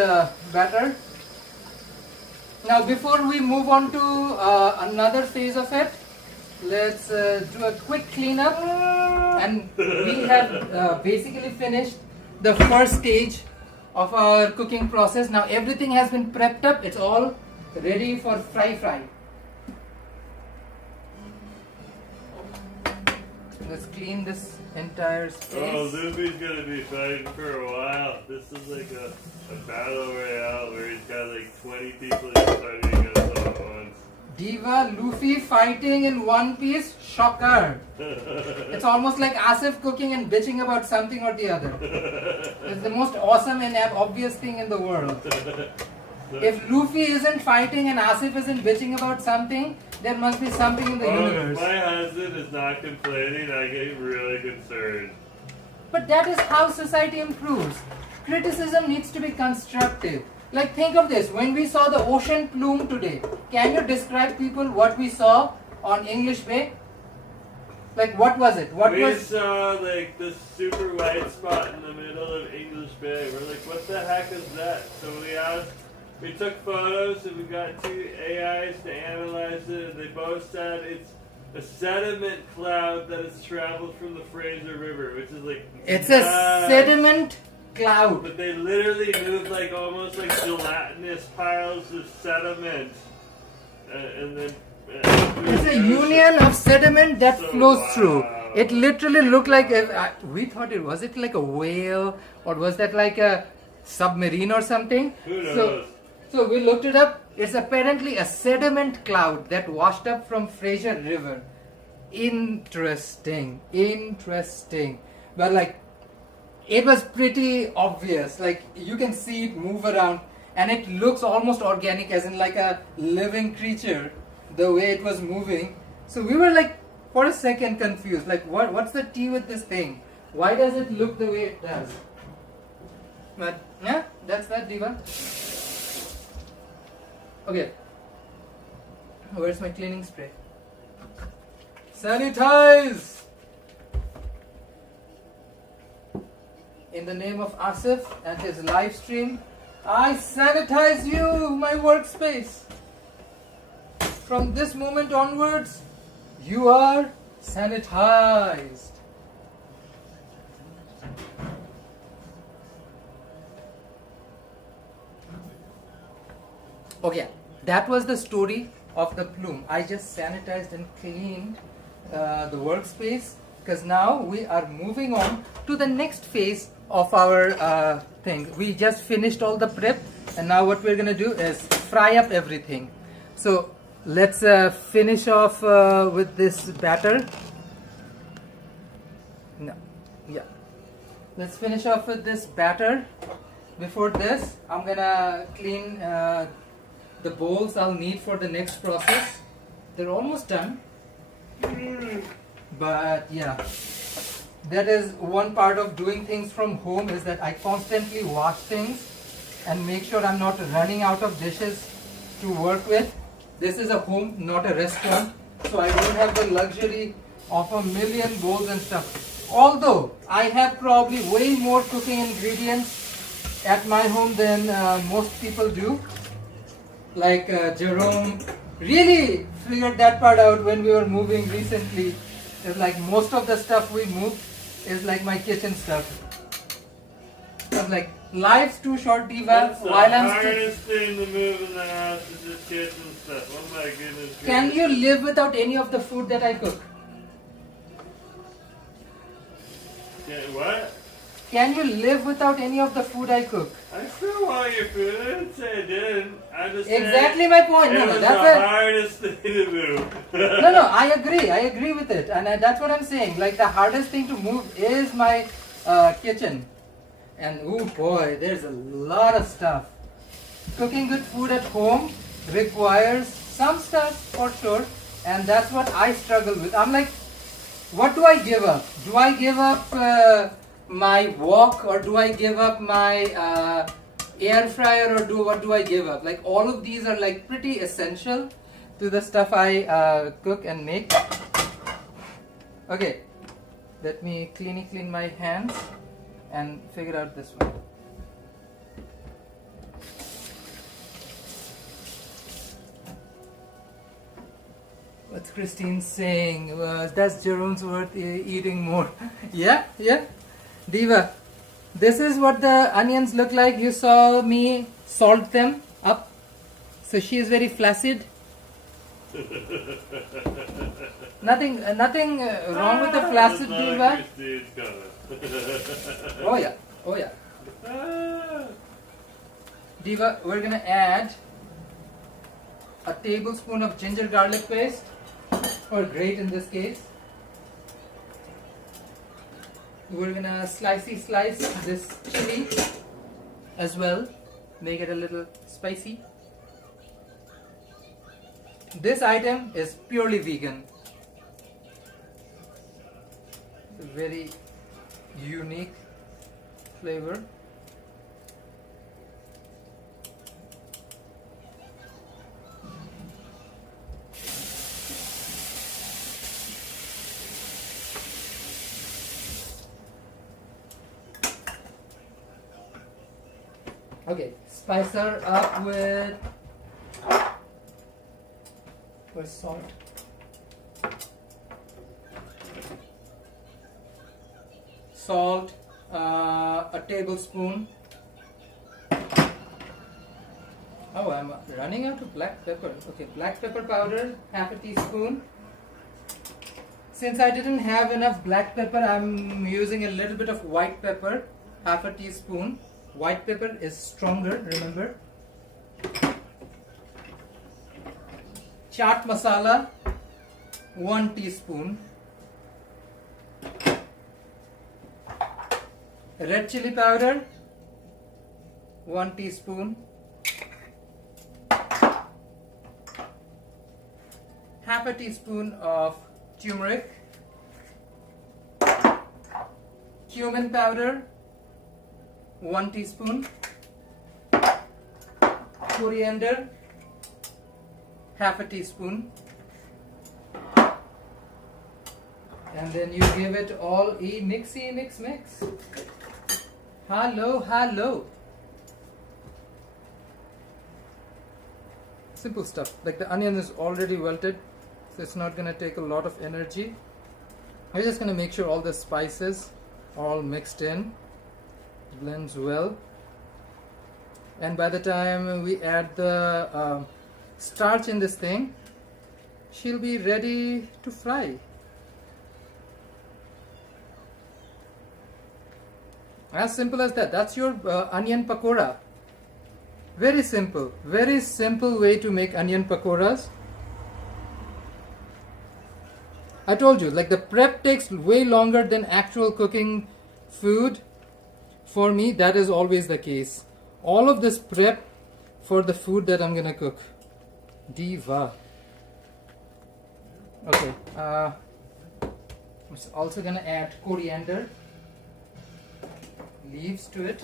batter. Now before we move on to another phase of it, let's do a quick cleanup. And we have basically finished the first stage of our cooking process. Now everything has been prepped up. It's all ready for fry. Let's clean this entire space. Oh, Luffy's gonna be fighting for a while. This is like a battle royale where he's got like 20 people he's fighting against all at once. Diva, Luffy fighting in one piece. Shocker. It's almost like Asif cooking and bitching about something or the other. It's the most awesome and obvious thing in the world. If Luffy isn't fighting and Asif isn't bitching about something, there must be something in the universe. If my husband is not complaining, I get really concerned. But that is how society improves. Criticism needs to be constructive. Like think of this, when we saw the ocean plume today, can you describe people what we saw on English Bay? Like what was it? We saw like this super white spot in the middle of English Bay. We're like, what the heck is that? So we took photos and we got two AIs to analyze it, and they both said it's a sediment cloud that has traveled from the Fraser River, which is like it's a sediment cloud. But they literally moved like almost like gelatinous piles of sediment, and then it's a union of sediment that flows through. It literally looked like we thought was it like a whale, or was that like a submarine or something? Who knows? So we looked it up. It's apparently a sediment cloud that washed up from Fraser River. Interesting. But like, it was pretty obvious. Like you can see it move around, and it looks almost organic, as in like a living creature, the way it was moving. So we were like, for a second, confused. Like, what's the tea with this thing? Why does it look the way it does? But yeah, that's that, Diva. Okay, where's my cleaning spray? Sanitize! In the name of Asif and his live stream, I sanitize you, my workspace. From this moment onwards, you are sanitized. Okay, that was the story of the plume. I just sanitized and cleaned the workspace, because now we are moving on to the next phase of our thing. We just finished all the prep, and now what we're gonna do is fry up everything. So let's finish off with this batter. Let's finish off with this batter. Before this, I'm gonna clean the bowls I'll need for the next process. They're almost done, but yeah, that is one part of doing things from home, is that I constantly wash things and make sure I'm not running out of dishes to work with. This is a home, not a restaurant, so I don't have the luxury of a million bowls and stuff. Although I have probably way more cooking ingredients at my home than most people do. Like Jerome really figured that part out when we were moving recently. It's like most of the stuff we moved is like my kitchen stuff. I was like, life's too short, Diva. That's the While I'm hardest thing to move in the house is just chit and stuff. Oh my goodness. Can you live without any of the food that I cook? Yeah, what? Can you live without any of the food I cook? I still want your food. I didn't say I didn't. I just said Exactly my point. it No, was that's the a, hardest thing to move. no, I agree with it, and that's what I'm saying. Like the hardest thing to move is my kitchen, and oh boy, there's a lot of stuff. Cooking good food at home requires some stuff for sure, and that's what I struggle with. I'm like, what do I give up? Do I give up my wok, or do I give up my air fryer, or what do I give up? Like all of these are like pretty essential to the stuff I cook and make. Okay, let me clean my hands and figure out this one. What's Christine saying? That's Jerome's worth eating more. Yeah. Diva, this is what the onions look like. You saw me salt them up. So she is very flaccid. Nothing wrong with the flaccid, Diva. Oh yeah. Diva, we're gonna add a tablespoon of ginger garlic paste, or grate in this case. We're gonna slice this chili as well, make it a little spicy. This item is purely vegan. It's a very unique flavor. Okay, spice her up with salt. Salt, a tablespoon. Oh, I'm running out of black pepper. Okay, black pepper powder, half a teaspoon. Since I didn't have enough black pepper, I'm using a little bit of white pepper, half a teaspoon. White pepper is stronger, remember. Chaat masala, 1 teaspoon. Red chili powder, 1 teaspoon. Half a teaspoon of turmeric. Cumin powder, 1 teaspoon. Coriander, half a teaspoon. And then you give it all a mix. Hello. Simple stuff. Like the onion is already wilted, so it's not going to take a lot of energy. We're just going to make sure all the spices are all mixed in. Blends well, and by the time we add the starch in this thing, she'll be ready to fry. As simple as that. That's your onion pakora. Very simple way to make onion pakoras. I told you, like the prep takes way longer than actual cooking food. For me, that is always the case. All of this prep for the food that I'm gonna cook. Diva. Okay. I'm also gonna add coriander leaves to it.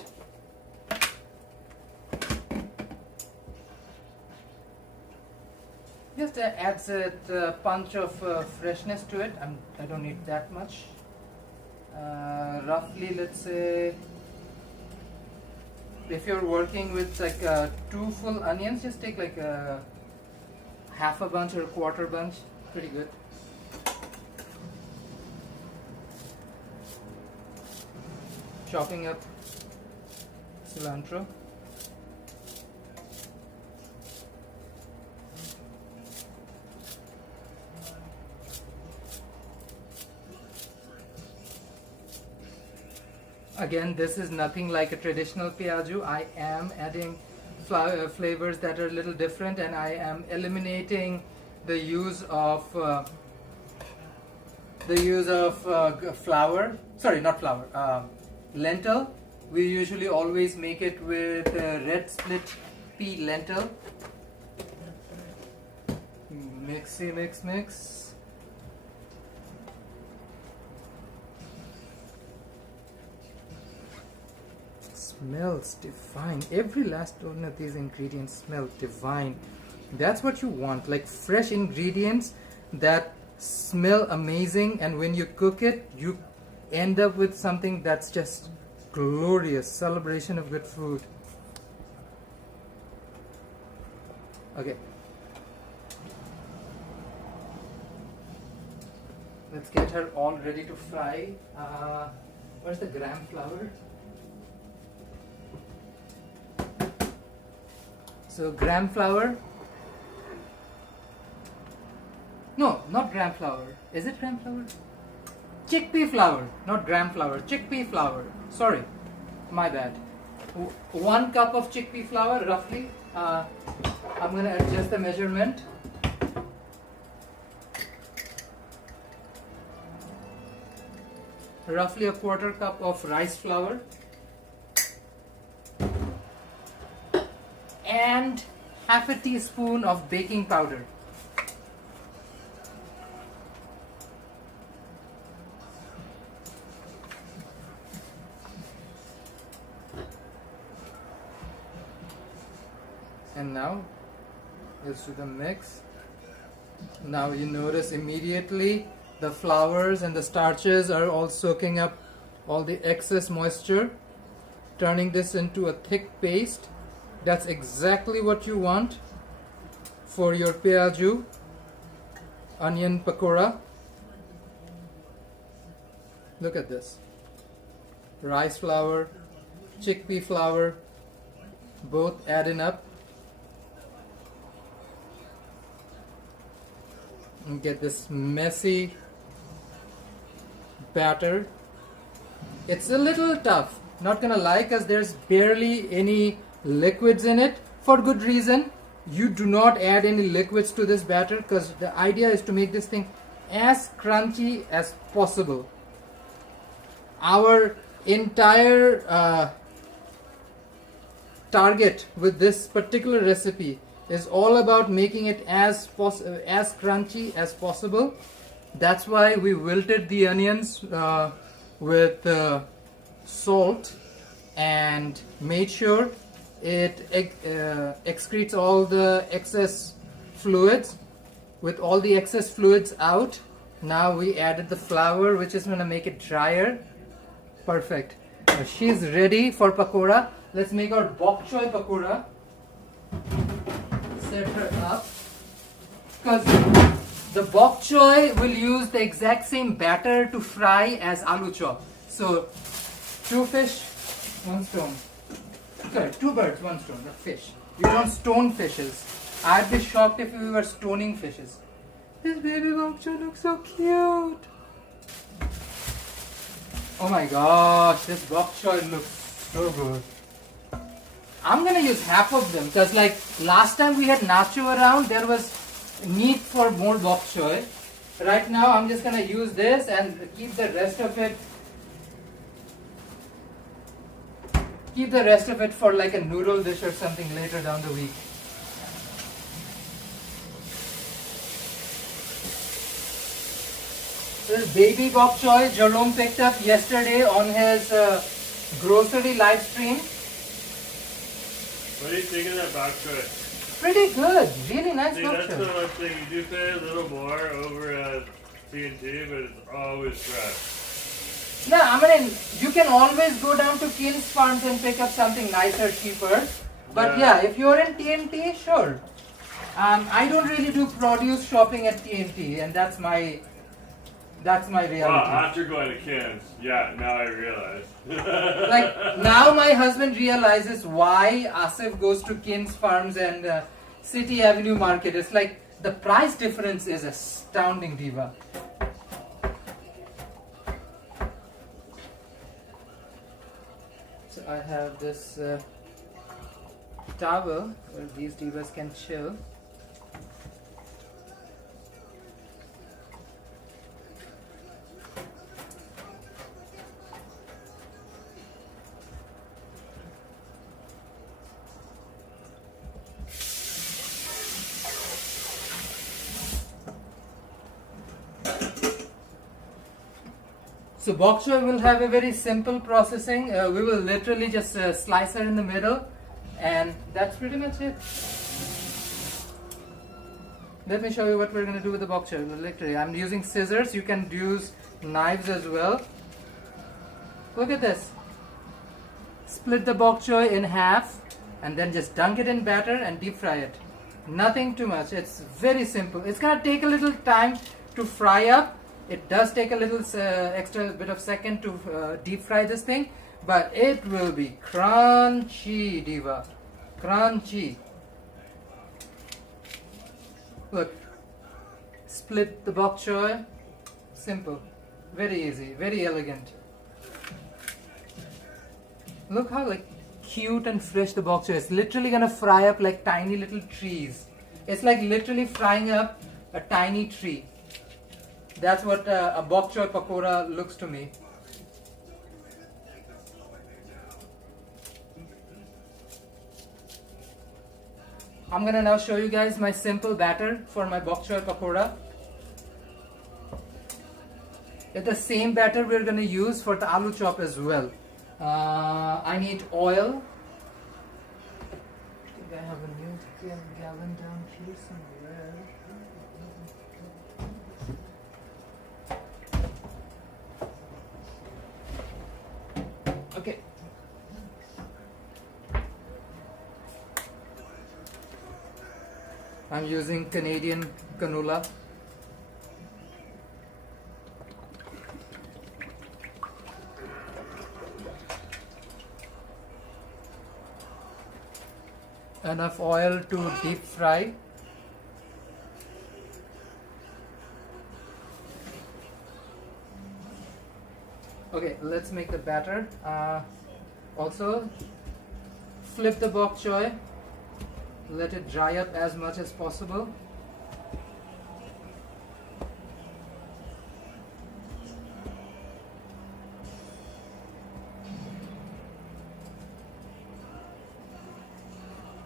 Just adds a punch of freshness to it. I don't need that much. Roughly, let's say, if you're working with like 2 full onions, just take like a half a bunch or a quarter bunch. Pretty good. Chopping up cilantro. Again, this is nothing like a traditional Peyajoo. I am adding flavors that are a little different, and I am eliminating the use of flour. Sorry, not flour. Lentil. We usually always make it with red split pea lentil. Mixy, mix. Smells divine. Every last one of these ingredients smell divine. That's what you want, like fresh ingredients that smell amazing, and when you cook it, you end up with something that's just glorious. Celebration of good food. Okay. Let's get her all ready to fry. Where's the gram flour? So gram flour. No, not gram flour. Is it gram flour? Chickpea flour, not gram flour. Chickpea flour. Sorry, my bad. 1 cup of chickpea flour, roughly. I'm going to adjust the measurement. Roughly a 1/4 cup of rice flour. And 1/2 teaspoon of baking powder. And now let's do the mix. Now you notice immediately the flours and the starches are all soaking up all the excess moisture, turning this into a thick paste. That's exactly what you want for your Peyajoo onion pakora. Look at this. Rice flour, chickpea flour, both adding up. And get this messy batter. It's a little tough, not gonna lie, because there's barely any liquids in it, for good reason. You do not add any liquids to this batter because the idea is to make this thing as crunchy as possible. Our entire target with this particular recipe is all about making it as crunchy as possible. That's why we wilted the onions with salt and made sure it excretes all the excess fluids. With all the excess fluids out, now we added the flour, which is going to make it drier. Perfect. Now she's ready for pakora. Let's make our Bok Choy pakora. Set her up, because the Bok Choy will use the exact same batter to fry as aloo chop. So 2 fish, 1 stone. Sorry, 2 birds, 1 stone. A fish. We don't stone fishes. I'd be shocked if we were stoning fishes. This baby Bok Choy looks so cute. Oh my gosh, this Bok Choy looks so good. I'm gonna use half of them because, like last time we had nacho around, there was need for more Bok Choy. Right now, I'm just gonna use this and keep the rest of it. Keep the rest of it for like a noodle dish or something later down the week. This baby Bok Choy Jerome picked up yesterday on his grocery live stream. What do you think of that Bok Choy? Pretty good. Really nice Bok That's Choy. the one thing. You do pay a little more over at TNT, but it's always fresh. Yeah, I mean, you can always go down to King's Farms and pick up something nicer, cheaper. But yeah, if you're in TNT, sure. I don't really do produce shopping at TNT, and that's my reality. Well, after going to Kim's, yeah, now I realize. Like, now my husband realizes why Asif goes to King's Farms and City Avenue Market. It's like the price difference is astounding, Diva. I have this towel where these divas can chill. So bok choy will have a very simple processing. We will literally just slice it in the middle, and that's pretty much it. Let me show you what we're going to do with the bok choy. Literally, I'm using scissors. You can use knives as well. Look at this. Split the bok choy in half, and then just dunk it in batter and deep fry it. Nothing too much. It's very simple. It's going to take a little time to fry up. It does take a little extra bit of second to deep fry this thing, but it will be crunchy, diva. Crunchy. Look. Split the bok choy. Simple. Very easy. Very elegant. Look how like cute and fresh the bok choy is. Literally gonna fry up like tiny little trees. It's like literally frying up a tiny tree. That's what a bok choy pakora looks to me. I'm gonna now show you guys my simple batter for my bok choy pakora. It's the same batter we're gonna use for the aloo chop as well. I need oil. I think I have a new gallon down here somewhere. Okay. I'm using Canadian canola. Enough oil to deep fry. Okay, let's make the batter. Also, flip the bok choy. Let it dry up as much as possible.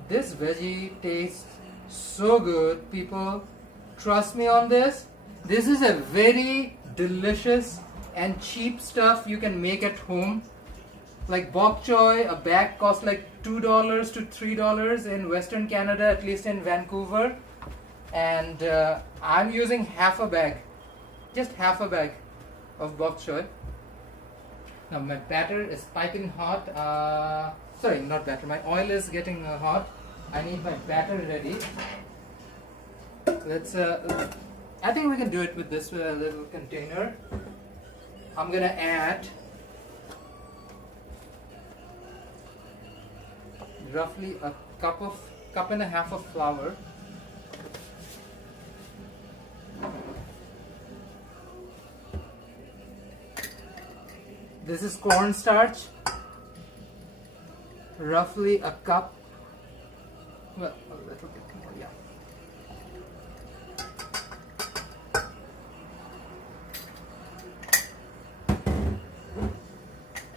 This veggie tastes so good, people. Trust me on this. This is a very delicious and cheap stuff you can make at home. Like bok choy, a bag costs like $2 to $3 in Western Canada, at least in Vancouver. And I'm using half a bag, just half a bag of bok choy. Now my batter is piping hot. Sorry, not batter. My oil is getting hot. I need my batter ready. Let's. I think we can do it with this little container. I'm gonna add roughly a cup and a half of flour. This is cornstarch. Roughly a cup. Well, a little bit more, yeah.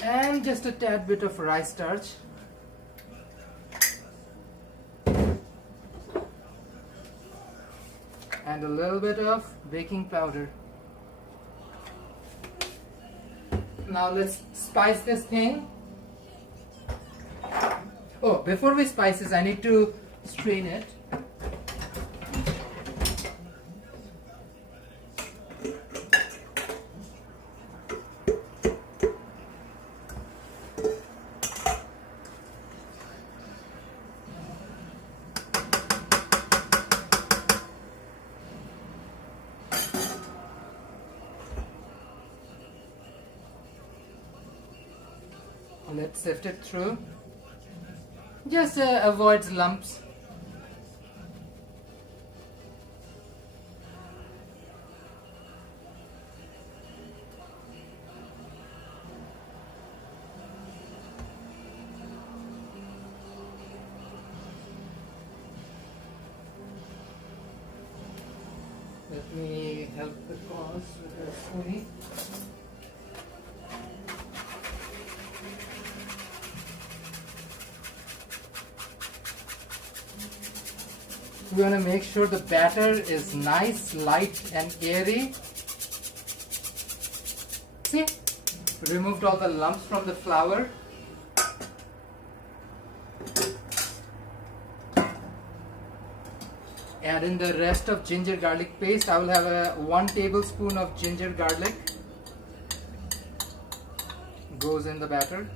And just a tad bit of rice starch. And a little bit of baking powder. Now let's spice this thing. Oh, before we spice this, I need to strain it. Let's sift it through. Just avoids lumps. Let me help the cause with the spoonie. We want to make sure the batter is nice, light and airy. See? Removed all the lumps from the flour. Add in the rest of ginger garlic paste. I will have a 1 tablespoon of ginger garlic. Goes in the batter.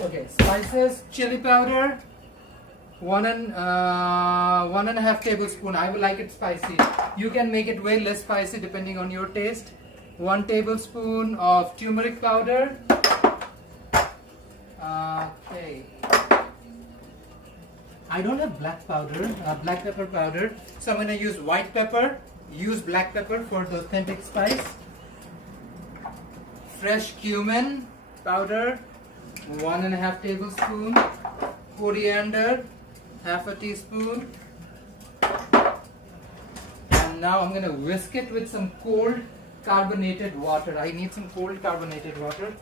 Okay, spices, chili powder, 1.5 tablespoon. I will like it spicy. You can make it way less spicy depending on your taste. 1 tablespoon of turmeric powder. Okay. I don't have black pepper powder, so I'm going to use white pepper. Use black pepper for the authentic spice. Fresh cumin powder. 1.5 tablespoon, coriander, half a teaspoon, and now I'm going to whisk it with some cold carbonated water. I need some cold carbonated water.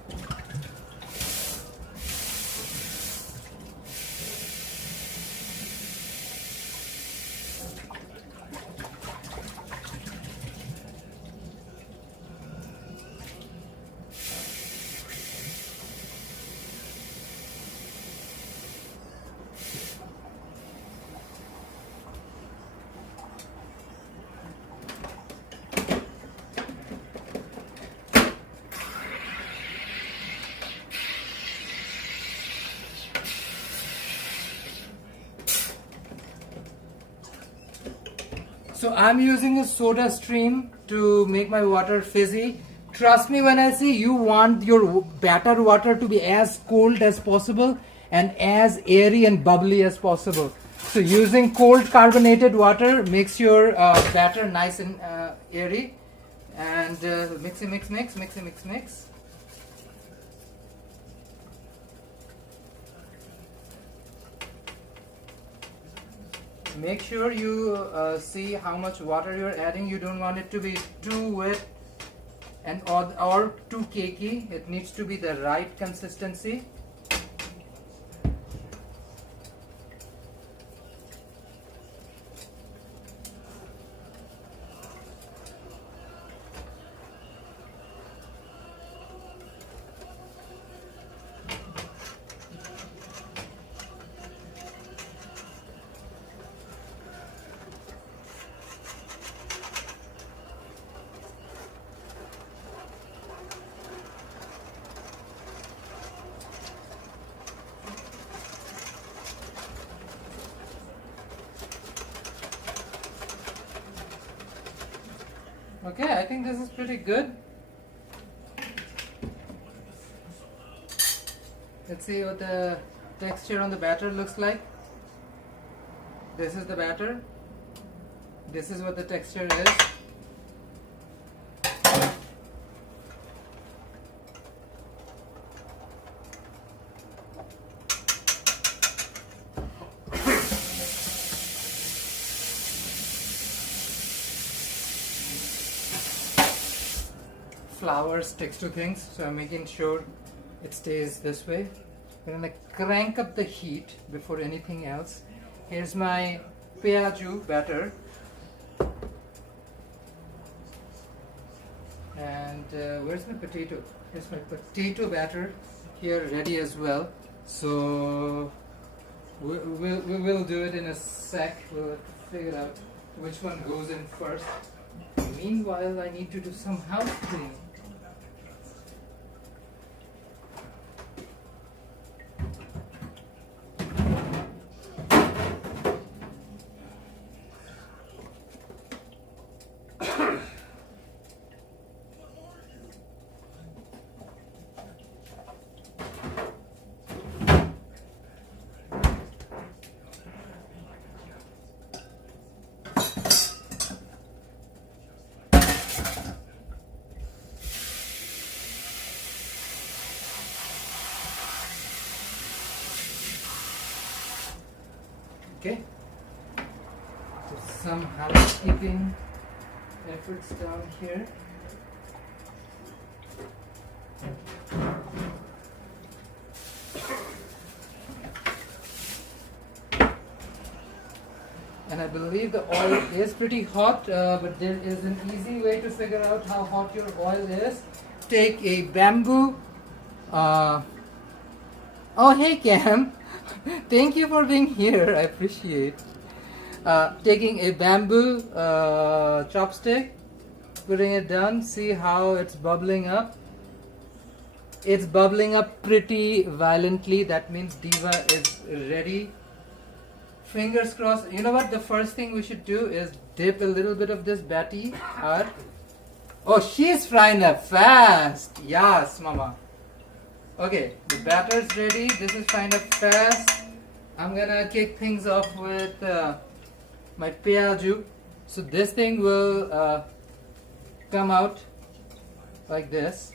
So I'm using a soda stream to make my water fizzy. Trust me when I say you want your batter water to be as cold as possible and as airy and bubbly as possible. So using cold carbonated water makes your batter nice and airy. And mix. Make sure you see how much water you're adding. You don't want it to be too wet and or too cakey. It needs to be the right consistency. Okay, I think this is pretty good. Let's see what the texture on the batter looks like. This is the batter. This is what the texture is. Flour sticks to things, so I'm making sure it stays this way. I'm gonna crank up the heat before anything else. Here's my Peyajoo batter, and where's my potato? Here's my potato batter here ready as well. So we will do it in a sec. We'll figure out which one goes in first. Meanwhile, I need to do some house cleaning. Okay. So some housekeeping efforts down here. And I believe the oil is pretty hot, but there is an easy way to figure out how hot your oil is. Take a bamboo. Oh, hey Cam. Thank you for being here. I appreciate. Taking a bamboo chopstick, putting it down, see how it's bubbling up. It's bubbling up pretty violently. That means Diva is ready. Fingers crossed. You know what? The first thing we should do is dip a little bit of this batty out. Oh, she's frying up fast. Yes, mama. Okay, the batter's ready. This is frying up fast. I'm gonna kick things off with my Peyajoo. So this thing will come out like this.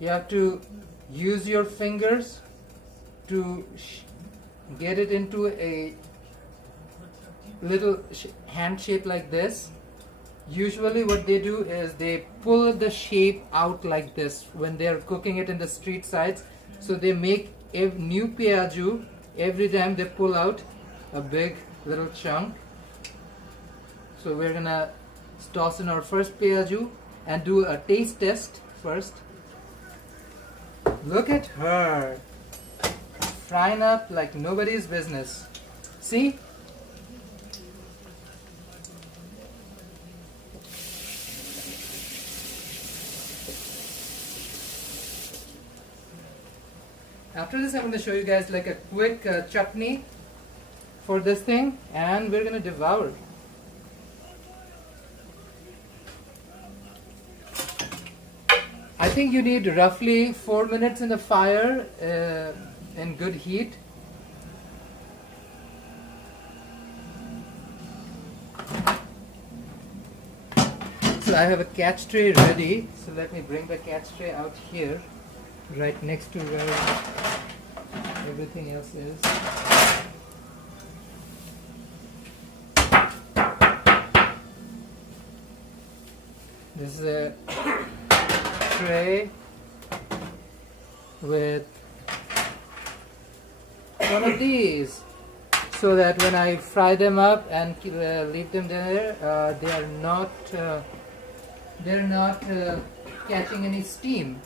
You have to use your fingers to get it into a little hand shape like this. Usually what they do is they pull the shape out like this when they are cooking it in the street sides. So they make a new Peyajoo every time they pull out a big little chunk. So we're gonna toss in our first Peyajoo and do a taste test first. Look at her frying up like nobody's business. See? After this, I'm going to show you guys like a quick chutney for this thing, and we're going to devour. I think you need roughly 4 minutes in the fire in good heat. So I have a catch tray ready. So let me bring the catch tray out here, right next to where everything else is. This is a tray with one of these, so that when I fry them up and leave them there, they're not catching any steam.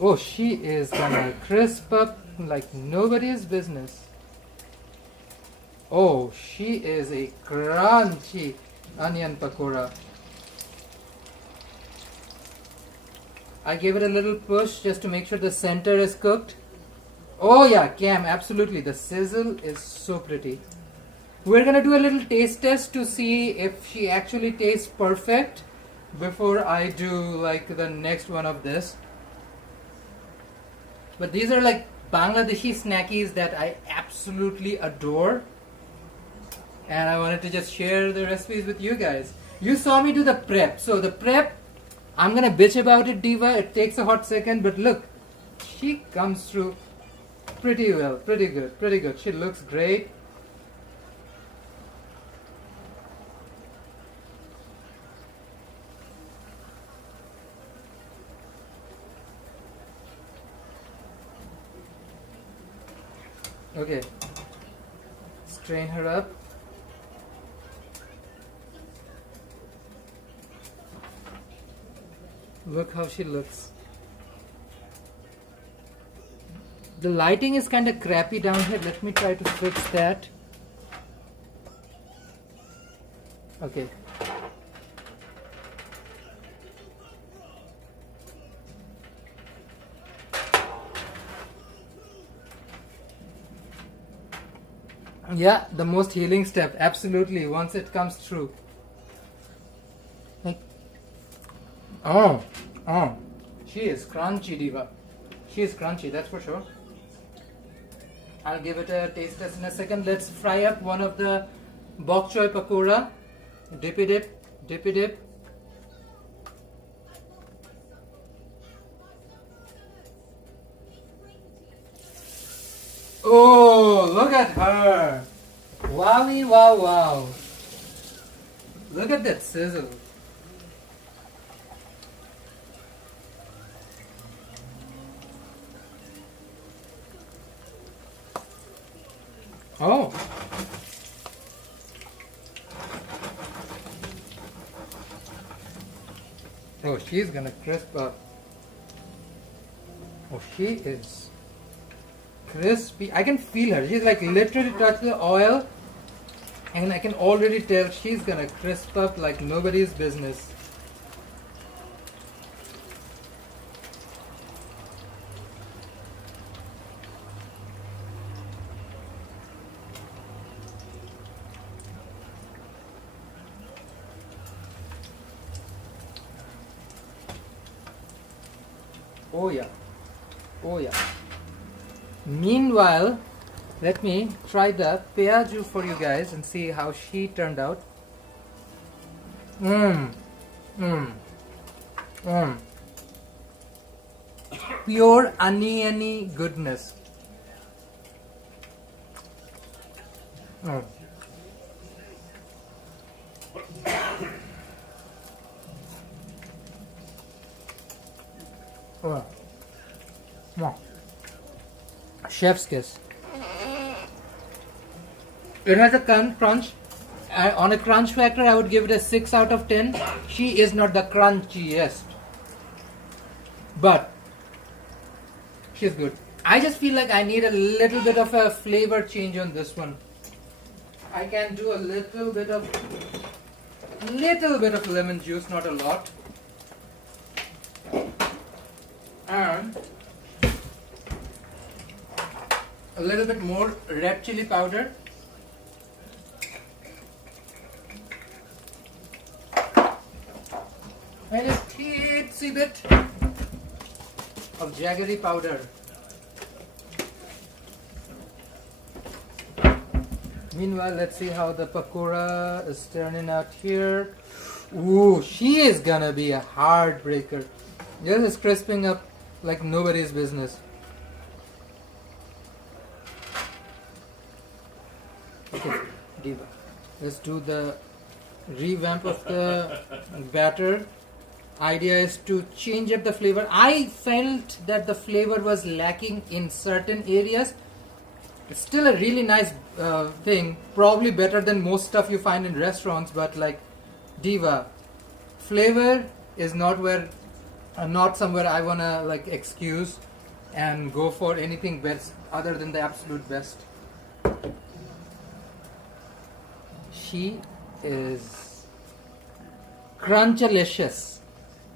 Oh, she is gonna crisp up like nobody's business. Oh, she is a crunchy onion pakora. I gave it a little push just to make sure the center is cooked. Oh yeah, Cam, absolutely. The sizzle is so pretty. We're gonna do a little taste test to see if she actually tastes perfect before I do like the next one of this. But these are like Bangladeshi snackies that I absolutely adore. And I wanted to just share the recipes with you guys. You saw me do the prep. So the prep, I'm gonna bitch about it, Diva. It takes a hot second, but look, she comes through pretty well, pretty good, pretty good. She looks great. Okay, strain her up. Look how she looks. The lighting is kind of crappy down here. Let me try to fix that. Okay. Yeah, the most healing step, absolutely, once it comes through. Oh, she is crunchy, Diva. She is crunchy, that's for sure. I'll give it a taste test in a second. Let's fry up one of the Bok Choy Pakora. Dippy dip, dippy dip. Oh, look at her. Wowie, wow, wow. Look at that sizzle. Oh. Oh, she's gonna crisp up. Oh, she is crispy. I can feel her. She's like literally touched the oil, and I can already tell she's gonna crisp up like nobody's business. Oh yeah. Oh yeah. Meanwhile, let me try the Peyajoo for you guys and see how she turned out. Mmm. Mmm. Mmm. Pure oniony goodness. Mm. Oh. Mwah. Chef's kiss. It has a crunch. On a crunch factor, I would give it a 6 out of 10. She is not the crunchiest, but she's good. I just feel like I need a little bit of a flavor change on this one. I can do a little bit of lemon juice, not a lot. And a little bit more red chili powder. And a teensy bit of jaggery powder. Meanwhile, let's see how the pakora is turning out here. Ooh, she is gonna be a heartbreaker. This is crisping up like nobody's business. Okay, Diva, let's do the revamp of the batter. Idea is to change up the flavor. I felt that the flavor was lacking in certain areas. It's still a really nice thing, probably better than most stuff you find in restaurants, but like Diva, flavor is not somewhere I wanna like excuse and go for anything best other than the absolute best. She is crunchalicious.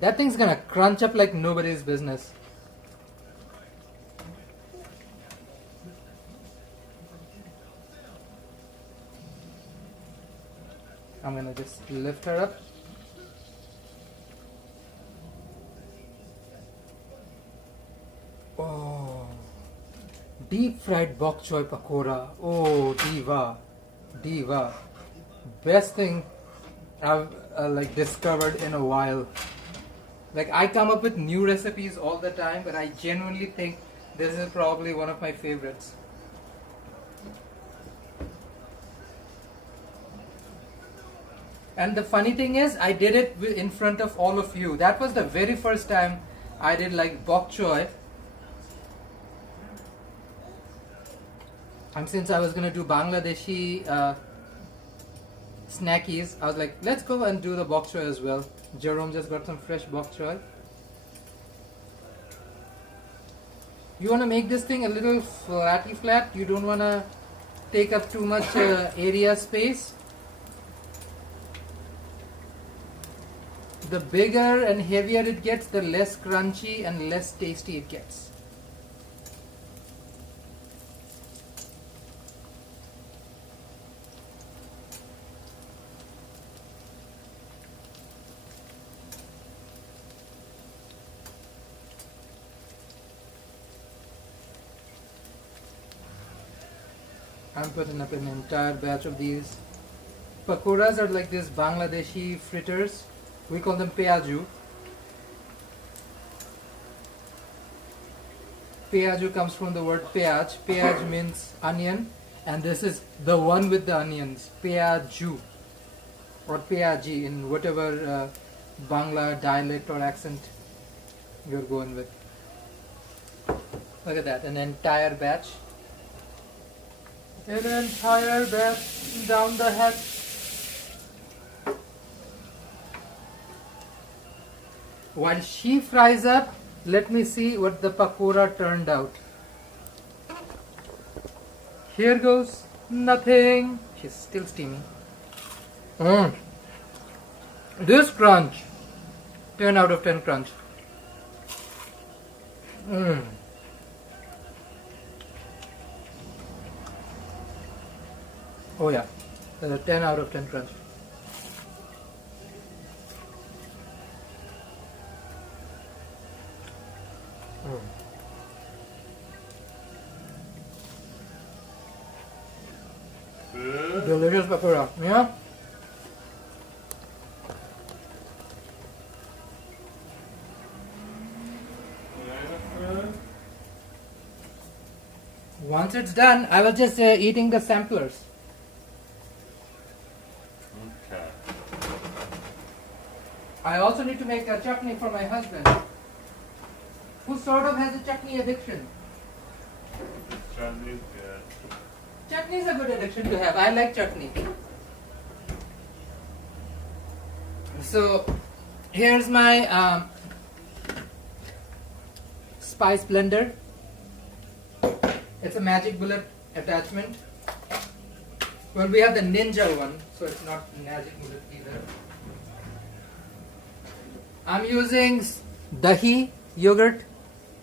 That thing's gonna crunch up like nobody's business. I'm gonna just lift her up. Oh, deep fried bok choy pakora. Oh, diva, best thing I've like discovered in a while. Like, I come up with new recipes all the time, but I genuinely think this is probably one of my favorites. And the funny thing is, I did it in front of all of you. That was the very first time I did like bok choy. And since I was gonna do Bangladeshi snackies, I was like, let's go and do the bok choy as well. Jerome just got some fresh bok choy. You wanna make this thing a little flatty flat. You don't wanna take up too much area space. The bigger and heavier it gets, the less crunchy and less tasty it gets. I'm putting up an entire batch of these. Pakoras are like these Bangladeshi fritters. We call them Peyajoo. Peyajoo comes from the word peyaj. Peyaj means onion, and this is the one with the onions. Peyajoo or Peyaji in whatever Bangla dialect or accent you're going with. Look at that, an entire batch. An entire batch down the hatch. While she fries up, let me see what the pakora turned out. Here goes nothing. She's still steaming. This crunch, 10 out of 10 crunch. Oh yeah, that's a 10 out of 10 crunch. Delicious pakora, yeah? Once it's done, I was just eating the samplers. Okay. I also need to make a chutney for my husband, who sort of has a chutney addiction. Chutney's good. Chutney is a good addiction to have. I like chutney. So, here's my spice blender. It's a magic bullet attachment. Well, we have the ninja one, so it's not magic bullet either. I'm using dahi yogurt,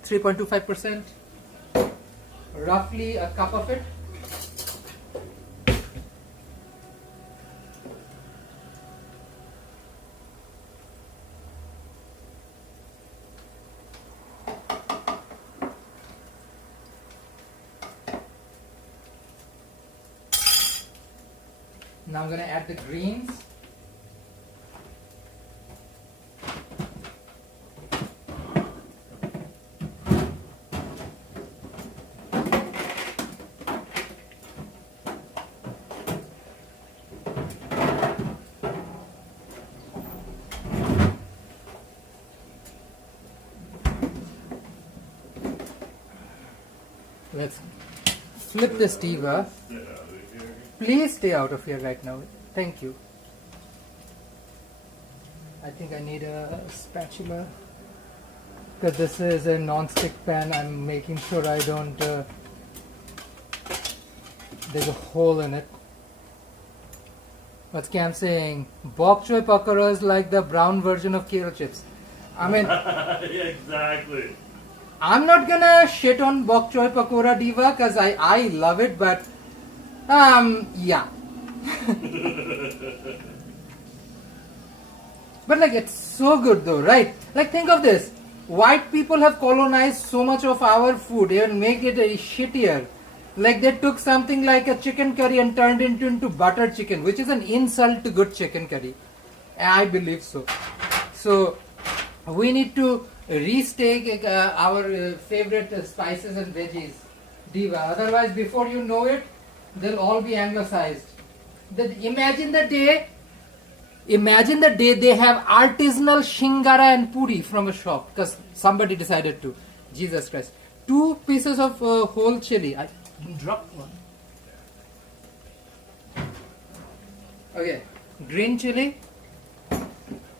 3.25%, roughly a cup of it. Now I'm going to add the greens. Let's flip this diva. Please stay out of here right now. Thank you. I think I need a spatula because this is a non-stick pan. I'm making sure I don't there's a hole in it. What's Cam saying? Bok Choy Pakora is like the brown version of kale chips. I mean, exactly. I'm not gonna shit on Bok Choy Pakora diva because I love it, but yeah. But like, it's so good though, right? Like, think of this. White people have colonized so much of our food and make it shittier. Like, they took something like a chicken curry and turned it into butter chicken, which is an insult to good chicken curry. I believe so. So, we need to restake our favorite spices and veggies, diva. Otherwise, before you know it, they'll all be anglicized. Imagine the day they have artisanal shingara and puri from a shop because somebody decided to. Jesus Christ. 2 pieces of whole chili. I dropped one. Okay. Green chili.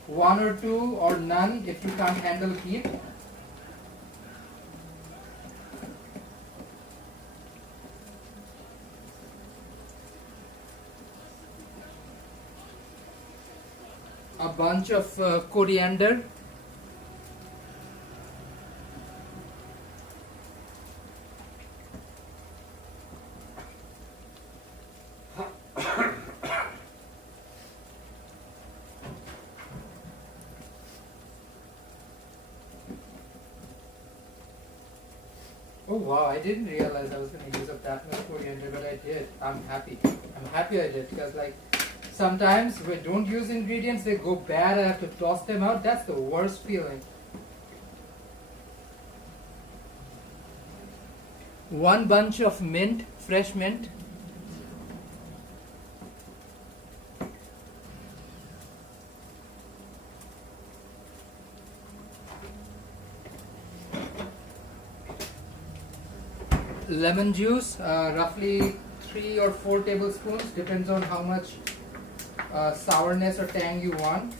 1 or 2 or none if you can't handle heat. A bunch of coriander. Oh wow, I didn't realize I was going to use up that much coriander, but I did. I'm happy. I'm happy I did because like sometimes we don't use ingredients, they go bad, I have to toss them out. That's the worst feeling. 1 bunch of mint, fresh mint. Lemon juice, roughly 3 or 4 tablespoons, depends on how much sourness or tang you want.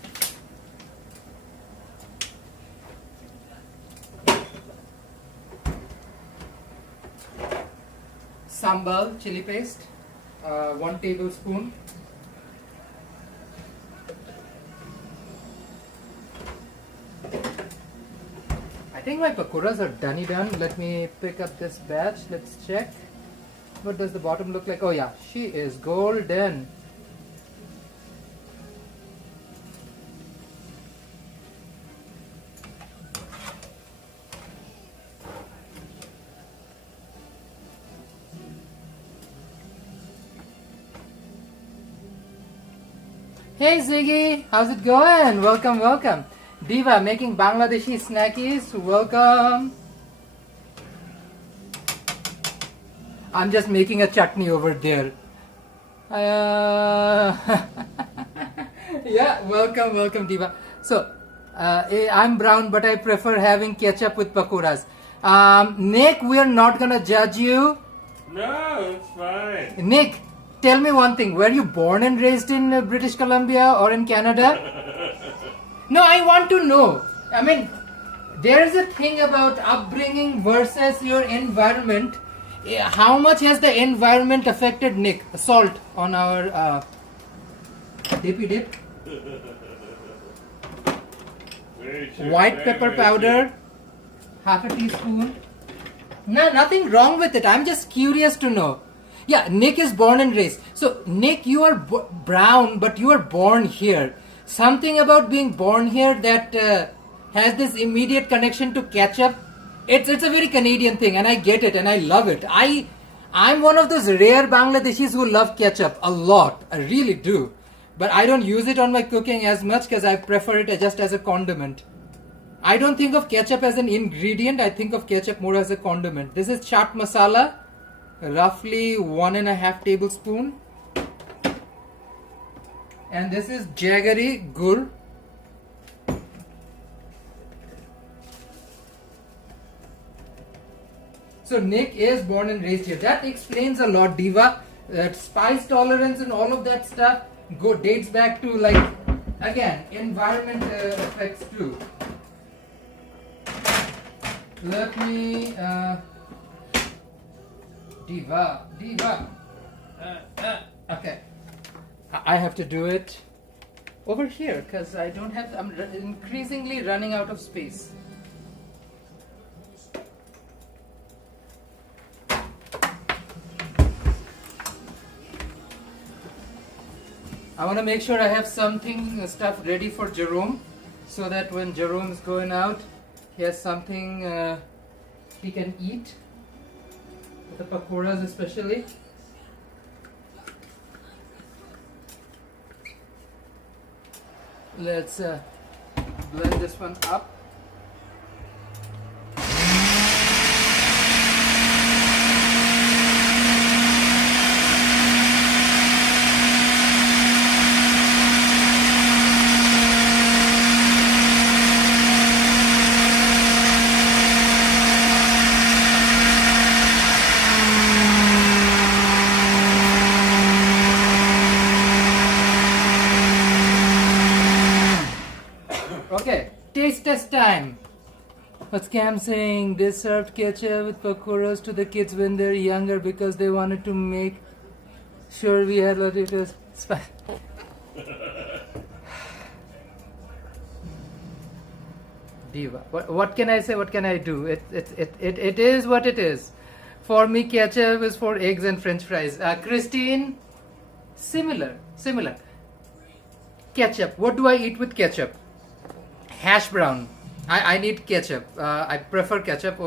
Sambal chili paste, 1 tablespoon. I think my pakoras are done. Let me pick up this batch. Let's check. What does the bottom look like? Oh yeah, she is golden. Hey Ziggy, how's it going? Welcome, welcome. Diva making Bangladeshi snackies. Welcome. I'm just making a chutney over there. Yeah, welcome Diva. So, I'm brown but I prefer having ketchup with pakoras. Nick, we are not gonna judge you. No, it's fine. Nick, tell me one thing. Were you born and raised in British Columbia or in Canada? No, I want to know. I mean, there is a thing about upbringing versus your environment. How much has the environment affected Nick? Salt on our dippy dip. Very true, White pepper powder, half a teaspoon. No, nothing wrong with it. I'm just curious to know. Yeah, Nick is born and raised. So, Nick, you are brown, but you are born here. Something about being born here that has this immediate connection to ketchup. It's a very Canadian thing, and I get it, and I love it. I'm one of those rare Bangladeshis who love ketchup a lot. I really do. But I don't use it on my cooking as much because I prefer it just as a condiment. I don't think of ketchup as an ingredient. I think of ketchup more as a condiment. This is chaat masala, roughly 1.5 tablespoon. And this is jaggery gur. So Nick is born and raised here. That explains a lot, Diva. That spice tolerance and all of that stuff dates back to, like, again, environment effects too. Let me Diva. Okay. I have to do it over here because I don't have. I'm increasingly running out of space. I want to make sure I have stuff ready for Jerome, so that when Jerome's going out, he has something he can eat. The pakoras especially. Let's blend this one up. Okay, taste test time. What's Cam saying? They served ketchup with pakoras to the kids when they're younger because they wanted to make sure we had what it was. Diva. What can I say? What can I do? It is what it is. For me, ketchup is for eggs and French fries. Christine, similar. Ketchup. What do I eat with ketchup? Hash brown. I need ketchup. I prefer ketchup.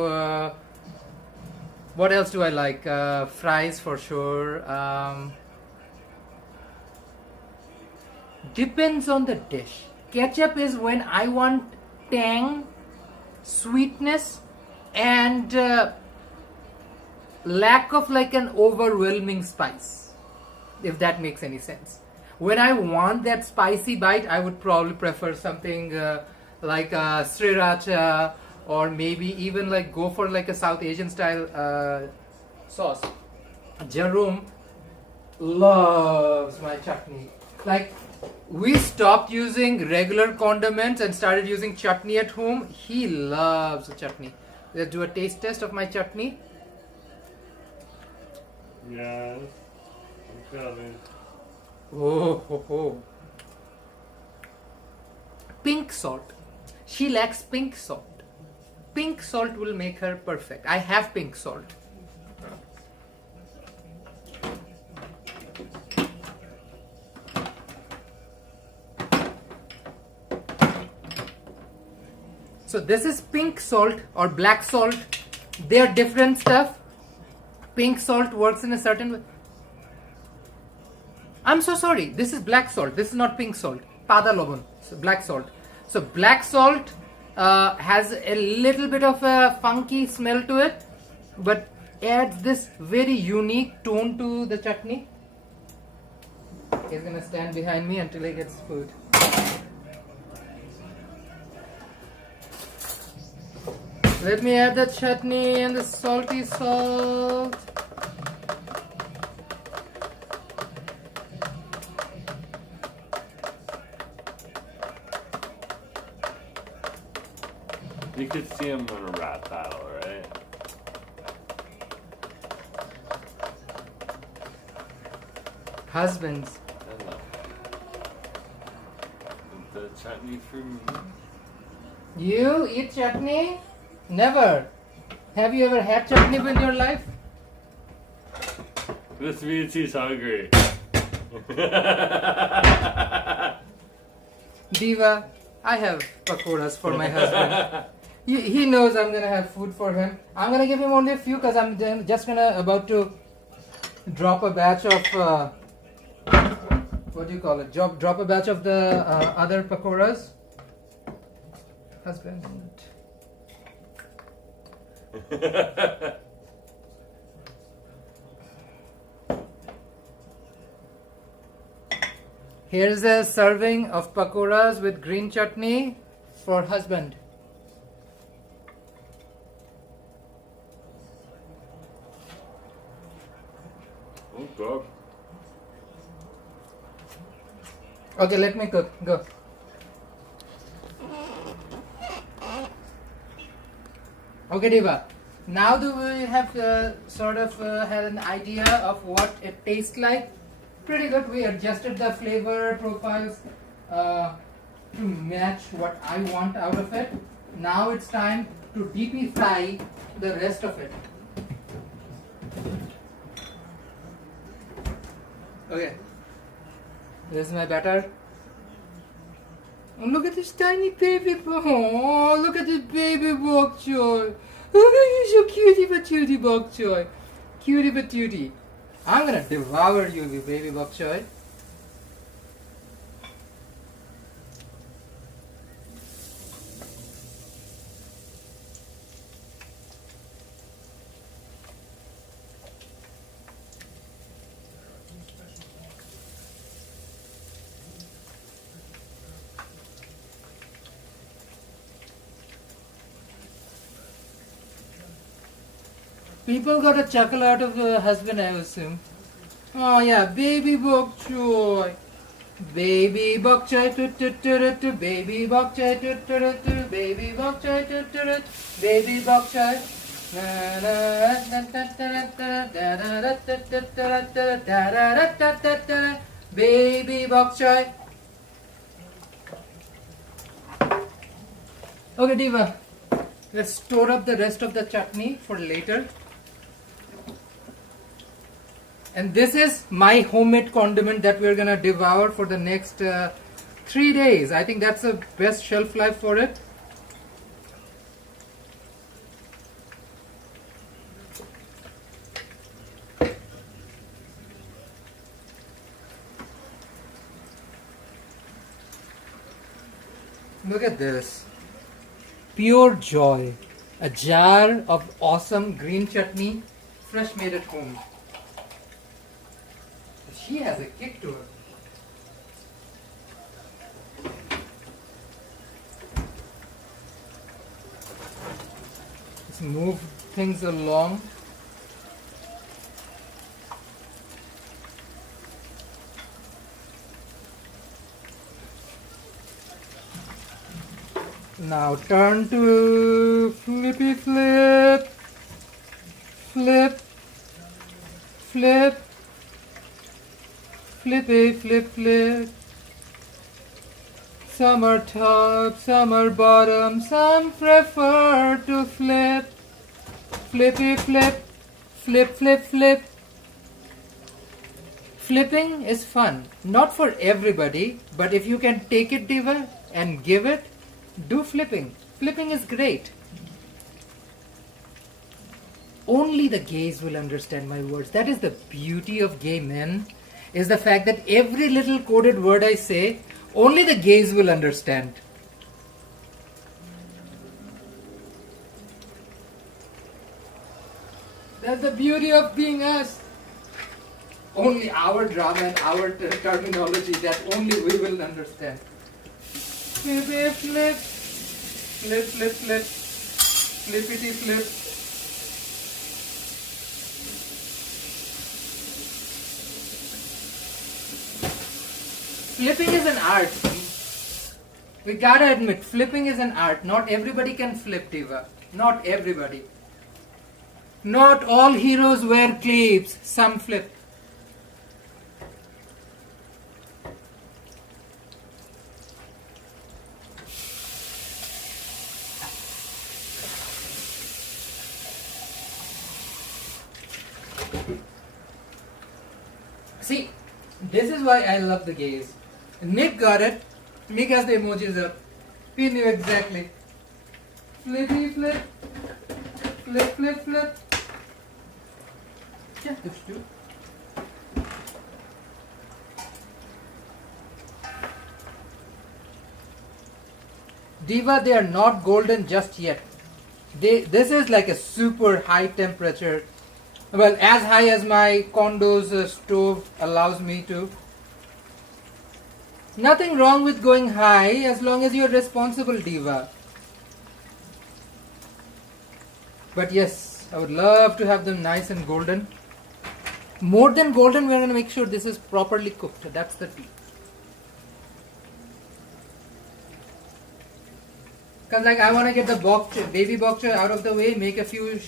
What else do I like? Fries for sure. Depends on the dish. Ketchup is when I want tang, sweetness, and lack of like an overwhelming spice, if that makes any sense. When I want that spicy bite, I would probably prefer something like a sriracha, or maybe even like go for like a South Asian style sauce. Jerome loves my chutney. Like, we stopped using regular condiments and started using chutney at home. He loves the chutney. Let's do a taste test of my chutney. Yes, I'm coming. Oh, ho, ho. Pink salt. She lacks pink salt. Pink salt will make her perfect. I have pink salt. So this is pink salt or black salt. They are different stuff. Pink salt works in a certain way. I'm so sorry. This is black salt. This is not pink salt. Pada lobon. So black salt. So black salt has a little bit of a funky smell to it, but adds this very unique tone to the chutney. He's gonna stand behind me until he gets food. Let me add the chutney and the salty salt. You could see him in a rap battle, right? Husbands. Hello. The chutney for me. You eat chutney? Never. Have you ever had chutney in your life? This means he's hungry. Diva, I have pakoras for my husband. He knows I'm gonna have food for him. I'm gonna give him only a few because I'm just about to drop a batch of what do you call it? Drop a batch of the other pakoras. Husband. Here's a serving of pakoras with green chutney for husband. Oh God. Okay, let me cook. Go. Okay, Diva. Now do we have sort of had an idea of what it tastes like? Pretty good. We adjusted the flavor profiles to match what I want out of it. Now it's time to deeply fry the rest of it. Okay. This is my batter. Oh, look at this tiny baby. Oh, look at this baby Bok Choy. Oh, you're so cutie patootie, Bok Choy. Cutie patootie. I'm gonna devour you, baby Bok Choy. People got a chuckle out of the husband, I assume. Oh yeah, baby Bok Choy. Baby Bok Choy, baby Bok Choy, baby Bok Choy, baby Bok Choy. Baby Bok Choy. Okay, Diva. Let's store up the rest of the chutney for later. And this is my homemade condiment that we're gonna devour for the next 3 days. I think that's the best shelf life for it. Look at this. Pure joy. A jar of awesome green chutney fresh made at home. She has a kick to her. Let's move things along. Now turn to flippy flip, flip, flip, flippy flip flip. Some are top, some are bottom, some prefer to flip, flippy flip, flip flip flip. Flipping is fun, not for everybody, but if you can take it, Diva, and give it, do flipping. Flipping is great. Only the gays will understand my words. That is the beauty of gay men, is the fact that every little coded word I say, only the gays will understand. That's the beauty of being us. Only our drama and our terminology that only we will understand. Flip, flip, flip, flip, flip, flippity flip. Flipping is an art. We gotta admit, flipping is an art. Not everybody can flip, Diva. Not everybody. Not all heroes wear capes. Some flip. See, this is why I love the gays. Nick got it. Nick has the emojis up. He knew exactly. Flippy flip. Flip, flip, flip. Yeah, that's true. Diva, they are not golden just yet. This is like a super high temperature. Well, as high as my condo's stove allows me to. Nothing wrong with going high as long as you're responsible, Diva. But yes, I would love to have them nice and golden. More than golden, we're going to make sure this is properly cooked. That's the key. Because like I want to get the baby bok choy out of the way, make a few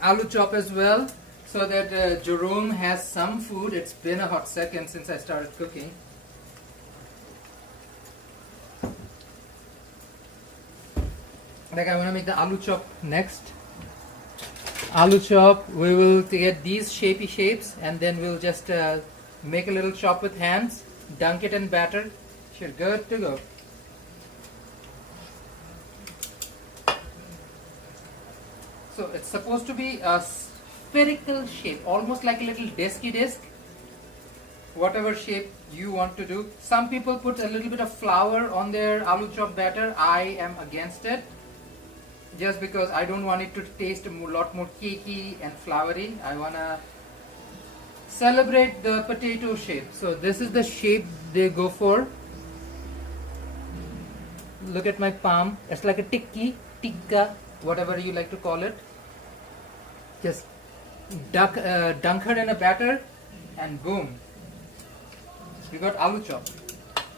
aloo chop as well, so that Jerome has some food. It's been a hot second since I started cooking. Like I want to make the aloo chop next. Aloo chop, we will get these shapy shapes and then we'll just make a little chop with hands, dunk it in batter. You're good to go. So it's supposed to be a spherical shape, almost like a little disky disc. Whatever shape you want to do. Some people put a little bit of flour on their aloo chop batter. I am against it. Just because I don't want it to taste a lot more cakey and floury. I want to celebrate the potato shape. So this is the shape they go for. Look at my palm. It's like a tikka, whatever you like to call it. Just dunk her in a batter and boom. We got aloo chop.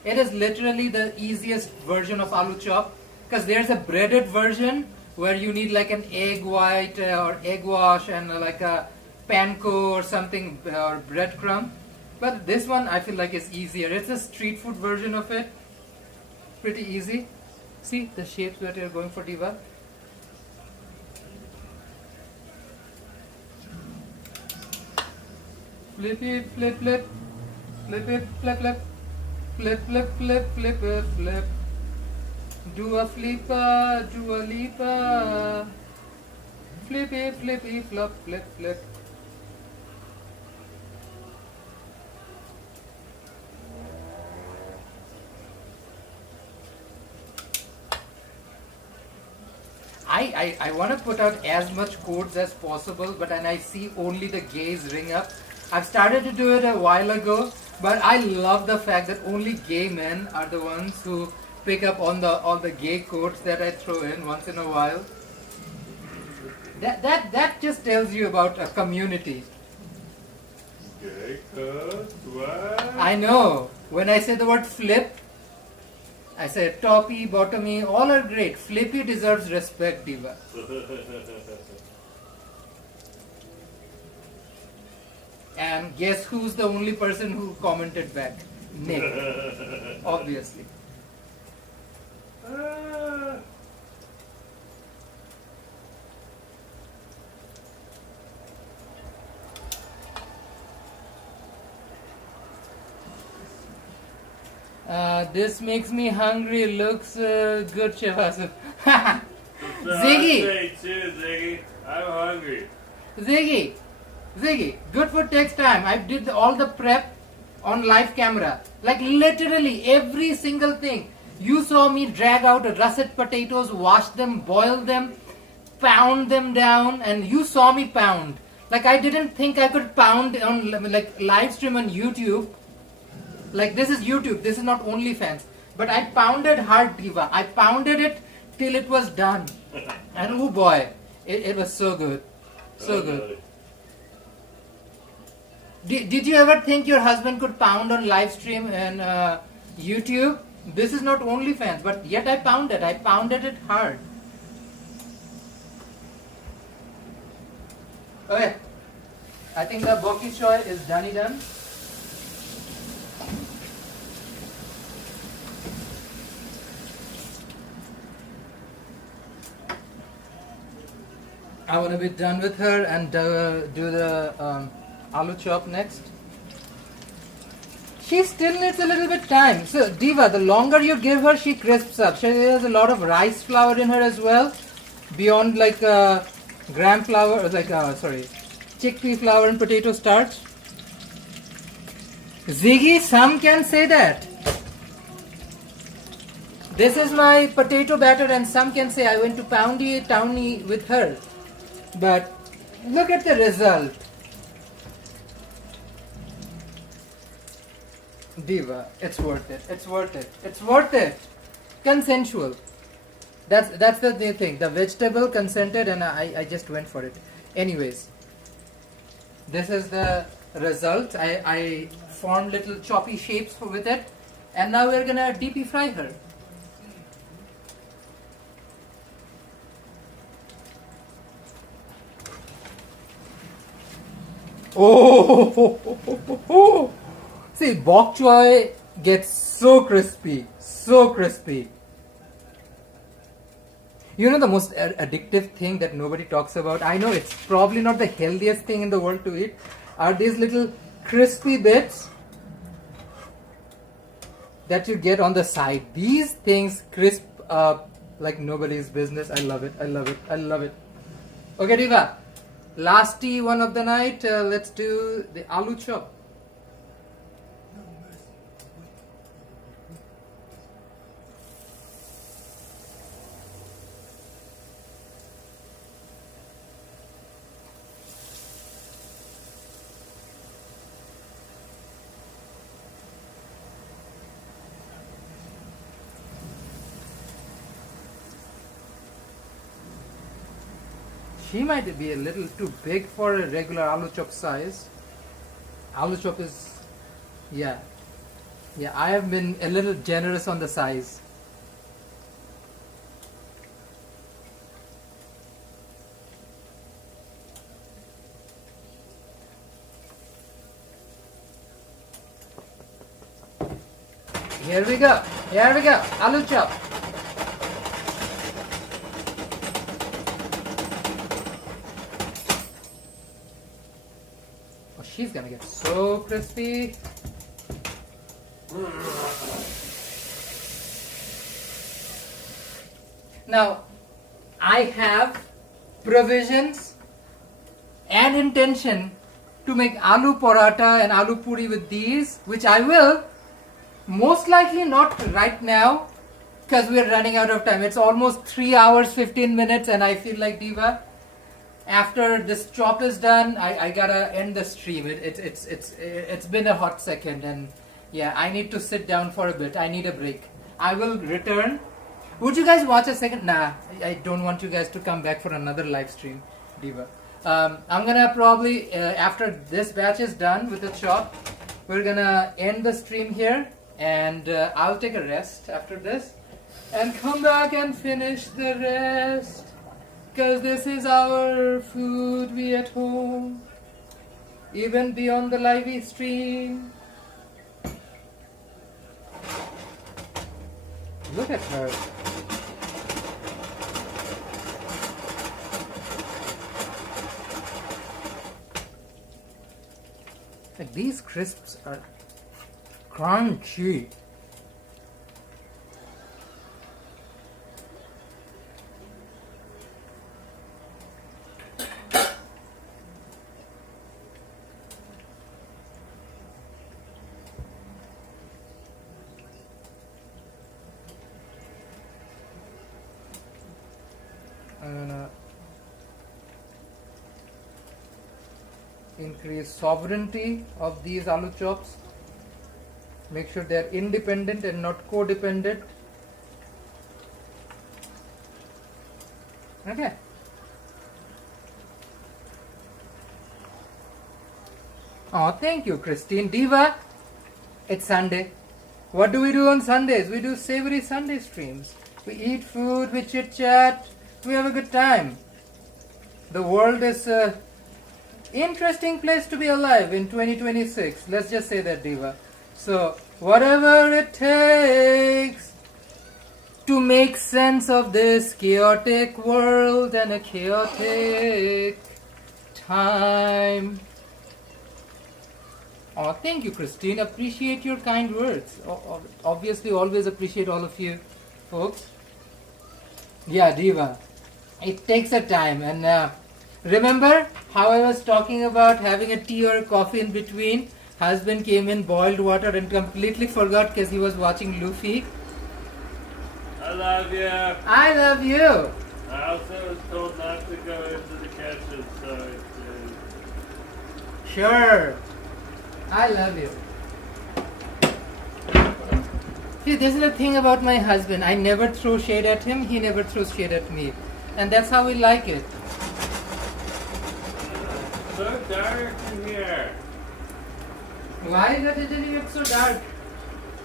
It is literally the easiest version of aloo chop because there's a breaded version where you need like an egg white or egg wash and like a panko or something or breadcrumb. But this one I feel like is easier. It's a street food version of it. Pretty easy. See the shapes that you're going for, Diva. Flip it, flip, flip, flip it, flip, flip, flip, flip, flip, flip it, flip. Do a flipper, do a leaper. Flippy, flippy, flop, flip, flip. I want to put out as much codes as possible, but then I see only the gays ring up. I've started to do it a while ago, but I love the fact that only gay men are the ones who pick up on all the gay quotes that I throw in once in a while. That just tells you about a community. Gay codes? What? I know. When I say the word flip, I say toppy, bottomy, all are great. Flippy deserves respect, Diva. And guess who's the only person who commented back? Nick. Obviously. This makes me hungry. Looks good, Chef Asif. Ziggy! Ziggy, I'm hungry. Ziggy, good food takes time. I did all the prep on live camera. Like literally every single thing. You saw me drag out russet potatoes, wash them, boil them, pound them down, and you saw me pound. Like I didn't think I could pound on like live stream on YouTube. Like this is YouTube, this is not OnlyFans. But I pounded hard, Diva. I pounded it till it was done. And oh boy, it was so good. So good. Did you ever think your husband could pound on live stream and YouTube? This is not OnlyFans, but yet I pounded it hard. Okay, I think the Bok Choy is done. I want to be done with her and do the aloo chop next. She still needs a little bit time. So Diva, the longer you give her, she crisps up. She has a lot of rice flour in her as well, beyond like gram flour, chickpea flour and potato starch. Ziggy, some can say that. This is my potato batter, and some can say I went to towny with her. But look at the result. Diva, it's worth it. It's worth it. It's worth it. Consensual. That's the thing. The vegetable consented and I just went for it. Anyways, this is the result. I formed little choppy shapes with it. And now we're gonna DP fry her. Oh! See, Bok Choy gets so crispy. So crispy. You know the most addictive thing that nobody talks about? I know it's probably not the healthiest thing in the world to eat. Are these little crispy bits that you get on the side. These things crisp up like nobody's business. I love it. I love it. I love it. Okay, Diva. Last tea one of the night. Let's do the aloo chop. She might be a little too big for a regular aloo chop size. Aloo chop is, yeah, I have been a little generous on the size. Here we go, aloo chop. She's gonna get so crispy. Now, I have provisions and intention to make aloo paratha and aloo puri with these, which I will most likely not right now, because we are running out of time. It's almost 3 hours 15 minutes, and I feel like, Diva, after this chop is done, I gotta end the stream. It's been a hot second, and yeah, I need to sit down for a bit. I need a break. I will return. Would you guys watch a second? Nah, I don't want you guys to come back for another live stream, Diva. I'm gonna probably after this batch is done with the chop, we're gonna end the stream here, and I'll take a rest after this and come back and finish the rest, because this is our food, we at home, even beyond the live stream. Look at her. Like, these crisps are crunchy. I'm gonna increase sovereignty of these aloo chops. Make sure they're independent and not codependent. Okay. Oh, thank you, Christine. Diva, it's Sunday. What do we do on Sundays? We do savory Sunday streams. We eat food, we chit chat, we have a good time. The world is a interesting place to be alive in 2026. Let's just say that, Diva. So, whatever it takes to make sense of this chaotic world and a chaotic time. Oh, thank you, Christine. Appreciate your kind words. Obviously, always appreciate all of you folks. Yeah, Diva. It takes a time. And remember how I was talking about having a tea or a coffee in between? Husband came in, boiled water, and completely forgot because he was watching Luffy. I love you. I love you. I also was told not to go into the kitchen, so Sure. I love you. See, this is the thing about my husband. I never throw shade at him. He never throws shade at me. And that's how we like it. so dark in here. Why is it getting so dark?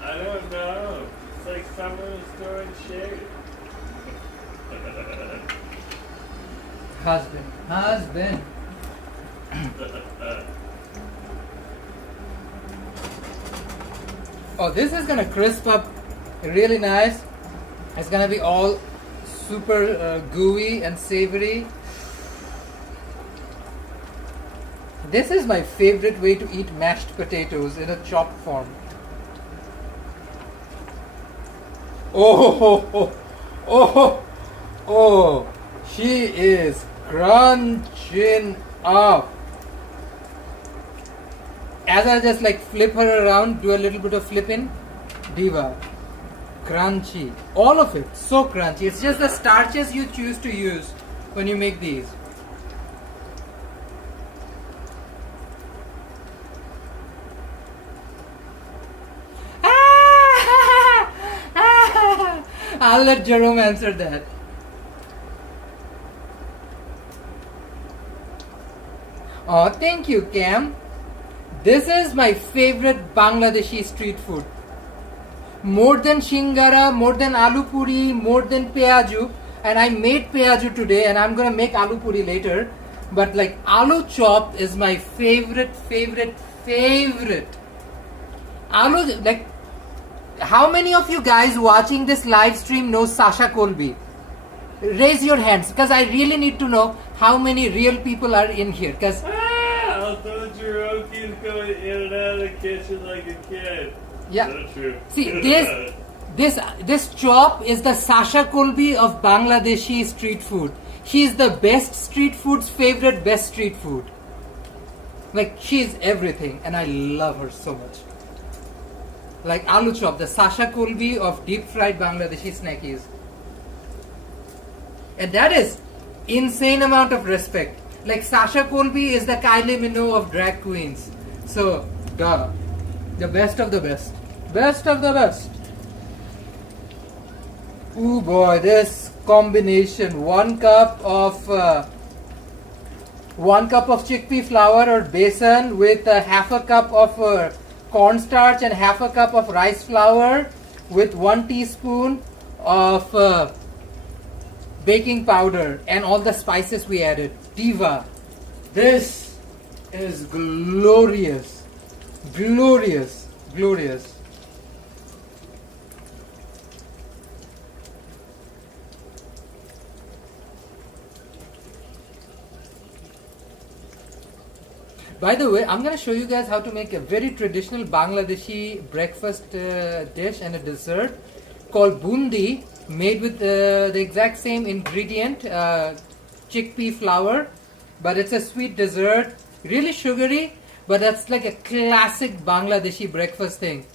I don't know. It's like someone is throwing shade. Husband. Oh, this is gonna crisp up really nice. It's gonna be all super gooey and savory. This is my favorite way to eat mashed potatoes in a chopped form. Oh, she is crunching up. As I just like flip her around, do a little bit of flipping, Diva, crunchy, all of it, so crunchy. It's just the starches you choose to use when you make these. I'll let Jerome answer that. Oh, thank you, Cam. This is my favorite Bangladeshi street food. More than shingara, more than aloo puri, more than peyajoo. And I made peyajoo today, and I'm gonna make aloo puri later. But like aloo chop is my favorite. Aloo, like, how many of you guys watching this live stream know Sasha Colby? Raise your hands, because I really need to know how many real people are in here. Because although Jerome keeps going in and out of the kitchen like a kid. yeah, So true. see this chop is the Sasha Colby of Bangladeshi street food. She's the best street food's favorite best street food. Like, she's everything, and I love her so much. like Aloo Chop, the Sasha Colby of deep fried Bangladeshi snackies. And that is insane amount of respect. Like Sasha Colby is the Kylie Minogue of drag queens. So, duh. The best of the best. Best of the best. Ooh boy, this combination. 1 cup of chickpea flour or besan with half a cup of cornstarch and half a cup of rice flour with 1 teaspoon of baking powder and all the spices we added. Diva. This is glorious. Glorious. Glorious. By the way, I'm going to show you guys how to make a very traditional Bangladeshi breakfast dish and a dessert called bundi, made with the exact same ingredient, chickpea flour, but it's a sweet dessert, really sugary, but that's like a classic Bangladeshi breakfast thing.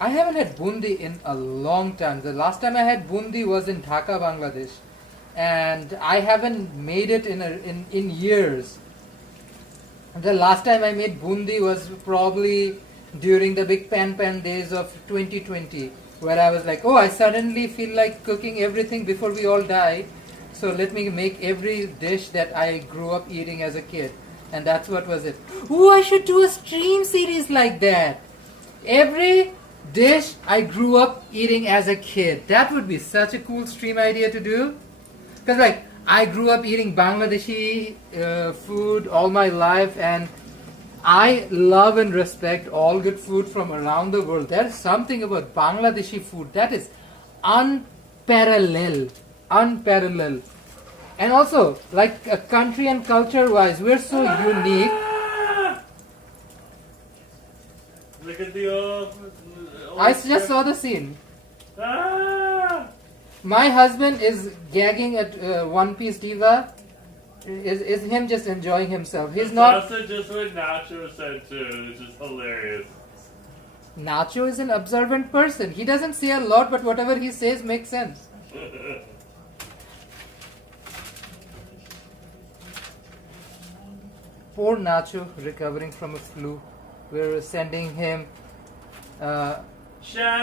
I haven't had bundi in a long time. The last time I had bundi was in Dhaka, Bangladesh, and I haven't made it in years. The last time I made bundi was probably during the big pan days of 2020, where I was like, oh, I suddenly feel like cooking everything before we all die, so let me make every dish that I grew up eating as a kid. And that's what was it. Oh, I should do a stream series like that. Every dish I grew up eating as a kid. That would be such a cool stream idea to do. Because like, I grew up eating Bangladeshi food all my life, and I love and respect all good food from around the world. There's something about Bangladeshi food that is unparalleled. Unparalleled. And also, like country and culture wise, we're so unique. Look at the old I just saw the scene. Ah! My husband is gagging at One Piece Diva. Is him just enjoying himself. He's not. Also just what Nacho said too, which is hilarious. Nacho is an observant person. He doesn't say a lot, but whatever he says makes sense. Poor Nacho, recovering from a flu. We're sending him. Shout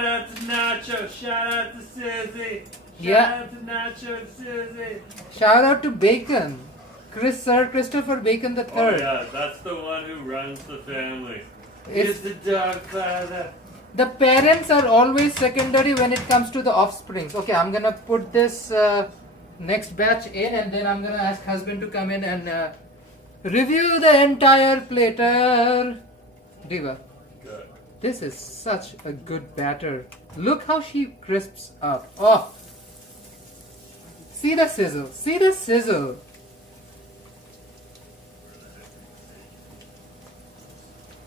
out to Nacho. Shout out to Susie. Yeah. Shout out to Nacho and Susie. Shout out to Bacon. Sir Christopher Bacon III. Oh yeah, that's the one who runs the family. It's the dog father. The parents are always secondary when it comes to the offsprings. Okay, I'm gonna put this next batch in, and then I'm gonna ask husband to come in and review the entire platter. Diva, Good. this is such a good batter. Look how she crisps up. Oh, see the sizzle. See the sizzle.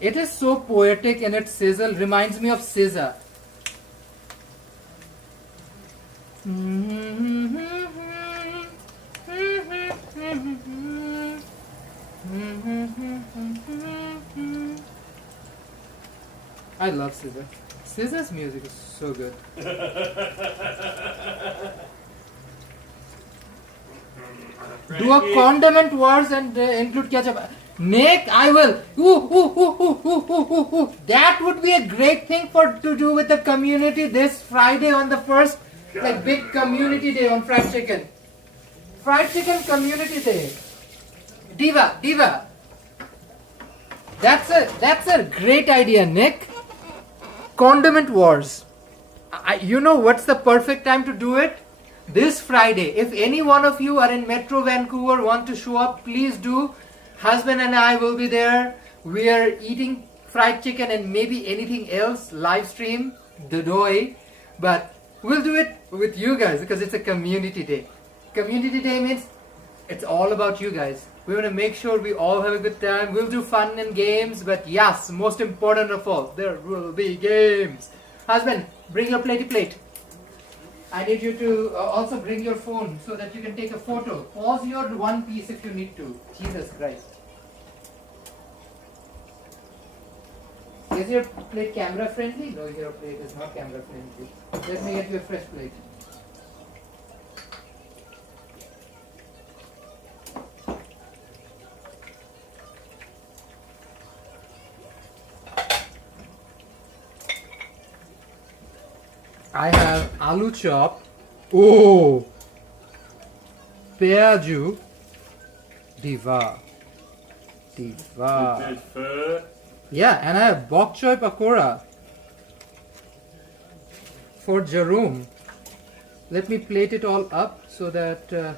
It is so poetic in its sizzle, reminds me of SZA. I love SZA. SZA's music is so good. Do a condiment wars and include ketchup. Nick, I will. That would be a great thing to do with the community this Friday on the first like big community day on fried chicken. Fried chicken community day. Diva. That's a great idea, Nick. Condiment wars. You know what's the perfect time to do it? This Friday. If any one of you are in Metro Vancouver, want to show up, please do. Husband and I will be there. We are eating fried chicken and maybe anything else, live stream, Dodoy. But we'll do it with you guys because it's a community day. Community day means it's all about you guys. We want to make sure we all have a good time. We'll do fun and games, but yes, most important of all, there will be games. Husband, bring your plate. I need you to also bring your phone so that you can take a photo. Pause your One Piece if you need to. Jesus Christ. Is your plate camera friendly? No, your plate is not camera friendly. Let me get you a fresh plate. I have aloo chop. Oh, Peyajoo. Diva. With this fur. Yeah, and I have Bok Choy Pakora for Jerome. Let me plate it all up so that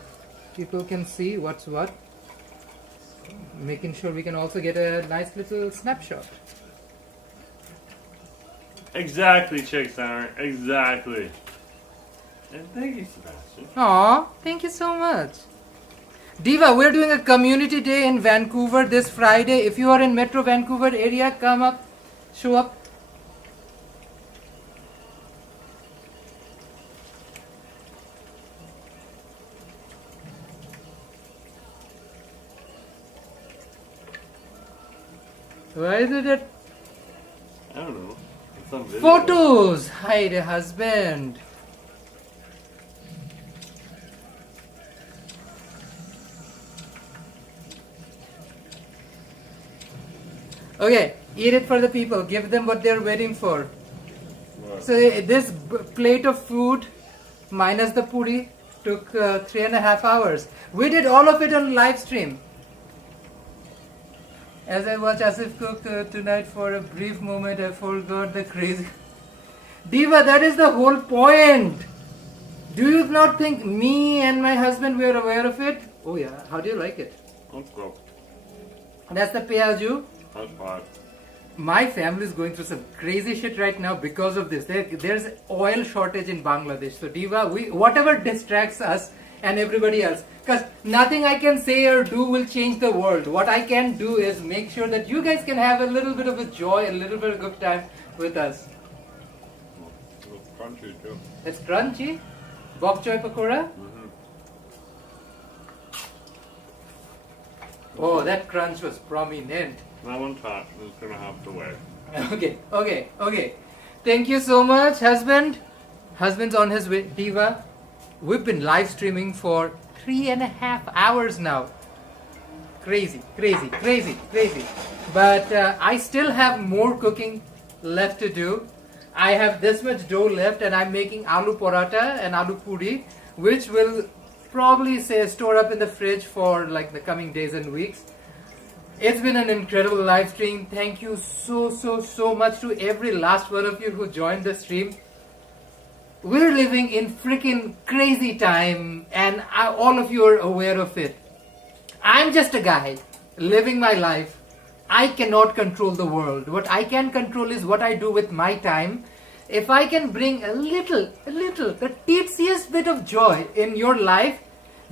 people can see what's what. Making sure we can also get a nice little snapshot. Exactly, Chick Center. Exactly. And thank you, Sebastian. Aw, thank you so much. Diva, we're doing a community day in Vancouver this Friday. If you are in Metro Vancouver area, come up, show up. Why is it that I don't know. It's on video. photos? Hi, the husband. Okay, eat it for the people. Give them what they're waiting for. What? So this plate of food minus the puri took 3.5 hours. We did all of it on live stream. As I watch Asif cook tonight for a brief moment, I forgot the crazy. Diva, that is the whole point. Do you not think me and my husband were aware of it? Oh yeah, how do you like it? Let's go. That's the Peyajoo. That's fine. My family is going through some crazy shit right now because of this. There's oil shortage in Bangladesh. So Diva, whatever distracts us and everybody else, because nothing I can say or do will change the world. What I can do is make sure that you guys can have a little bit of a joy, a little bit of good time with us. It's crunchy too. It's crunchy. Bok Choy Pakora. Oh, that crunch was prominent. That one's hot. It's gonna have to wait. Okay. Thank you so much, husband. Husband's on his way. Diva, we've been live streaming for 3.5 hours now. Crazy. But I still have more cooking left to do. I have this much dough left and I'm making aloo paratha and aloo puri, which will probably store up in the fridge for like the coming days and weeks. It's been an incredible live stream. Thank you so much to every last one of you who joined the stream. We're living in freaking crazy time and all of you are aware of it. I'm just a guy living my life. I cannot control the world. What I can control is what I do with my time. If I can bring a little, the teeniest bit of joy in your life,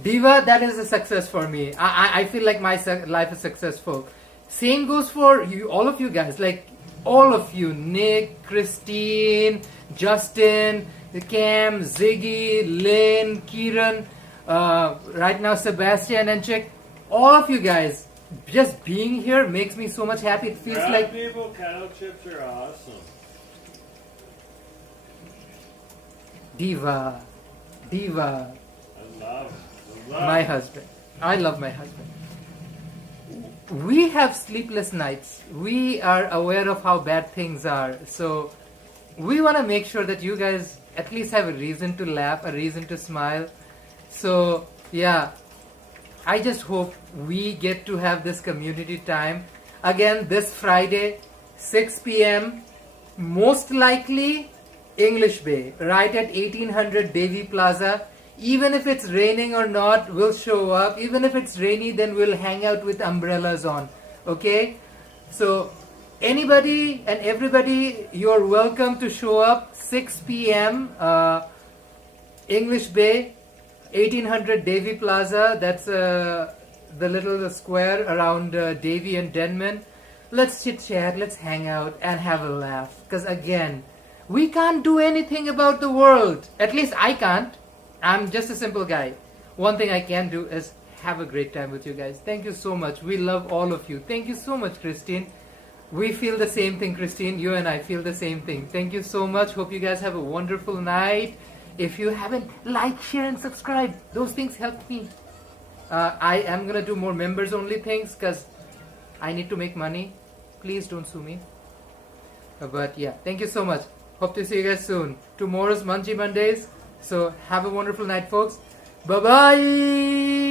Diva, that is a success for me. I feel like my life is successful. Same goes for you, all of you guys, like all of you, Nick, Christine, Justin, Cam, Ziggy, Lynn, Kieran, right now Sebastian and Chick, all of you guys, just being here makes me so much happy. It feels like people, kettle chips are awesome. Diva. I love My husband. I love my husband. We have sleepless nights. We are aware of how bad things are. So we want to make sure that you guys at least have a reason to laugh, a reason to smile. So yeah, I just hope we get to have this community time. Again, this Friday, 6 p.m. Most likely English Bay, right at 1800 Devi Plaza. Even if it's raining or not, we'll show up. Even if it's rainy, then we'll hang out with umbrellas on. Okay? So, anybody and everybody, you're welcome to show up. 6 p.m. English Bay, 1800 Devi Plaza. That's the little square around Devi and Denman. Let's chit chat, let's hang out and have a laugh. Because again, we can't do anything about the world. At least I can't. I'm just a simple guy. One thing I can do is have a great time with you guys. Thank you so much. We love all of you. Thank you so much, Christine. We feel the same thing, Christine. You and I feel the same thing. Thank you so much. Hope you guys have a wonderful night. If you haven't, like, share, and subscribe. Those things help me. I am gonna do more members only things because I need to make money. Please don't sue me. But yeah, thank you so much. Hope to see you guys soon. Tomorrow's Munchy Mondays. So have a wonderful night, folks. Bye bye.